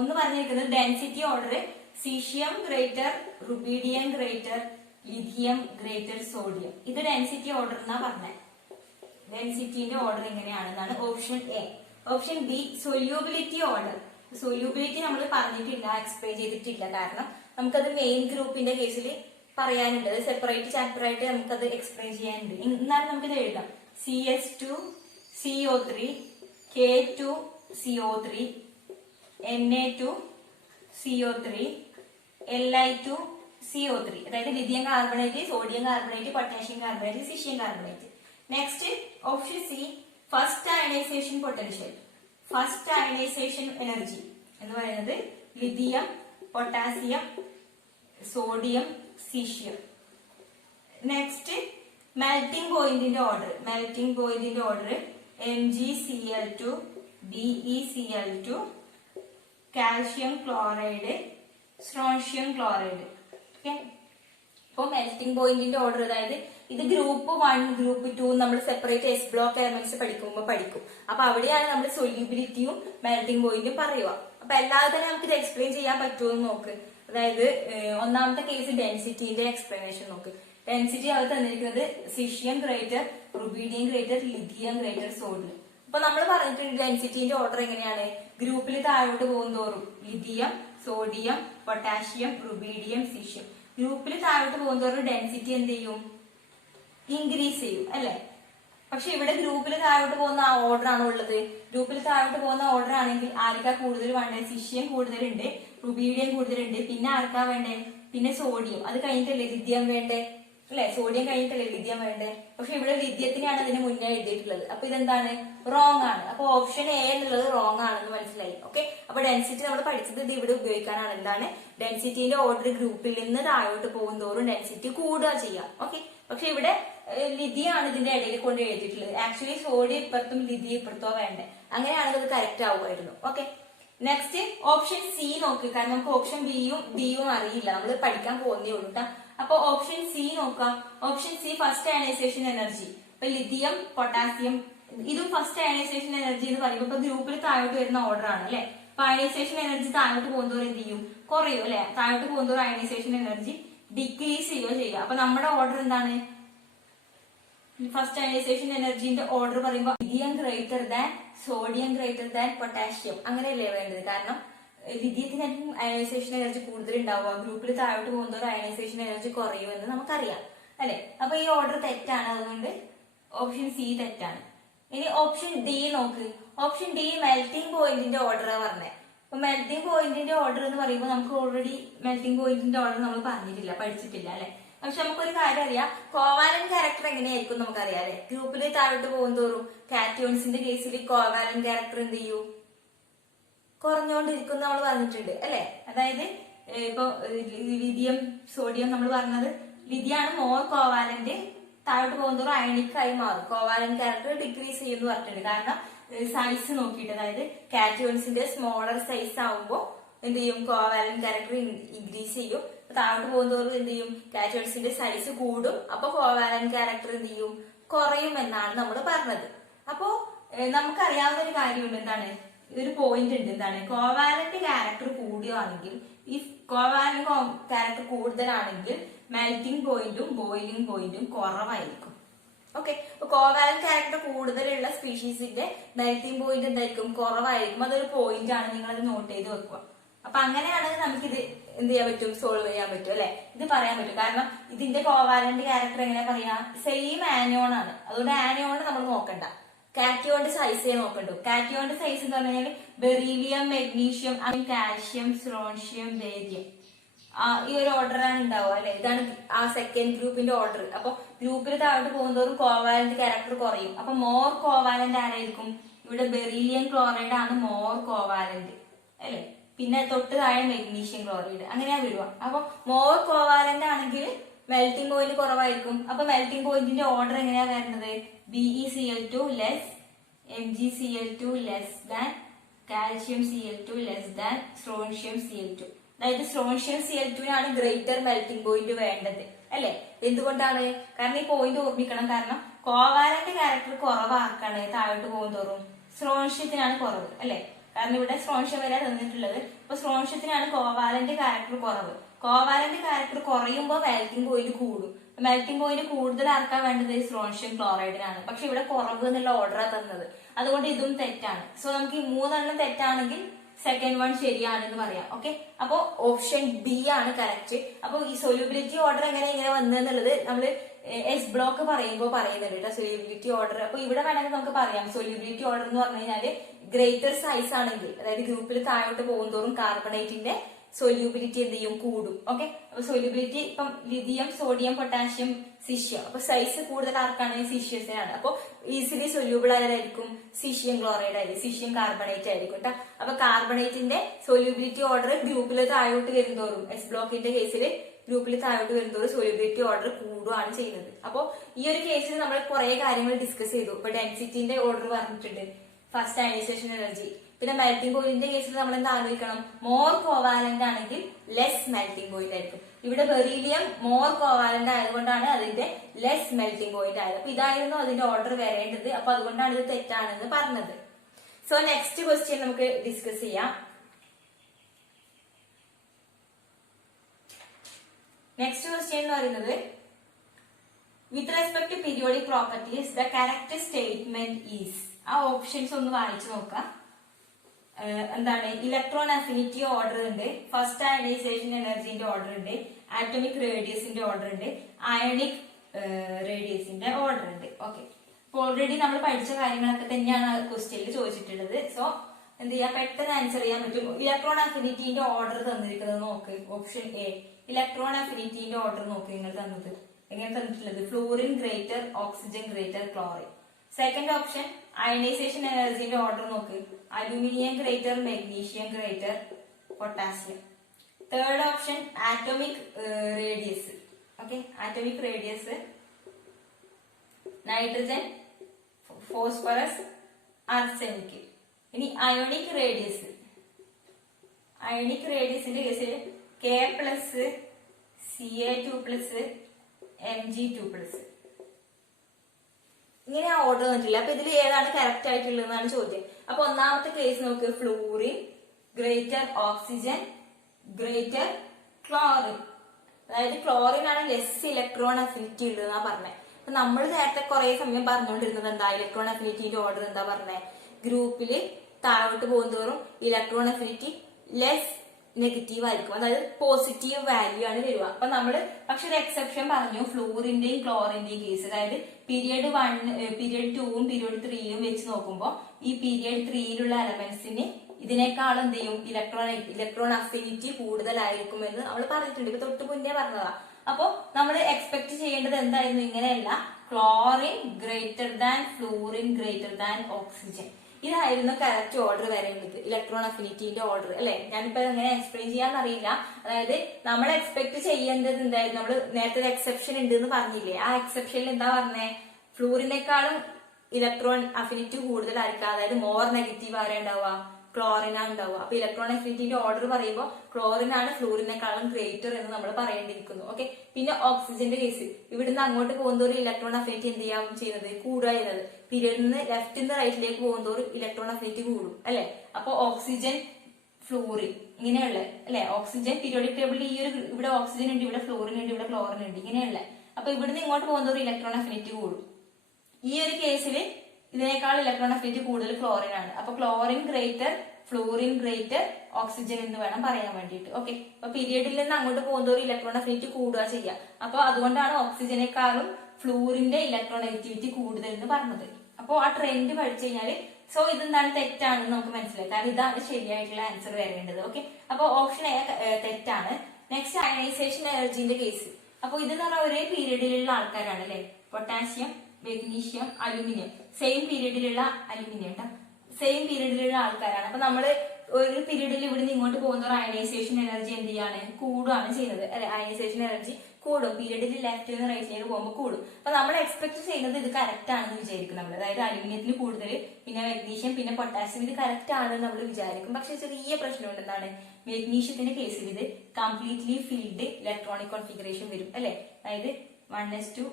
ഒന്ന് പറഞ്ഞിരിക്കുന്നത് density order caesium greater, rubidium greater, lithium greater, sodium. ഇത് ഡെൻസിറ്റി ഓർഡർ എന്നാ പറഞ്ഞത്. ഡെൻസിറ്റിന്റെ ഓർഡർ ഇങ്ങനെയാണെന്നാണ് option A. Option B solubility order. Solubility നമ്മൾ പറഞ്ഞിട്ടില്ല, എക്സ്പ്ലെയിൻ ചെയ്തിട്ടില്ല, കാരണം നമുക്കത് മെയിൻ ഗ്രൂപ്പിന്റെ കേസിൽ പറയാനുണ്ട്. സെപ്പറേറ്റ് ചാപ്റ്റർ ആയിട്ട് നമുക്കത് എക്സ്പ്ലെയിൻ ചെയ്യാനുണ്ട്. എന്നാലും നമുക്കിത് എഴുതാം. CS2 CO3 K2 CO3 Na2 CO3 Li2 CO3. അതായത് lithium carbonate, sodium carbonate, potassium carbonate, caesium carbonate. Next option C first ionisation potential, first ionisation energy എന്ന് പറയുന്നത് lithium, potassium, sodium, caesium. Next melting പോയിന്റിന്റെ order, melting പോയിന്റിന്റെ order MgCl2, BeCl2, calcium chloride, strontium chloride. Okay, ഇപ്പൊ melting പോയിന്റിന്റെ order, അതായത് ഇത് group 1 group 2 നമ്മൾ separate S block elements പഠിക്കുമ്പോൾ പഠിക്കും. അപ്പൊ അവിടെയാണ് നമ്മൾ സൊല്യൂബിലിറ്റിയും മെൽറ്റിംഗ് പോയിന്റും പറയുക. അപ്പൊ അല്ലാതെ തന്നെ നമുക്ക് ഇത് എക്സ്പ്ലെയിൻ ചെയ്യാൻ പറ്റുമെന്ന് നോക്ക്. അതായത് ഒന്നാമത്തെ കേസ് ഡെൻസിറ്റിന്റെ എക്സ്പ്ലനേഷൻ നോക്ക്. ഡെൻസിറ്റി അവർ തന്നിരിക്കുന്നത് caesium greater, rubidium greater, lithium greater, sodium. അപ്പൊ നമ്മൾ പറഞ്ഞിട്ടുണ്ട് ഡെൻസിറ്റിന്റെ ഓർഡർ എങ്ങനെയാണ്, ഗ്രൂപ്പിൽ താഴോട്ട് പോകുന്തോറും lithium, sodium, potassium, rubidium, caesium. ഗ്രൂപ്പിൽ താഴോട്ട് പോകുന്തോറും ഡെൻസിറ്റി എന്ത് ചെയ്യും, ഇൻക്രീസ് ചെയ്യും അല്ലെ. പക്ഷെ ഇവിടെ ഗ്രൂപ്പിൽ താഴോട്ട് പോകുന്ന ആ ഓർഡർ ആണ് ഉള്ളത്. ഗ്രൂപ്പിൽ താഴോട്ട് പോകുന്ന ഓർഡർ ആണെങ്കിൽ ആർക്കാ കൂടുതൽ വേണ്ടത്, സീഷ്യം കൂടുതലുണ്ട്, റുബീഡിയം കൂടുതലുണ്ട്, പിന്നെ ആർക്കാ വേണ്ടേ, പിന്നെ സോഡിയം. അത് കഴിഞ്ഞിട്ടല്ലേ ലിഥിയം വേണ്ടേ അല്ലെ, സോഡിയം കഴിഞ്ഞിട്ടല്ലേ ലിഥിയം വേണ്ടേ. പക്ഷെ ഇവിടെ ലിഥിയത്തിനാണ് അതിന് മുന്നേ എഴുതിയിട്ടുള്ളത്. അപ്പൊ ഇതെന്താണ്, റോങ് ആണ്. അപ്പൊ ഓപ്ഷൻ എ എന്നുള്ളത് റോങ് ആണെന്ന് മനസ്സിലായി. ഓക്കെ, അപ്പൊ ഡെൻസിറ്റി നമ്മൾ പഠിച്ചത് ഇത് ഇവിടെ ഉപയോഗിക്കാനാണ്. എന്താണ്, ഡെൻസിറ്റിന്റെ ഓർഡർ ഗ്രൂപ്പിൽ നിന്ന് താഴോട്ട് പോകുന്തോറും ഡെൻസിറ്റി കൂടുക ചെയ്യാം. ഓക്കെ, പക്ഷെ ഇവിടെ ലിഥിയാണ് ഇതിന്റെ ഇടയിൽ കൊണ്ട് എഴുതിയിട്ടുള്ളത്. ആക്ച്വലി സോഡിയം ഇപ്പുറത്തും ലിഥിയം ഇപ്പുറത്തോ വേണ്ടേ, അങ്ങനെയാണെങ്കിൽ അത് കറക്റ്റ് ആവുമായിരുന്നു. ഓക്കെ, നെക്സ്റ്റ് ഓപ്ഷൻ സി നോക്ക്. കാരണം നമുക്ക് ഓപ്ഷൻ ബിയും ഡിയും അറിയില്ല, നമ്മൾ പഠിക്കാൻ പോകുന്നേ ഉള്ളൂ കേട്ടോ. അപ്പൊ ഓപ്ഷൻ സി നോക്കാം. Option C first ionisation energy. ഇപ്പൊ ലിഥിയം, പൊട്ടാസ്യം, ഇതും ഫസ്റ്റ് അയണൈസേഷൻ എനർജി എന്ന് പറയുമ്പോൾ ഇപ്പൊ ഗ്രൂപ്പിൽ താഴോട്ട് വരുന്ന ഓർഡർ ആണ് അല്ലെ. അപ്പൊ അയണൈസേഷൻ എനർജി താഴോട്ട് പോകുന്നതോറും എന്ത് ചെയ്യും, കുറയും അല്ലെ. താഴോട്ട് പോകുന്നതോറും അയണൈസേഷൻ എനർജി ഡിക്രീസ് ചെയ്യുകയോ ചെയ്യുക. അപ്പൊ നമ്മുടെ ഓർഡർ എന്താണ്, ഫസ്റ്റ് അയണൈസേഷൻ എനർജിന്റെ ഓർഡർ പറയുമ്പോൾ lithium greater than, sodium greater than, potassium അങ്ങനെയല്ലേ വേണ്ടത്. കാരണം ലിഥിയത്തിനായിരിക്കും അയണൈസേഷൻ എനർജി കൂടുതൽ ഉണ്ടാവുക, ഗ്രൂപ്പിൽ താഴോട്ട് പോകുന്നതോറും അയണൈസേഷൻ എനർജി കുറയുമെന്ന് നമുക്കറിയാം അല്ലെ. അപ്പൊ ഈ ഓർഡർ തെറ്റാണ്, അതുകൊണ്ട് ഓപ്ഷൻ സി തെറ്റാണ്. ഇനി ഓപ്ഷൻ ഡി നോക്ക്. ഓപ്ഷൻ ഡി മെൽറ്റിംഗ് പോയിന്റിന്റെ ഓർഡർ പറഞ്ഞത്. അപ്പൊ മെൽറ്റിംഗ് പോയിന്റിന്റെ ഓർഡർ എന്ന് പറയുമ്പോൾ നമുക്ക് ഓൾറെഡി മെൽറ്റിംഗ് പോയിന്റിന്റെ ഓർഡർ നമ്മൾ പറഞ്ഞിട്ടില്ല, പഠിച്ചിട്ടില്ല അല്ലെ. പക്ഷെ നമുക്കൊരു കാര്യം അറിയാം, കോവാലന്റ് ക്യാരക്ടർ എങ്ങനെയായിരിക്കും നമുക്കറിയാം അല്ലെ. ഗ്രൂപ്പിൽ താഴോട്ട് പോകുന്തോറും കാറ്റയോൺസിന്റെ കേസിൽ കോവാലന്റ് ക്യാരക്ടർ എന്ത് ചെയ്യൂ, കുറഞ്ഞുകൊണ്ടിരിക്കും നമ്മൾ പറഞ്ഞിട്ടുണ്ട് അല്ലെ. അതായത് ഇപ്പൊ ലിഥിയം, സോഡിയം നമ്മൾ പറഞ്ഞത് ലിഥിയാണ് മോർ കോവാലന്റ്, താഴോട്ട് പോകുന്നതോറും അയണിക് ആയി മാറും, കോവാലന്റ് ക്യാരക്ടർ ഡിക്രീസ് ചെയ്യുമെന്ന് പറഞ്ഞിട്ടുണ്ട്. കാരണം സൈസ് നോക്കിയിട്ട്, അതായത് കാറ്റയോൺസിന്റെ സ്മോളർ സൈസ് ആവുമ്പോൾ എന്ത് ചെയ്യും, കോവാലന്റ് ക്യാരക്ടർ ഇൻക്രീസ് ചെയ്യും. താഴോട്ട് പോകുന്നതോറും എന്ത് ചെയ്യും, കാറ്റയോൺസിന്റെ സൈസ് കൂടും, അപ്പൊ കോവാലന്റ് ക്യാരക്ടർ എന്ത് ചെയ്യും, കുറയും എന്നാണ് നമ്മൾ പറഞ്ഞത്. അപ്പോ നമുക്കറിയാവുന്ന ഒരു കാര്യമുണ്ട്, എന്താണ്, ഒരു പോയിന്റ് ഉണ്ട്, എന്താണ്, കോവാലന്റ് ക്യാരക്ടർ കൂടുകയാണെങ്കിൽ, ഈ കോവാലന്റ് ക്യാരക്ടർ കൂടുതലാണെങ്കിൽ മെൽറ്റിംഗ് പോയിന്റും ബോയിലിംഗ് പോയിന്റും കുറവായിരിക്കും. ഓക്കെ, അപ്പൊ കോവാലന്റ് ക്യാരക്ടർ കൂടുതലുള്ള സ്പീഷീസിന്റെ മെൽറ്റിംഗ് പോയിന്റ് എന്തായിരിക്കും, കുറവായിരിക്കും. അതൊരു പോയിന്റ് ആണ്, നിങ്ങൾ അത് നോട്ട് ചെയ്ത് വെക്കുക. അപ്പൊ അങ്ങനെയാണെങ്കിൽ നമുക്കിത് എന്ത് ചെയ്യാൻ പറ്റും, സോൾവ് ചെയ്യാൻ പറ്റും അല്ലെ. ഇത് പറയാൻ പറ്റും. കാരണം ഇതിന്റെ കോവാലന്റ് ക്യാരക്ടർ എങ്ങനെ പറയാ, സെയിം ആനിയോൺ ആണ്, അതുകൊണ്ട് ആനിയോൺ നമ്മൾ നോക്കണ്ട, കാറ്റിയോന്റെ സൈസേ നോക്കണ്ടു. കാറ്റിയോന്റെ സൈസ് എന്ന് പറഞ്ഞു കഴിഞ്ഞാൽ beryllium, magnesium, calcium, strontium, barium, ഈ ഒരു ഓർഡറാണ് ഉണ്ടാവുക അല്ലെ. ഇതാണ് ആ സെക്കൻഡ് ഗ്രൂപ്പിന്റെ ഓർഡർ. അപ്പൊ ഗ്രൂപ്പിൽ താഴോട്ട് പോകുന്നതോറും കോവാലന്റ് ക്യാരക്ടർ കുറയും. അപ്പൊ മോർ കോവാലന്റ് ആരായിരിക്കും, ഇവിടെ ബെറീലിയം ക്ലോറൈഡ് ആണ് മോർ കോവാലന്റ് അല്ലെ. പിന്നെ തൊട്ട് താഴെ മെഗ്നീഷ്യം ക്ലോറൈഡ്, അങ്ങനെയാ വരുക. അപ്പൊ മോർ കോവാലന്റ് ആണെങ്കിൽ മെൽറ്റിംഗ് പോയിന്റ് കുറവായിരിക്കും. അപ്പൊ മെൽറ്റിംഗ് പോയിന്റിന്റെ ഓർഡർ എങ്ങനെയാ വരുന്നത്, BeCl2 less, MgCl2 less than, calcium Cl2 less than, strontium Cl2. അതായത് സ്ട്രോൺഷ്യം Cl2നാണ് ഗ്രേറ്റർ മെൽറ്റിംഗ് പോയിന്റ് വേണ്ടത് അല്ലെ. എന്തുകൊണ്ടാണ്, കാരണം ഈ പോയിന്റ് ഓർമ്മിക്കണം. കാരണം കോവാലന്റ് ക്യാരക്ടർ കുറവാക്കാണ് താഴോട്ട് പോകുന്തോറും, സ്ട്രോൺഷ്യത്തിനാണ് കുറവ് അല്ലെ. കാരണം ഇവിടെ സ്ട്രോൺഷ്യം വരെ തന്നിട്ടുള്ളത്. അപ്പൊ സ്ട്രോൺഷ്യത്തിനാണ് കോവാലന്റ് ക്യാരക്ടർ കുറവ്. കോവാലന്റ് ക്യാരക്ടർ കുറയുമ്പോൾ മെൽറ്റിംഗ് പോയിന്റ് കൂടും. മെൽറ്റിംഗ് പോയിന്റ് കൂടുതൽ ആർക്കാൻ വേണ്ടത്, സ്ട്രോൺഷ്യം ക്ലോറൈഡിനാണ്. പക്ഷെ ഇവിടെ കുറവ് എന്നുള്ള ഓർഡറാണ് തന്നത്, അതുകൊണ്ട് ഇതും തെറ്റാണ്. സോ നമുക്ക് ഈ മൂന്നെണ്ണം തെറ്റാണെങ്കിൽ സെക്കൻഡ് വൺ ശരിയാണെന്ന് പറയാം. ഓക്കെ, അപ്പൊ ഓപ്ഷൻ ബി ആണ് കറക്റ്റ്. അപ്പൊ ഈ സൊല്യൂബിലിറ്റി ഓർഡർ ഇങ്ങനെ വന്നെന്നുള്ളത് നമ്മൾ എസ് ബ്ലോക്ക് പറയുമ്പോൾ പറയുന്നുണ്ട് കേട്ടോ, സൊല്യൂബിലിറ്റി ഓർഡർ. അപ്പൊ ഇവിടെ വേണമെങ്കിൽ നമുക്ക് പറയാം, സൊല്യൂബിലിറ്റി ഓർഡർ എന്ന് പറഞ്ഞു കഴിഞ്ഞാല് ഗ്രേറ്റർ സൈസ് ആണെങ്കിൽ, അതായത് ഗ്രൂപ്പിൽ താഴോട്ട് പോകുന്തോറും കാർബണേറ്റിന്റെ സൊല്യൂബിലിറ്റി എന്ത് ചെയ്യും, കൂടും. ഓക്കെ, അപ്പൊ സൊല്യൂബിലിറ്റി ഇപ്പം ലിഥിയം, സോഡിയം, പൊട്ടാഷ്യം, സീഷ്യം. അപ്പൊ സൈസ് കൂടുതൽ ആർക്കാണ്, സീഷ്യസിനാണ്. അപ്പൊ ഈസിലി സൊല്യൂബിൾ ആയതായിരിക്കും സീഷ്യം ക്ലോറൈഡ് ആയിരിക്കും, സീഷ്യം കാർബണേറ്റ് ആയിരിക്കും കേട്ടോ. അപ്പൊ കാർബണേറ്റിന്റെ സൊല്യൂബിലിറ്റി ഓർഡർ ഗ്രൂപ്പിൽ താഴോട്ട് വരുന്തോറും, എസ് ബ്ലോക്കിന്റെ കേസിൽ ഗ്രൂപ്പിൽ താഴോട്ട് വരുന്നതോറും സൊല്യൂബിലിറ്റി ഓർഡർ കൂടുകയാണ് ചെയ്യുന്നത്. അപ്പൊ ഈ ഒരു കേസിൽ നമ്മൾ കുറെ കാര്യങ്ങൾ ഡിസ്കസ് ചെയ്തു. ഇപ്പൊ ഡെൻസിറ്റിന്റെ ഓർഡർ പറഞ്ഞിട്ടുണ്ട്, ഫസ്റ്റ് അയണൈസേഷൻ എനർജി. പിന്നെ മെൽറ്റിംഗ് പോയിന്റിന്റെ കേസിൽ നമ്മൾ എന്താ ആലോചിക്കണം, മോർ കോവാലന്റ് ആണെങ്കിൽ ലെസ് മെൽറ്റിംഗ് പോയിന്റ് ആയിരിക്കും. ഇവിടെ ബെറീലിയം മോർ കോവാലന്റ് ആയതുകൊണ്ടാണ് അതിന്റെ ലെസ് മെൽറ്റിംഗ് പോയിന്റ് ആയത്. അപ്പൊ ഇതായിരുന്നു അതിന്റെ ഓർഡർ വരേണ്ടത്. അപ്പൊ അതുകൊണ്ടാണ് ഇത് തെറ്റാണെന്ന് പറഞ്ഞത്. സോ നെക്സ്റ്റ് ക്വസ്റ്റ്യൻ നമുക്ക് ഡിസ്കസ് ചെയ്യാം. നെക്സ്റ്റ് ക്വസ്റ്റ്യൻ എന്ന് പറയുന്നത്, with respect to periodic properties the correct statement is. ആ ഓപ്ഷൻസ് ഒന്ന് വായിച്ചു നോക്കാം. എന്താണ്, ഇലക്ട്രോൺ അഫിനിറ്റി ഓർഡർ ഉണ്ട്, ഫസ്റ്റ് അയണൈസേഷൻ എനർജിന്റെ ഓർഡർ ഉണ്ട്, ആറ്റോമിക് റേഡിയസിന്റെ ഓർഡർ ഉണ്ട്, അയണിക് റേഡിയസിന്റെ ഓർഡർ ഉണ്ട്. ഓക്കെ, അപ്പൊ ഓൾറെഡി നമ്മൾ പഠിച്ച കാര്യങ്ങളൊക്കെ തന്നെയാണ് ക്വസ്റ്റ്യനിൽ ചോദിച്ചിട്ടുള്ളത്. സോ എന്ത് ചെയ്യാം, പെട്ടെന്ന് ആൻസർ ചെയ്യാൻ പറ്റും. ഇലക്ട്രോൺ അഫിനിറ്റിന്റെ ഓർഡർ തന്നിരിക്കുന്നത് നോക്ക്, ഓപ്ഷൻ എ. ഇലക്ട്രോൺ അഫിനിറ്റിന്റെ ഓർഡർ നോക്ക് നിങ്ങൾ തന്നത് എങ്ങനെ തന്നിട്ടുള്ളത്, fluorine greater, oxygen greater, chlorine. Second option ionisation എനർജിന്റെ ഓർഡർ നോക്ക്, aluminium greater, magnesium greater, potassium. Third option atomic radius. Okay, atomic radius nitrogen, phosphorus, arsenic. ഇനി അയോണിക് റേഡിയസ്, അയോണിക് റേഡിയസിന്റെ കേസിൽ K+, Ca2+, Mg2+. ഇങ്ങനെ ആ ഓർഡർ തന്നിട്ടില്ല. അപ്പൊ ഇതിൽ ഏതാണ് കറക്റ്റ് ആയിട്ടുള്ളതെന്നാണ് ചോദ്യം. അപ്പൊ ഒന്നാമത്തെ കേസ് നോക്ക്, fluorine greater, oxygen greater, chlorine. അതായത് ക്ലോറിൻ ആണ് ലെസ് ഇലക്ട്രോൺ അഫിനിറ്റി ഉള്ളതെന്നാ പറഞ്ഞത്. അപ്പൊ നമ്മൾ നേരത്തെ കുറെ സമയം പറഞ്ഞുകൊണ്ടിരുന്നത് എന്താ, ഇലക്ട്രോൺ അഫിനിറ്റിന്റെ ഓർഡർ എന്താ പറഞ്ഞത്, ഗ്രൂപ്പിൽ താഴോട്ട് പോകുന്നതോറും ഇലക്ട്രോൺ അഫിനിറ്റി ലെസ് നെഗറ്റീവ് ആയിരിക്കും, അതായത് പോസിറ്റീവ് വാല്യൂ ആണ് വരിക. അപ്പൊ നമ്മള് പക്ഷെ ഒരു എക്സെപ്ഷൻ പറഞ്ഞു, ഫ്ലൂറിന്റെയും ക്ലോറിന്റെയും കേസ്. അതായത് പീരിയഡ് 1, പീരിയഡ് 2ഉം പീരിയഡ് 3യും വെച്ച് നോക്കുമ്പോൾ ഈ പീരിയഡ് 3യിലുള്ള എലമെന്റ്സിന് ഇതിനേക്കാളും എന്ത് ചെയ്യും, ഇലക്ട്രോൺ അഫിനിറ്റി കൂടുതലായിരിക്കും എന്ന് നമ്മൾ പറഞ്ഞിട്ടുണ്ട്. ഇപ്പൊ തൊട്ട് മുന്നേ പറഞ്ഞതാ. അപ്പൊ നമ്മൾ എക്സ്പെക്ട് ചെയ്യേണ്ടത് എന്തായിരുന്നു, ഇങ്ങനെയല്ല, chlorine greater than fluorine greater than oxygen. ഇതായിരുന്നു കറക്റ്റ് ഓർഡർ വരേണ്ടത്, ഇലക്ട്രോൺ അഫിനിറ്റിന്റെ ഓർഡർ അല്ലെ. ഞാനിപ്പോ എങ്ങനെ എക്സ്പ്ലെയിൻ ചെയ്യാന്നറിയില്ല. അതായത് നമ്മൾ എക്സ്പെക്ട് ചെയ്യേണ്ടത് എന്തായിരുന്നു, നമ്മൾ നേരത്തെ ഒരു എക്സെപ്ഷൻ ഉണ്ട് എന്ന് പറഞ്ഞില്ലേ, ആ എക്സെപ്ഷനിൽ എന്താ പറഞ്ഞേ, ഫ്ലൂറിനേക്കാളും ഇലക്ട്രോൺ അഫിനിറ്റി കൂടുതലായിരിക്കും. അതായത് മോർ നെഗറ്റീവ് ആരാ ഉണ്ടാവുക, ക്ലോറിനാണ് ഉണ്ടാവുക. അപ്പൊ ഇലക്ട്രോൺ അഫിനിറ്റിന്റെ ഓർഡർ പറയുമ്പോൾ ക്ലോറിൻ ആണ് ഫ്ലൂറിനേക്കാളും ഗ്രേറ്റർ എന്ന് നമ്മൾ പറയേണ്ടിയിരിക്കുന്നു. ഓക്കെ, പിന്നെ ഓക്സിജന്റെ കേസ്, ഇവിടുന്ന് അങ്ങോട്ട് പോകുന്നതോറും ഇലക്ട്രോൺ അഫിനിറ്റി എന്ത് ചെയ്യാൻ ചെയ്യുന്നത്, കൂടുക ചെയ്യുന്നത്. പീരിയഡിൽ നിന്ന് ലെഫ്റ്റിൽ നിന്ന് റൈറ്റിലേക്ക് പോകുന്നതോറും ഇലക്ട്രോൺ അഫിനിറ്റി കൂടും അല്ലെ. അപ്പൊ ഓക്സിജൻ, ഫ്ലൂറിൻ ഇങ്ങനെയുള്ള അല്ലെ. ഓക്സിജൻ പീരിയോഡിക് ടേബിളിൽ ഈ ഒരു ഇവിടെ ഓക്സിജൻ ഉണ്ട്, ഇവിടെ ഫ്ലൂറിൻ ഉണ്ട്, ഇവിടെ ക്ലോറിൻ ഉണ്ട്, ഇങ്ങനെയുള്ള. അപ്പൊ ഇവിടുന്ന് ഇങ്ങോട്ട് പോകുന്നതോറും ഇലക്ട്രോൺ അഫിനിറ്റി കൂടും. ഈ ഒരു കേസിൽ ഇതിനേക്കാൾ ഇലക്ട്രോൺ അഫിനിറ്റി കൂടുതൽ ക്ലോറിൻ ആണ്. അപ്പൊ chlorine greater, fluorine greater, oxygen എന്ന് വേണം പറയാൻ വേണ്ടിയിട്ട്. ഓക്കെ, അപ്പൊ പീരിയഡിൽ നിന്ന് അങ്ങോട്ട് പോകുന്നതോറും ഇലക്ട്രോൺ അഫിനിറ്റി കൂടുക ചെയ്യുക. അപ്പൊ അതുകൊണ്ടാണ് ഓക്സിജനേക്കാളും ഫ്ലൂറിന്റെ ഇലക്ട്രോൺ നെഗറ്റിവിറ്റി കൂടുതൽ എന്ന് പറഞ്ഞത്. അപ്പൊ ആ ട്രെൻഡ് പഠിച്ചു കഴിഞ്ഞാല് സോ ഇതെന്താണ് തെറ്റാണെന്ന് നമുക്ക് മനസ്സിലായി. കാരണം ഇതാണ് ശരിയായിട്ടുള്ള ആൻസർ വരേണ്ടത്. ഓക്കെ, അപ്പൊ ഓപ്ഷൻ എ തെറ്റാണ്. നെക്സ്റ്റ് അയണൈസേഷൻ എനർജിന്റെ കേസ്. അപ്പൊ ഇതെന്ന് പറഞ്ഞാൽ ഒരേ പീരീഡിലുള്ള ആൾക്കാരാണ് അല്ലെ. പൊട്ടാസ്യം, മെഗ്നീഷ്യം, അലുമിനിയം, സെയിം പീരീഡിലുള്ള അലുമിനിയം കേട്ടോ, സെയിം പീരീഡിലുള്ള ആൾക്കാരാണ്. അപ്പൊ നമ്മള് ഒരു പീരീഡിൽ ഇവിടുന്ന് ഇങ്ങോട്ട് പോകുന്ന അയണൈസേഷൻ എനർജി എന്ത് ചെയ്യാണ്, കൂടുകയാണ് ചെയ്യുന്നത് അല്ലെ. അയണൈസേഷൻ എനർജി കൂടും, പീരീഡിൽ ലെഫ്റ്റ് നിന്ന് റൈറ്റിലേക്ക് പോകുമ്പോൾ കൂടും. അപ്പൊ നമ്മൾ എക്സ്പെക്ട് ചെയ്യുന്നത് ഇത് കറക്റ്റ് ആണെന്ന് വിചാരിക്കും നമ്മൾ. അതായത് അലുമിനിയത്തിൽ കൂടുതൽ, പിന്നെ മെഗ്നീഷ്യം, പിന്നെ പൊട്ടാസ്യം, ഇത് കറക്റ്റ് ആണെന്ന് നമ്മൾ വിചാരിക്കും. പക്ഷെ ചെറിയ പ്രശ്നമുണ്ട്. എന്താണ്, മെഗ്നീഷ്യത്തിന്റെ കേസിൽ ഇത് കംപ്ലീറ്റ്ലി ഫിൽഡ് ഇലക്ട്രോണിക് കോൺഫിഗറേഷൻ വരും അല്ലെ. അതായത് 1s2,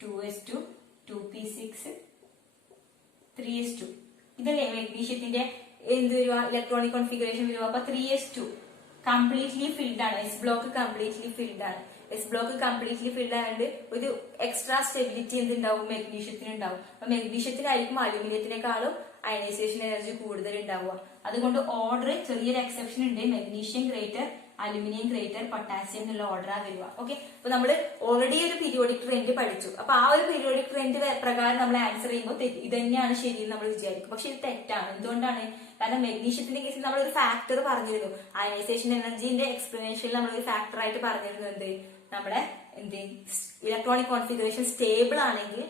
2s2, 2p6, 3s2 ഇതല്ലേ മെഗ്നീഷ്യത്തിന്റെ എന്ത് വരുക, ഇലക്ട്രോണിക് കോൺഫിഗറേഷൻ വരുക. അപ്പൊ 3s2 കംപ്ലീറ്റ്ലി ഫിൽഡ് ആണ്, എസ് ബ്ലോക്ക് കംപ്ലീറ്റ്ലി ഫിൽഡ് ആണ്. എസ് ബ്ലോക്ക് കംപ്ലീറ്റ്ലി ഫിൽഡ് ആയതുകൊണ്ട് ഒരു എക്സ്ട്രാ സ്റ്റെബിലിറ്റി എന്തുണ്ടാവും, മെഗ്നീഷ്യത്തിന് ഉണ്ടാവും. അപ്പൊ മെഗ്നീഷ്യത്തിനായിരിക്കും അലുമിനിയത്തിനേക്കാളും അയണൈസേഷൻ എനർജി കൂടുതൽ ഉണ്ടാവുക. അതുകൊണ്ട് ഓർഡർ ചെറിയൊരു എക്സെപ്ഷൻ ഉണ്ട്, magnesium greater, aluminium, greater, potassium എന്നുള്ള ഓർഡറാണ് വരിക. ഓക്കെ, അപ്പൊ നമ്മൾ ഓൾറെഡി ഒരു പീരിയോഡിക് ട്രെൻഡ് പഠിച്ചു. അപ്പൊ ആ ഒരു പീരിയോഡിക് ട്രെൻഡ് പ്രകാരം നമ്മൾ ആൻസർ ചെയ്യുമ്പോൾ ഇത് തന്നെയാണ് ശരിയെന്ന് നമ്മൾ വിചാരിക്കും. പക്ഷെ ഇത് തെറ്റാണ്. എന്തുകൊണ്ടാണ്? കാരണം മെഗ്നീഷ്യത്തിന്റെ കേസിൽ നമ്മൾ ഒരു ഫാക്ടർ പറഞ്ഞിരുന്നു. അയണൈസേഷൻ എനർജിന്റെ എക്സ്പ്ലനേഷനിൽ നമ്മൾ ഒരു ഫാക്ടർ ആയിട്ട് പറഞ്ഞിരുന്നു നമ്മുടെ ഇലക്ട്രോണിക് കോൺഫിഗറേഷൻ സ്റ്റേബിൾ ആണെങ്കിൽ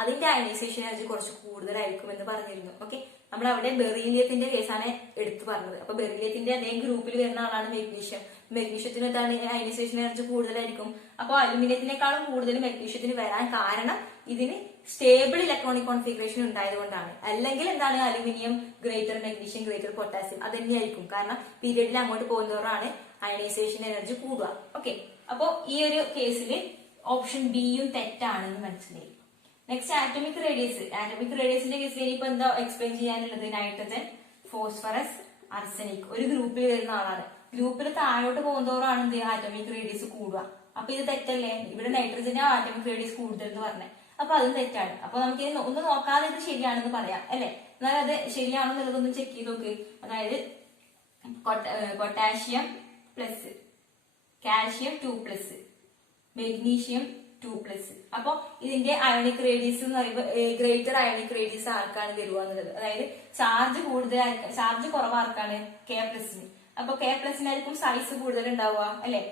അതിന്റെ അയണൈസേഷൻ എനർജി കുറച്ച് കൂടുതലായിരിക്കും എന്ന് പറഞ്ഞിരുന്നു. ഓക്കെ, നമ്മൾ അവിടെ ബെറീലിയത്തിന്റെ കേസാണ് എടുത്തു പറഞ്ഞത്. അപ്പൊ ബെറീലിയത്തിന്റെ അതേ ഗ്രൂപ്പിൽ വരുന്ന ആളാണ് മെഗ്നീഷ്യം. മെഗ്നീഷ്യത്തിന് അയണൈസേഷൻ എനർജി കൂടുതലായിരിക്കും. അപ്പൊ അലുമിനിയത്തിനേക്കാളും കൂടുതൽ മെഗ്നീഷ്യത്തിന് വരാൻ കാരണം ഇതിന് സ്റ്റേബിൾ ഇലക്ട്രോണിക് കോൺഫിഗറേഷൻ ഉണ്ടായതുകൊണ്ടാണ്. അല്ലെങ്കിൽ എന്താണ് aluminium, greater, magnesium, greater, potassium അത് തന്നെയായിരിക്കും. കാരണം പീരിയഡിൽ അങ്ങോട്ട് പോകുന്നവരാണ് അയണൈസേഷൻ എനർജി കൂടുക. ഓക്കെ, അപ്പോ ഈ ഒരു കേസിൽ ഓപ്ഷൻ ബിയും തെറ്റാണെന്ന് മനസ്സിലായി. Next atomic radius. ആറ്റോമിക് റേഡിയസിന്റെ കേസിൽ ഇനിയിപ്പോ എന്താ എക്സ്പ്ലെയിൻ ചെയ്യാനുള്ളത്? നൈട്രജൻ, ഫോസ്ഫറസ്, ആർസനിക് ഒരു ഗ്രൂപ്പിൽ വരുന്ന ആളാണ്. ഗ്രൂപ്പിൽ താഴോട്ട് പോകുന്നതോറാണ് എന്ത് ആറ്റോമിക് റേഡിയസ് കൂടുക. അപ്പൊ ഇത് തെറ്റല്ലേ? ഇവിടെ നൈട്രജന്റെ ആറ്റോമിക് റേഡിയസ് കൂടുതൽ എന്ന് പറഞ്ഞത്. അപ്പൊ അതും തെറ്റാണ്. അപ്പൊ നമുക്ക് ഇനി ഒന്ന് നോക്കാതെ ഇത് ശരിയാണെന്ന് പറയാം അല്ലെ? എന്നാൽ അത് ശരിയാണെന്നുള്ളതൊന്ന് ചെക്ക് ചെയ്ത് നോക്ക്. അതായത് പൊട്ടാഷ്യം പ്ലസ്, കാൽഷ്യം 2+, മെഗ്നീഷ്യം 2+. അപ്പൊ ഇതിന്റെ അയോണിക് റേഡിയസ് എന്ന് പറയുമ്പോൾ ഗ്രേറ്റർ അയോണിക് റേഡിയസ് ആർക്കാണ് വരിക എന്നുള്ളത്. അതായത് ചാർജ് കൂടുതലായിരിക്കും, ചാർജ് കുറവാർക്കാണ് K+. അപ്പൊ K+നായിരിക്കും സൈസ് കൂടുതൽ ഉണ്ടാവുക അല്ലെ?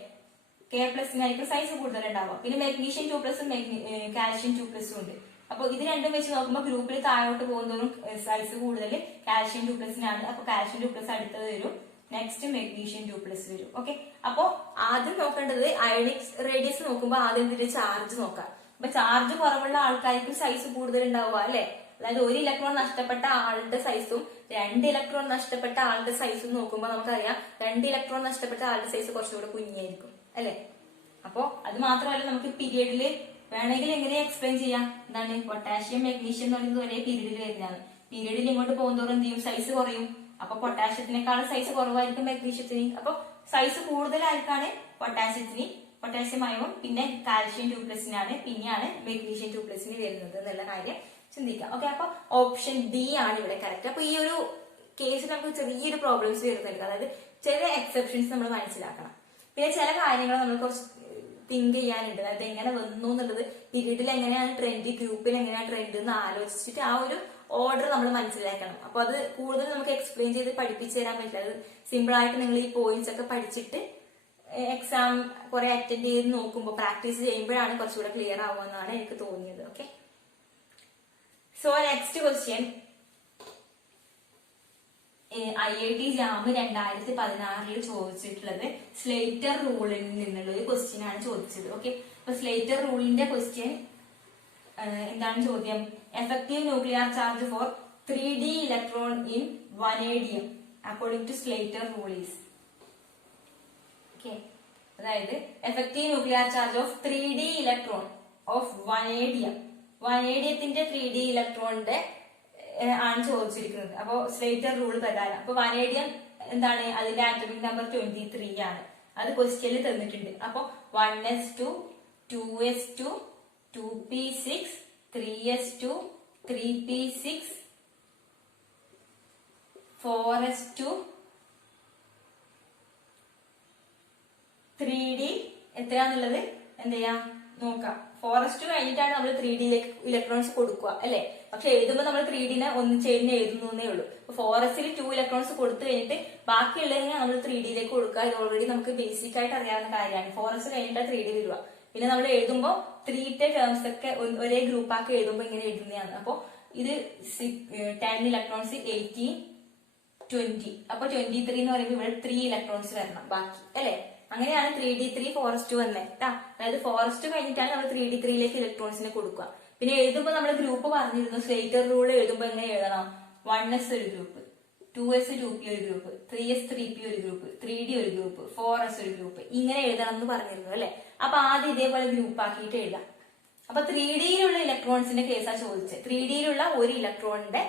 K+നായിരിക്കും സൈസ് കൂടുതൽ ഉണ്ടാവുക. പിന്നെ മെഗ്നീഷ്യം 2+, കാൽഷ്യം 2+ഉം ഉണ്ട്. അപ്പൊ ഇത് രണ്ടും വെച്ച് നോക്കുമ്പോൾ ഗ്രൂപ്പിൽ താഴോട്ട് പോകുന്നതും സൈസ് കൂടുതൽ കാൽഷ്യം 2+നാണ്. അപ്പൊ കാൽഷ്യം 2+ അടുത്തത് വരും. നെക്സ്റ്റ് മെഗ്നീഷ്യം 2+ വരും. ഓക്കെ, അപ്പോ ആദ്യം നോക്കേണ്ടത് അയോണിക് റേഡിയസ് നോക്കുമ്പോൾ ആദ്യം ഇതിന്റെ ചാർജ് നോക്കാം. അപ്പൊ ചാർജ് കുറവുള്ള ആൾക്കാർക്ക് സൈസ് കൂടുതൽ ഉണ്ടാവുക അല്ലെ? അതായത് 1 ഇലക്ട്രോൺ നഷ്ടപ്പെട്ട ആളുടെ സൈസും 2 ഇലക്ട്രോൺ നഷ്ടപ്പെട്ട ആളുടെ സൈസും നോക്കുമ്പോൾ നമുക്കറിയാം 2 ഇലക്ട്രോൺ നഷ്ടപ്പെട്ട ആളുടെ സൈസ് കുറച്ചുകൂടെ കുഞ്ഞായിരിക്കും അല്ലെ? അപ്പോ അത് മാത്രമല്ല, നമുക്ക് പീരിയഡില് വേണമെങ്കിൽ എങ്ങനെ എക്സ്പ്ലെയിൻ ചെയ്യാം? എന്താണ് പൊട്ടാഷ്യം, മെഗ്നീഷ്യം എന്ന് പറയുന്നത് ഒരേ പീരീഡിൽ വരുന്നതാണ്. പീരീഡിൽ ഇങ്ങോട്ട് പോകുന്നതോറും എന്ത് ചെയ്യും? സൈസ് കുറയും. അപ്പൊ പൊട്ടാഷ്യത്തിനേക്കാളും സൈസ് കുറവായിരിക്കും മെഗ്നീഷ്യത്തിന്. അപ്പൊ സൈസ് കൂടുതലായിരിക്കാണ് പൊട്ടാഷ്യത്തിന്, പൊട്ടാഷ്യം അയവും പിന്നെ കാൽഷ്യം 2+നാണ്, പിന്നെയാണ് മെഗ്നീഷ്യം 2+ന് വരുന്നത് എന്നുള്ള കാര്യം ചിന്തിക്കാം. ഓക്കെ, അപ്പൊ ഓപ്ഷൻ ബി ആണ് ഇവിടെ കറക്റ്റ്. അപ്പൊ ഈ ഒരു കേസിൽ നമുക്ക് ചെറിയൊരു പ്രോബ്ലംസ് വരുന്നുണ്ട്. അതായത് ചില എക്സെപ്ഷൻസ് നമ്മൾ മനസ്സിലാക്കണം. പിന്നെ ചില കാര്യങ്ങൾ നമ്മൾ കുറച്ച് തിങ്ക് ചെയ്യാനുണ്ട്. അതായത് എങ്ങനെ വന്നു എന്നുള്ളത്, പീരീഡിൽ എങ്ങനെയാണ് ട്രെൻഡ്, ഗ്രൂപ്പിൽ എങ്ങനെയാണ് ട്രെൻഡ് എന്ന് ആലോചിച്ചിട്ട് ആ ഒരു ഓർഡർ നമ്മൾ മനസ്സിലാക്കണം. അപ്പൊ അത് കൂടുതൽ നമുക്ക് എക്സ്പ്ലെയിൻ ചെയ്ത് പഠിപ്പിച്ചു തരാൻ പറ്റില്ല. അത് സിമ്പിൾ ആയിട്ട് നിങ്ങൾ ഈ പോയിന്റ്സ് ഒക്കെ പഠിച്ചിട്ട് എക്സാം കുറെ അറ്റൻഡ് ചെയ്ത് നോക്കുമ്പോൾ പ്രാക്ടീസ് ചെയ്യുമ്പോഴാണ് കുറച്ചുകൂടെ ക്ലിയർ ആവുമെന്നാണ് എനിക്ക് തോന്നിയത്. Okay, so next question. IIT JAM 2016 ചോദിച്ചിട്ടുള്ളത് സ്ലേറ്റർ റൂളിൽ നിന്നുള്ള ഒരു ക്വസ്റ്റ്യൻ ആണ് ചോദിച്ചത്. ഓക്കെ, അപ്പൊ സ്ലേറ്റർ റൂളിന്റെ ക്വസ്റ്റ്യൻ എന്താണ് ചോദ്യം? Effective nuclear charge for 3D electron in vanadium according to Slater rule is. Okay, അതായത് effective nuclear charge of 3D electron of vanadium, വനേഡിയത്തിന്റെ 3D ഇലക്ട്രോണിന്റെ ആണ് ചോദിച്ചിരിക്കുന്നത്. അപ്പോ സ്ലേറ്റർ റൂൾ പ്രകാരം അപ്പൊ വനേഡിയം എന്താണ്? അതിന്റെ ആറ്റോമിക് നമ്പർ 23 ആണ്. അത് ക്വസ്റ്റ്യനിൽ തന്നിട്ടുണ്ട്. അപ്പൊ 1s2, 2s2, 2p6, 3s2, 3p6, 4s2, 3d എത്രയാന്നുള്ളത് എന്ത് ചെയ്യാം നോക്കാം. 4s2 കഴിഞ്ഞിട്ടാണ് നമ്മൾ 3d ഇലക്ട്രോൺസ് കൊടുക്കുക അല്ലെ? പക്ഷെ എഴുതുമ്പോൾ നമ്മൾ 3dനെ ഒന്നിച്ചെഴുതി എഴുതുന്നേ ഉള്ളൂ. 4sൽ 2 ഇലക്ട്രോൺസ് കൊടുത്തു കഴിഞ്ഞിട്ട് ബാക്കിയുള്ളതിനെ നമ്മൾ 3dയിലേക്ക് കൊടുക്കുക. ഇത് ഓൾറെഡി നമുക്ക് ബേസിക് ആയിട്ട് അറിയാവുന്ന കാര്യമാണ്. 4s കഴിഞ്ഞിട്ട് 3d വരിക. പിന്നെ നമ്മൾ എഴുതുമ്പോൾ 3ത്തെ ടേംസ് ഒക്കെ ഒരേ ഗ്രൂപ്പ് ആക്കി എഴുതുമ്പോൾ ഇങ്ങനെ എഴുതുന്നതാണ്. അപ്പൊ ഇത് 10 ഇലക്ട്രോൺസ് 18, 20. അപ്പൊ 23 എന്ന് പറയുമ്പോൾ ഇവിടെ 3 ഇലക്ട്രോൺസ് വരണം ബാക്കി അല്ലെ? അങ്ങനെയാണ് 3d3 4s2 വന്നത്. അതായത് 4s2 കഴിഞ്ഞിട്ടാണ് നമ്മൾ 3d3യിലേക്ക് ഇലക്ട്രോൺസിനെ കൊടുക്കുക. പിന്നെ എഴുതുമ്പോൾ നമ്മൾ ഗ്രൂപ്പ് പറഞ്ഞിരുന്നു. സ്ലേറ്റർ റൂൾ എഴുതുമ്പോൾ എങ്ങനെ എഴുതണം? 1s ഒരു ഗ്രൂപ്പ്, 2s 2p ഒരു ഗ്രൂപ്പ്, 3s 3p ഒരു ഗ്രൂപ്പ്, 3d ഒരു ഗ്രൂപ്പ്, 4s ഒരു ഗ്രൂപ്പ്, ഇങ്ങനെ എഴുതണം എന്ന് പറഞ്ഞിരുന്നു അല്ലെ? അപ്പൊ ആദ്യം ഇതേപോലെ ഗ്രൂപ്പ് ആക്കിയിട്ട് എഴുതാം. അപ്പൊ 3dയിലുള്ള ഇലക്ട്രോൺസിന്റെ കേസാ ചോദിച്ചത്. 3dയിലുള്ള ഒരു ഇലക്ട്രോണിന്റെ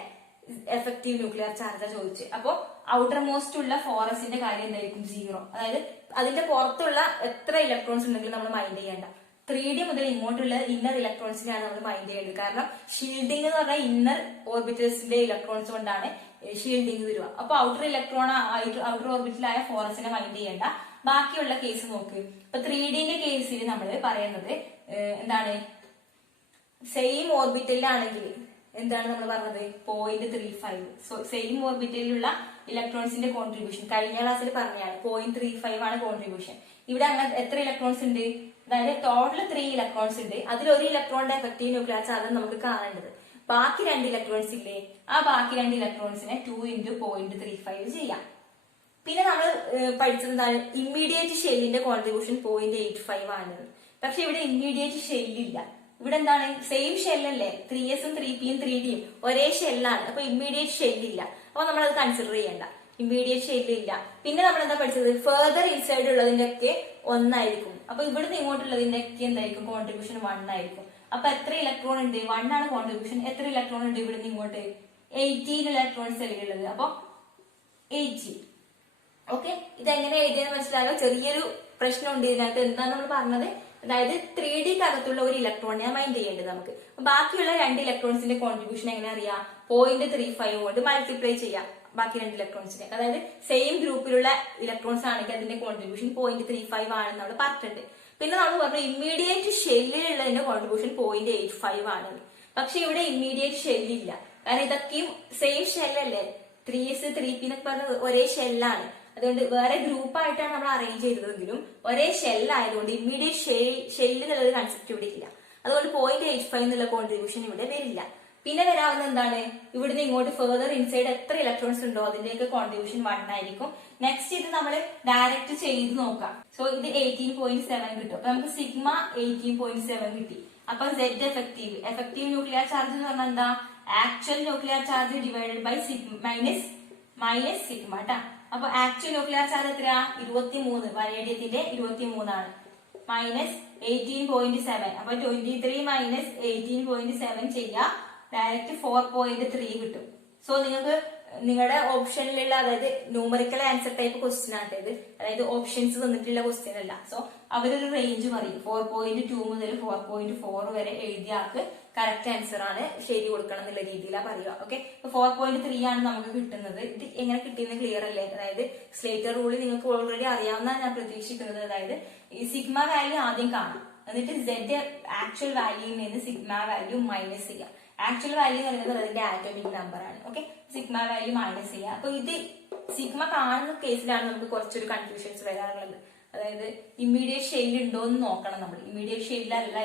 എഫക്റ്റീവ് ന്യൂക്ലിയർ ചാർജാ ചോദിച്ചത്. അപ്പൊ ഔട്ടർ മോസ്റ്റ് ഉള്ള 4sന്റെ കാര്യം എന്തായിരിക്കും? 0. അതായത് അതിന്റെ പുറത്തുള്ള എത്ര ഇലക്ട്രോൺസ് ഉണ്ടെങ്കിലും നമ്മൾ മൈൻഡ് ചെയ്യേണ്ട. 3d മുതൽ ഇങ്ങോട്ടുള്ള ഇന്നർ ഇലക്ട്രോൺസിനെയാണ് നമ്മൾ മൈൻഡ് ചെയ്യേണ്ടത്. കാരണം ഷീൽഡിംഗ് എന്ന് പറഞ്ഞാൽ ഇന്നർ ഓർബിറ്റൽസിന്റെ ഇലക്ട്രോൺസ് കൊണ്ടാണ് ഷീൽഡിംഗ് വരിക. അപ്പൊ ഔട്ടർ ഇലക്ട്രോൺ ഔട്ടർ ഓർബിറ്റലായ 4sനെ മൈൻഡ് ചെയ്യേണ്ട. ബാക്കിയുള്ള കേസ് നോക്ക്. ഇപ്പൊ 3Dന്റെ കേസിൽ നമ്മൾ പറയുന്നത് എന്താണ്, സെയിം ഓർബിറ്റലിലാണെങ്കിൽ എന്താണ് നമ്മൾ പറഞ്ഞത് 0.35. സോ സെയിം ഓർബിറ്റലിലുള്ള ഇലക്ട്രോൺസിന്റെ കോൺട്രിബ്യൂഷൻ കഴിഞ്ഞ ക്ലാസ്സിൽ പറഞ്ഞാണ് 0.35 ആണ് കോൺട്രിബ്യൂഷൻ. ഇവിടെ അങ്ങനെ എത്ര ഇലക്ട്രോൺസ് ഉണ്ട്, അതായത് ടോട്ടൽ 3 ഇലക്ട്രോൺസ് ഉണ്ട്. അതിൽ ഒരു ഇലക്ട്രോണിന്റെ എഫക്റ്റീവ് ന്യൂക്ലിയർ ചാർജ് നമുക്ക് കാണേണ്ടത്. ബാക്കി 2 ഇലക്ട്രോൺസ് ഇല്ലേ, ആ ബാക്കി 2 ഇലക്ട്രോൺസിനെ 2 × 0.35 ചെയ്യാം. പിന്നെ നമ്മൾ പഠിച്ചത് എന്താണ്, ഇമ്മീഡിയറ്റ് ഷെല്ലിന്റെ കോൺട്രിബ്യൂഷൻ 0.85 ആണ്. പക്ഷെ ഇവിടെ ഇമ്മീഡിയറ്റ് ഷെല്ലില്ല. ഇവിടെ എന്താണ്, സെയിം ഷെല്ലല്ലേ, 3s ഉം 3p ഉം 3d ഉം ഒരേ ഷെല്ലാണ്. അപ്പൊ ഇമ്മീഡിയറ്റ് ഷെല്ലില്ല. അപ്പൊ നമ്മൾ അത് കൺസിഡർ ചെയ്യണ്ട, ഇമ്മീഡിയറ്റ് ഷെല്ലില്ല. പിന്നെ നമ്മൾ എന്താ പഠിച്ചത്, ഫെർദർ ഇൻസൈഡ് ഉള്ളതിന്റെ ഒക്കെ 1 ആയിരിക്കും. അപ്പൊ ഇവിടുന്ന് ഇങ്ങോട്ടുള്ളതിന്റെ ഒക്കെ എന്തായിരിക്കും, കോൺട്രിബ്യൂഷൻ 1 ആയിരിക്കും. അപ്പൊ എത്ര ഇലക്ട്രോൺ ഉണ്ട്, 1 ആണ് കോൺട്രിബ്യൂഷൻ. എത്ര ഇലക്ട്രോൺ ഉണ്ട് ഇവിടുന്ന് ഇങ്ങോട്ട്, 18 ഇലക്ട്രോൺസ് അല്ലേ ഉള്ളത്. അപ്പൊ 18. ഓക്കെ, ഇതെങ്ങനെ എഴുതിയെന്ന് മനസ്സിലായോ? ചെറിയൊരു പ്രശ്നമുണ്ട് ഇതിനകത്ത്. എന്താണ് നമ്മൾ പറഞ്ഞത്, അതായത് 3D അകത്തുള്ള ഒരു ഇലക്ട്രോണിനെ മൈൻഡ് ചെയ്യേണ്ടത് നമുക്ക്. ബാക്കിയുള്ള 2 ഇലക്ട്രോൺസിന്റെ കോൺട്രിബ്യൂഷൻ എങ്ങനെ അറിയാം, 0.35 കൊണ്ട് മൾട്ടിപ്ലൈ ചെയ്യാം ബാക്കി 2 ഇലക്ട്രോൺസിനെ. അതായത് സെയിം ഗ്രൂപ്പിലുള്ള ഇലക്ട്രോൺസ് ആണെങ്കിൽ അതിന്റെ കോൺട്രിബ്യൂഷൻ 0.35 ആണെന്ന് നമ്മൾ പറഞ്ഞിട്ടുണ്ട്. പിന്നെ നമ്മൾ പറഞ്ഞു ഇമ്മീഡിയറ്റ് ഷെല്ലിലുള്ളതിന്റെ കോൺട്രിബ്യൂഷൻ 0.85 ആണ്. പക്ഷെ ഇവിടെ ഇമ്മീഡിയറ്റ് ഷെല്ലില്ല, കാരണം ഇതൊക്കെയും സെയിം ഷെല്ലല്ലേ, 3s 3p എന്നൊക്കെ പറഞ്ഞ ഒരേ ഷെല്ലാണ്. അതുകൊണ്ട് വേറെ ഗ്രൂപ്പായിട്ടാണ് നമ്മൾ അറേഞ്ച് ചെയ്തതെങ്കിലും ഒരേ ഷെല്ലായതുകൊണ്ട് ഇമ്മീഡിയറ്റ് ഷെല്ല് എന്നുള്ളത് കൺസെപ്റ്റ് ഇവിടെ ഇല്ല. അതുകൊണ്ട് 0.85 എന്നുള്ള കോൺട്രിബ്യൂഷൻ ഇവിടെ വരില്ല. പിന്നെ വരാവുന്ന എന്താണ്, ഇവിടുന്ന് ഇങ്ങോട്ട് ഫെർദർ ഇൻസൈഡ് എത്ര ഇലക്ട്രോൺസ് ഉണ്ടോ അതിന്റെയൊക്കെ കോൺട്രിബ്യൂഷൻ 1 ആയിരിക്കും. നെക്സ്റ്റ് ഇത് നമ്മൾ ഡയറക്റ്റ് ചെയ്ത് നോക്കാം. സോ ഇത് 18.7 കിട്ടും. അപ്പൊ നമുക്ക് സിഗ്മ 18.7 കിട്ടി. അപ്പൊ Z എഫക്റ്റീവ് ന്യൂക്ലിയർ ചാർജ് എന്ന് പറഞ്ഞാൽ എന്താ, actual nuclear charge divided by minus sigma ട്ടാ. അപ്പൊ ആക്ച്വൽ ന്യൂക്ലിയർ ചാർജ് എത്രയാ, 23, വനേഡിയത്തിന്റെ 23 ആണ്. മൈനസ് 18.7. അപ്പൊ 23 മൈനസ് 18.7 ചെയ്യാം, ഡയറക്റ്റ് 4.3 കിട്ടും. സോ നിങ്ങൾക്ക് നിങ്ങളുടെ ഓപ്ഷനിലുള്ള, അതായത് ന്യൂമറിക്കൽ ആൻസർ ടൈപ്പ് ക്വസ്റ്റ്യൻ ആണ് ഇത്, അതായത് ഓപ്ഷൻസ് തന്നിട്ടുള്ള ക്വസ്റ്റ്യൻ അല്ല. സോ അവരൊരു റേഞ്ച് പറയും, 4.2 മുതൽ 4.4 വരെ എഴുതിയ ആൾക്ക് കറക്റ്റ് ആൻസർ ആണ് ശരി കൊടുക്കണം എന്നുള്ള രീതിയിലാണ് പറയുക. ഓക്കെ, 4.3 ആണ് നമുക്ക് കിട്ടുന്നത്. ഇത് എങ്ങനെ കിട്ടിയെന്ന് ക്ലിയർ അല്ലേ? അതായത് സ്ലേറ്റർ റൂളിൽ നിങ്ങൾക്ക് ഓൾറെഡി അറിയാവുന്നതാണ് ഞാൻ പ്രതീക്ഷിക്കുന്നത്. അതായത് ഈ സിഗ്മ വാല്യൂ ആദ്യം കാണാം, എന്നിട്ട് Z ആക്ച്വൽ വാല്യൂയിൽ നിന്ന് സിഗ്മ വാല്യൂ മൈനസ് ചെയ്യാം. ആക്ച്വൽ വാല്യൂ എന്ന് പറയുന്നത് അതിന്റെ ആറ്റോമിക് നമ്പർ ആണ്. ഓക്കെ, സിഗ്മ വാല്യൂ മൈനസ് ചെയ്യാം. അപ്പൊ ഇത് സിഗ്മ കാണുന്ന കേസിലാണ് നമുക്ക് കുറച്ചൊരു കൺഫ്യൂഷൻസ് വരാറുള്ളത്. അതായത് ഇമ്മീഡിയറ്റ് ഷെയിൽ ഉണ്ടോ എന്ന് നോക്കണം നമ്മൾ. ഇമ്മീഡിയറ്റ് ഷെയിലല്ല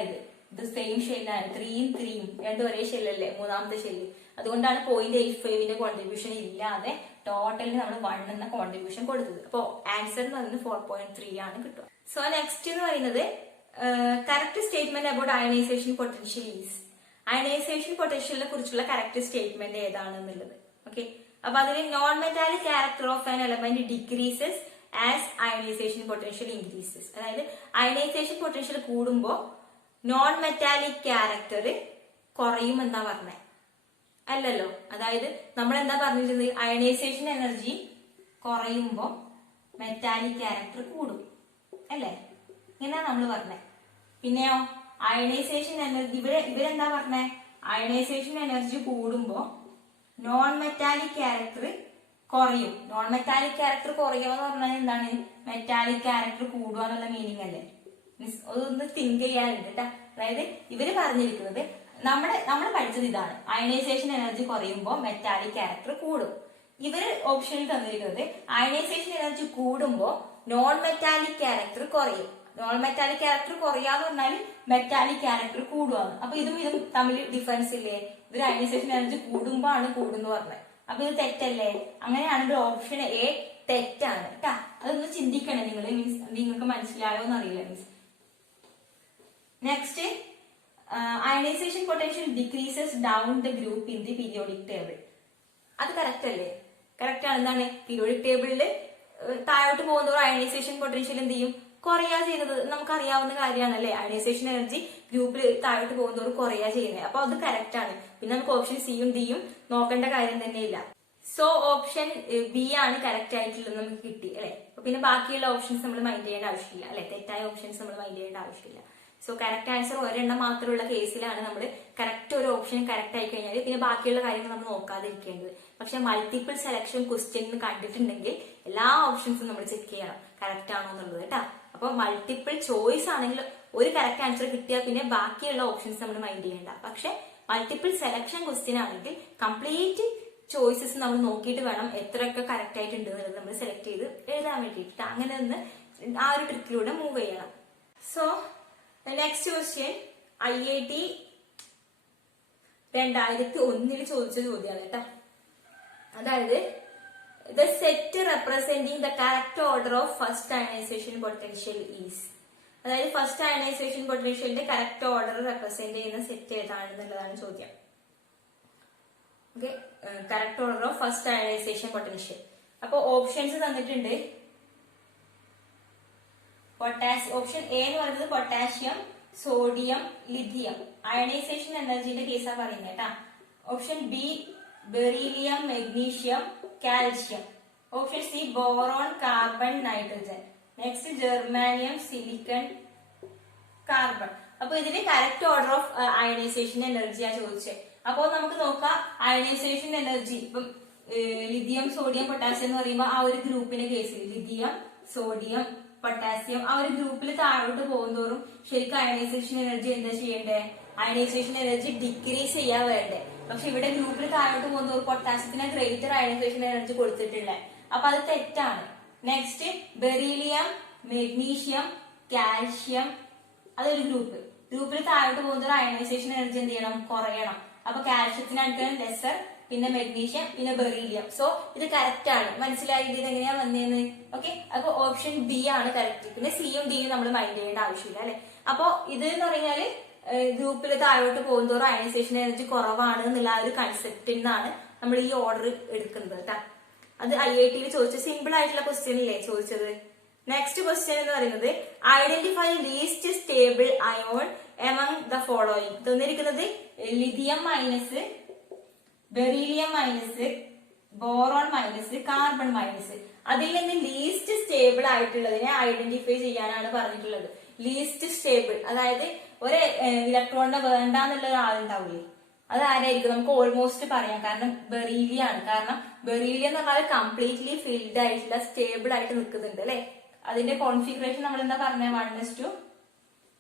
ഇത് സെയിം ഷെല്ലാണ്. 3 ഉം 3 ഉം രണ്ടും ഒരേ ഷെല്ലല്ലേ, മൂന്നാമത്തെ ഷെല്ല്. അതുകൊണ്ടാണ് 0.85ന്റെ കോൺട്രിബ്യൂഷൻ ഇല്ലാതെ ടോട്ടലിന് നമ്മൾ 1 എന്ന കോൺട്രിബ്യൂഷൻ കൊടുത്തത്. അപ്പോ ആൻസർ എന്ന് പറയുന്നത് 4.3 ആണ് കിട്ടുക. സോ നെക്സ്റ്റ് എന്ന് പറയുന്നത് correct statement about ionisation potential is. Ionisation പൊട്ടൻഷ്യലിനെ കുറിച്ചുള്ള കറക്റ്റ് സ്റ്റേറ്റ്മെന്റ് ഏതാണെന്നുള്ളത്. ഓക്കെ, അപ്പൊ അതിൽ non metallic character of an element decreases as ionisation potential increases. അതായത് അയണൈസേഷൻ പൊട്ടൻഷ്യൽ കൂടുമ്പോ നോൺ മെറ്റാലിക് ക്യാരക്ടർ കുറയും എന്നാ പറഞ്ഞേ, അല്ലല്ലോ. അതായത് നമ്മൾ എന്താ പറഞ്ഞിരുന്നത്, അയണൈസേഷൻ എനർജി കുറയുമ്പോ മെറ്റാലിക് ക്യാരക്ടർ കൂടും അല്ലേ, ഇങ്ങനെ നമ്മൾ പറഞ്ഞേ. പിന്നെയോ അയണൈസേഷൻ എനർജി ഇവരെന്താ പറഞ്ഞേ, അയണൈസേഷൻ എനർജി കൂടുമ്പോ നോൺ മെറ്റാലിക് ക്യാരക്ടർ കുറയും. നോൺ മെറ്റാലിക് ക്യാരക്ടർ കുറയുക എന്ന് പറഞ്ഞാൽ എന്താണ്, മെറ്റാലിക് ക്യാരക്ടർ കൂടുക എന്നുള്ള മീനിങ് അല്ലേ. അതൊന്ന് തിങ്ക് ചെയ്യാനുണ്ട് കേട്ടാ. അതായത് ഇവര് പറഞ്ഞിരിക്കുന്നത് നമ്മൾ പഠിച്ചത് ഇതാണ്, അയണൈസേഷൻ എനർജി കുറയുമ്പോൾ മെറ്റാലിക് ക്യാരക്ടർ കൂടും. ഇവര് ഓപ്ഷനിൽ തന്നിരിക്കുന്നത് അയണൈസേഷൻ എനർജി കൂടുമ്പോൾ നോൺ മെറ്റാലിക് ക്യാരക്ടർ കുറയും. നോൺ മെറ്റാലിക് ക്യാരക്ടർ കുറയാന്ന് പറഞ്ഞാൽ മെറ്റാലിക് ക്യാരക്ടർ കൂടുകയാണ്. അപ്പൊ ഇതും തമ്മിൽ ഡിഫറൻസ് ഇല്ലേ, ഇവര് അയണൈസേഷൻ എനർജി കൂടുമ്പോ ആണ് കൂടുന്നു പറഞ്ഞത്. അപ്പൊ ഇത് തെറ്റല്ലേ? അങ്ങനെയാണെങ്കിൽ ഓപ്ഷൻ എ തെറ്റാണ് കേട്ടാ. അതൊന്ന് ചിന്തിക്കണം നിങ്ങൾ. മീൻസ് നിങ്ങൾക്ക് മനസ്സിലായോ എന്നറിയില്ല. Means next, ionisation potential decreases down the group in the periodic table. അത് കറക്റ്റ് അല്ലേ? കറക്റ്റ് ആണ്. എന്താണ്, പീരിയോഡിക് ടേബിളിൽ താഴോട്ട് പോകുന്നതോടെ അയണൈസേഷൻ പൊട്ടൻഷ്യൽ എന്ത് ചെയ്യും, കുറയാ ചെയ്യുന്നത്. നമുക്ക് അറിയാവുന്ന കാര്യമാണ് അല്ലെ, അയണൈസേഷൻ എനർജി ഗ്രൂപ്പിൽ താഴോട്ട് പോകുന്നതോട് കുറയാ ചെയ്യുന്നത്. അപ്പൊ അത് കറക്റ്റ് ആണ്. പിന്നെ നമുക്ക് ഓപ്ഷൻ സിയും ഡിയും നോക്കേണ്ട കാര്യം തന്നെ ഇല്ല. സോ ഓപ്ഷൻ ബി ആണ് കറക്റ്റ് ആയിട്ടുള്ളത് നമുക്ക് കിട്ടി അല്ലെ. പിന്നെ ബാക്കിയുള്ള ഓപ്ഷൻസ് നമ്മൾ മൈൻഡ് ചെയ്യേണ്ട ആവശ്യമില്ല അല്ലെ, തെറ്റായ ഓപ്ഷൻസ് നമ്മൾ മൈൻഡ് ചെയ്യേണ്ട ആവശ്യമില്ല. സോ കറക്റ്റ് ആൻസർ ഒരെണ്ണം മാത്രമുള്ള കേസിലാണ് നമ്മൾ കറക്റ്റ് ഒരു ഓപ്ഷൻ കറക്റ്റ് ആയി കഴിഞ്ഞാൽ പിന്നെ ബാക്കിയുള്ള കാര്യങ്ങൾ നമ്മൾ നോക്കാതിരിക്കേണ്ടത്. പക്ഷെ മൾട്ടിപ്പിൾ സെലക്ഷൻ ക്വസ്റ്റ്യൻ കണ്ടിട്ടുണ്ടെങ്കിൽ എല്ലാ ഓപ്ഷൻസും നമ്മൾ ചെക്ക് ചെയ്യണം കറക്റ്റ് ആണോ എന്നുള്ളത് കേട്ടോ. അപ്പൊ മൾട്ടിപ്പിൾ ചോയ്സ് ആണെങ്കിൽ ഒരു കറക്റ്റ് ആൻസർ കിട്ടിയാൽ പിന്നെ ബാക്കിയുള്ള ഓപ്ഷൻസ് നമ്മൾ മൈൻഡ് ചെയ്യേണ്ട. പക്ഷെ മൾട്ടിപ്പിൾ സെലക്ഷൻ ക്വസ്റ്റ്യൻ ആണെങ്കിൽ കംപ്ലീറ്റ് ചോയ്സസ് നമ്മൾ നോക്കിയിട്ട് വേണം എത്രയൊക്കെ കറക്റ്റ് ആയിട്ടുണ്ട് എന്നുള്ളത് നമ്മൾ സെലക്ട് ചെയ്ത് എഴുതാൻ വേണ്ടിയിട്ട്. അങ്ങനെ ഒന്ന് ആ ഒരു ട്രിക്കിലൂടെ മൂവ് ചെയ്യണം. സോ നെക്സ്റ്റ് ക്വസ്റ്റ്യൻ IIT 2001 ചോദിച്ച ചോദ്യമാണ് കേട്ടോ. അതായത് the set representing the correct order of first ionization potential is. അതായത് ഫസ്റ്റ് അയണൈസേഷൻ പൊട്ടൻഷ്യലിന്റെ കറക്റ്റ് ഓർഡർ റെപ്രസെന്റ് ചെയ്യുന്ന സെറ്റ് ഏതാണെന്നുള്ളതാണ് ചോദ്യം. Okay, correct order of first ionisation potential. അപ്പൊ ഓപ്ഷൻസ് തന്നിട്ടുണ്ട്. ഓപ്ഷൻ എ എന്ന് പറയുന്നത് പൊട്ടാഷ്യം, സോഡിയം, ലിഥിയം. അയണൈസേഷൻ എനർജിന്റെ കേസാ പറയുന്നത് കേട്ടാ. Option B beryllium, magnesium, calcium. Option C boron, carbon, nitrogen. Next germanium, silicon, carbon. അപ്പൊ ഇതിന്റെ കറക്റ്റ് ഓർഡർ ഓഫ് അയണൈസേഷൻ എനർജിയാ ചോദിച്ചത്. അപ്പൊ നമുക്ക് നോക്കാം അയണൈസേഷൻ എനർജി. ഇപ്പം ലിഥിയം, സോഡിയം, പൊട്ടാസ്യം എന്ന് പറയുമ്പോൾ ആ ഒരു ഗ്രൂപ്പിന്റെ കേസിൽ ലിഥിയം, സോഡിയം, പൊട്ടാസ്യം ആ ഒരു ഗ്രൂപ്പിൽ താഴോട്ട് പോകുന്തോറും ശരിക്കും അയണൈസേഷൻ എനർജി എന്താ ചെയ്യണ്ടേ? അയണൈസേഷൻ എനർജി ഡിക്രീസ് ചെയ്യാ വേണ്ടേ. പക്ഷെ ഇവിടെ ഗ്രൂപ്പിൽ താഴോട്ട് പോകുന്നതോറും പൊട്ടാസ്യത്തിന് ഗ്രേറ്റർ അയണൈസേഷൻ എനർജി കൊടുത്തിട്ടില്ല. അപ്പൊ അത് തെറ്റാണ്. നെക്സ്റ്റ് ബെറീലിയം, മെഗ്നീഷ്യം, കാൽഷ്യം അതൊരു ഗ്രൂപ്പിൽ താഴോട്ട് പോകുന്നതോറും അയണൈസേഷൻ എനർജി എന്ത് ചെയ്യണം? കുറയണം. അപ്പൊ കാൽഷ്യത്തിനാണ് ലെസർ, പിന്നെ മെഗ്നീഷ്യം, പിന്നെ ബെറീലിയം. സോ ഇത് കറക്റ്റ് ആണ്. മനസ്സിലായില്ല ഇത് എങ്ങനെയാ വന്നേന്ന്? ഓക്കെ, അപ്പൊ ഓപ്ഷൻ ബി ആണ് കറക്റ്റ്. പിന്നെ സിയും ഡിയും നമ്മൾ മൈൻഡ് ചെയ്യേണ്ട ആവശ്യമില്ല അല്ലെ. അപ്പൊ ഇത് എന്ന് പറഞ്ഞാല് ഗ്രൂപ്പിൽ താഴോട്ട് പോകുന്നതോറും അയണൈസേഷൻ എനർജി കുറവാണ് എന്നുള്ള ഒരു കൺസെപ്റ്റിൽ നിന്നാണ് നമ്മൾ ഈ ഓർഡർ എടുക്കുന്നത് കേട്ടാ. അത് IIT ചോദിച്ച സിമ്പിൾ ആയിട്ടുള്ള ക്വസ്റ്റ്യൻ ഇല്ലേ ചോദിച്ചത്. നെക്സ്റ്റ് ക്വസ്റ്റ്യൻ എന്ന് പറയുന്നത് identify least stable ion among the following. തന്നിരിക്കുന്നത് lithium minus, beryllium minus, boron minus, carbon minus. അതിൽ നിന്ന് ലീസ്റ്റ് സ്റ്റേബിൾ ആയിട്ടുള്ളതിനെ ഐഡന്റിഫൈ ചെയ്യാനാണ് പറഞ്ഞിട്ടുള്ളത്. ലീസ്റ്റ് സ്റ്റേബിൾ അതായത് ഒരു ഇലക്ട്രോണിനെ വേണ്ടാന്നുള്ള ഒരാളുണ്ടാവില്ലേ, അത് ആരായിരിക്കും? നമുക്ക് ഓൾമോസ്റ്റ് പറയാം. കാരണം ബെറീലിയം ആണ്. കാരണം ബെറീലിയം എന്ന് പറഞ്ഞാൽ കംപ്ലീറ്റ്ലി ഫിൽഡ് ആയിട്ടുള്ള സ്റ്റേബിൾ ആയിട്ട് നിൽക്കുന്നുണ്ട് അല്ലെ. അതിന്റെ കോൺഫിഗറേഷൻ നമ്മൾ എന്താ പറഞ്ഞ 1s2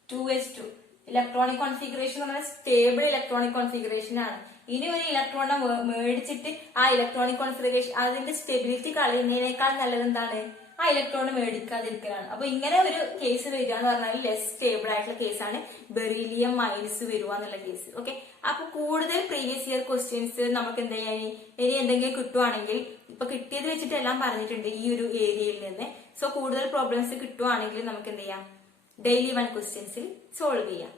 2s2 ഇലക്ട്രോണിക് കോൺഫിഗറേഷൻ എന്ന് പറഞ്ഞാൽ സ്റ്റേബിൾ ഇലക്ട്രോണിക് കോൺഫിഗറേഷൻ ആണ്. ഇനി ഒരു ഇലക്ട്രോണിനെ മേടിച്ചിട്ട് ആ ഇലക്ട്രോണിക് കോൺഫിഗറേഷൻ അതിന്റെ സ്റ്റെബിലിറ്റി കളയുന്നതിനേക്കാൾ നല്ലത് എന്താണ്? ആ ഇലക്ട്രോണ് മേടിക്കാതിരിക്കലാണ്. അപ്പൊ ഇങ്ങനെ ഒരു കേസ് വരിക എന്ന് പറഞ്ഞാൽ ലെസ് സ്റ്റേബിൾ ആയിട്ടുള്ള കേസാണ് ബെറീലിയം മൈനസ് വരിക എന്നുള്ള കേസ്. ഓക്കെ, അപ്പൊ കൂടുതൽ പ്രീവിയസ് ഇയർ ക്വസ്റ്റ്യൻസ് നമുക്ക് എന്താ ചെയ്യാൻ ഇനി എന്തെങ്കിലും കിട്ടുവാണെങ്കിൽ, ഇപ്പൊ കിട്ടിയത് വെച്ചിട്ട് എല്ലാം പറഞ്ഞിട്ടുണ്ട് ഈ ഒരു ഏരിയയിൽ നിന്ന്. സോ കൂടുതൽ പ്രോബ്ലംസ് കിട്ടുവാണെങ്കിൽ നമുക്ക് എന്ത് ചെയ്യാം? ഡെയിലി 1 ക്വസ്റ്റ്യൻസിൽ സോൾവ് ചെയ്യാം.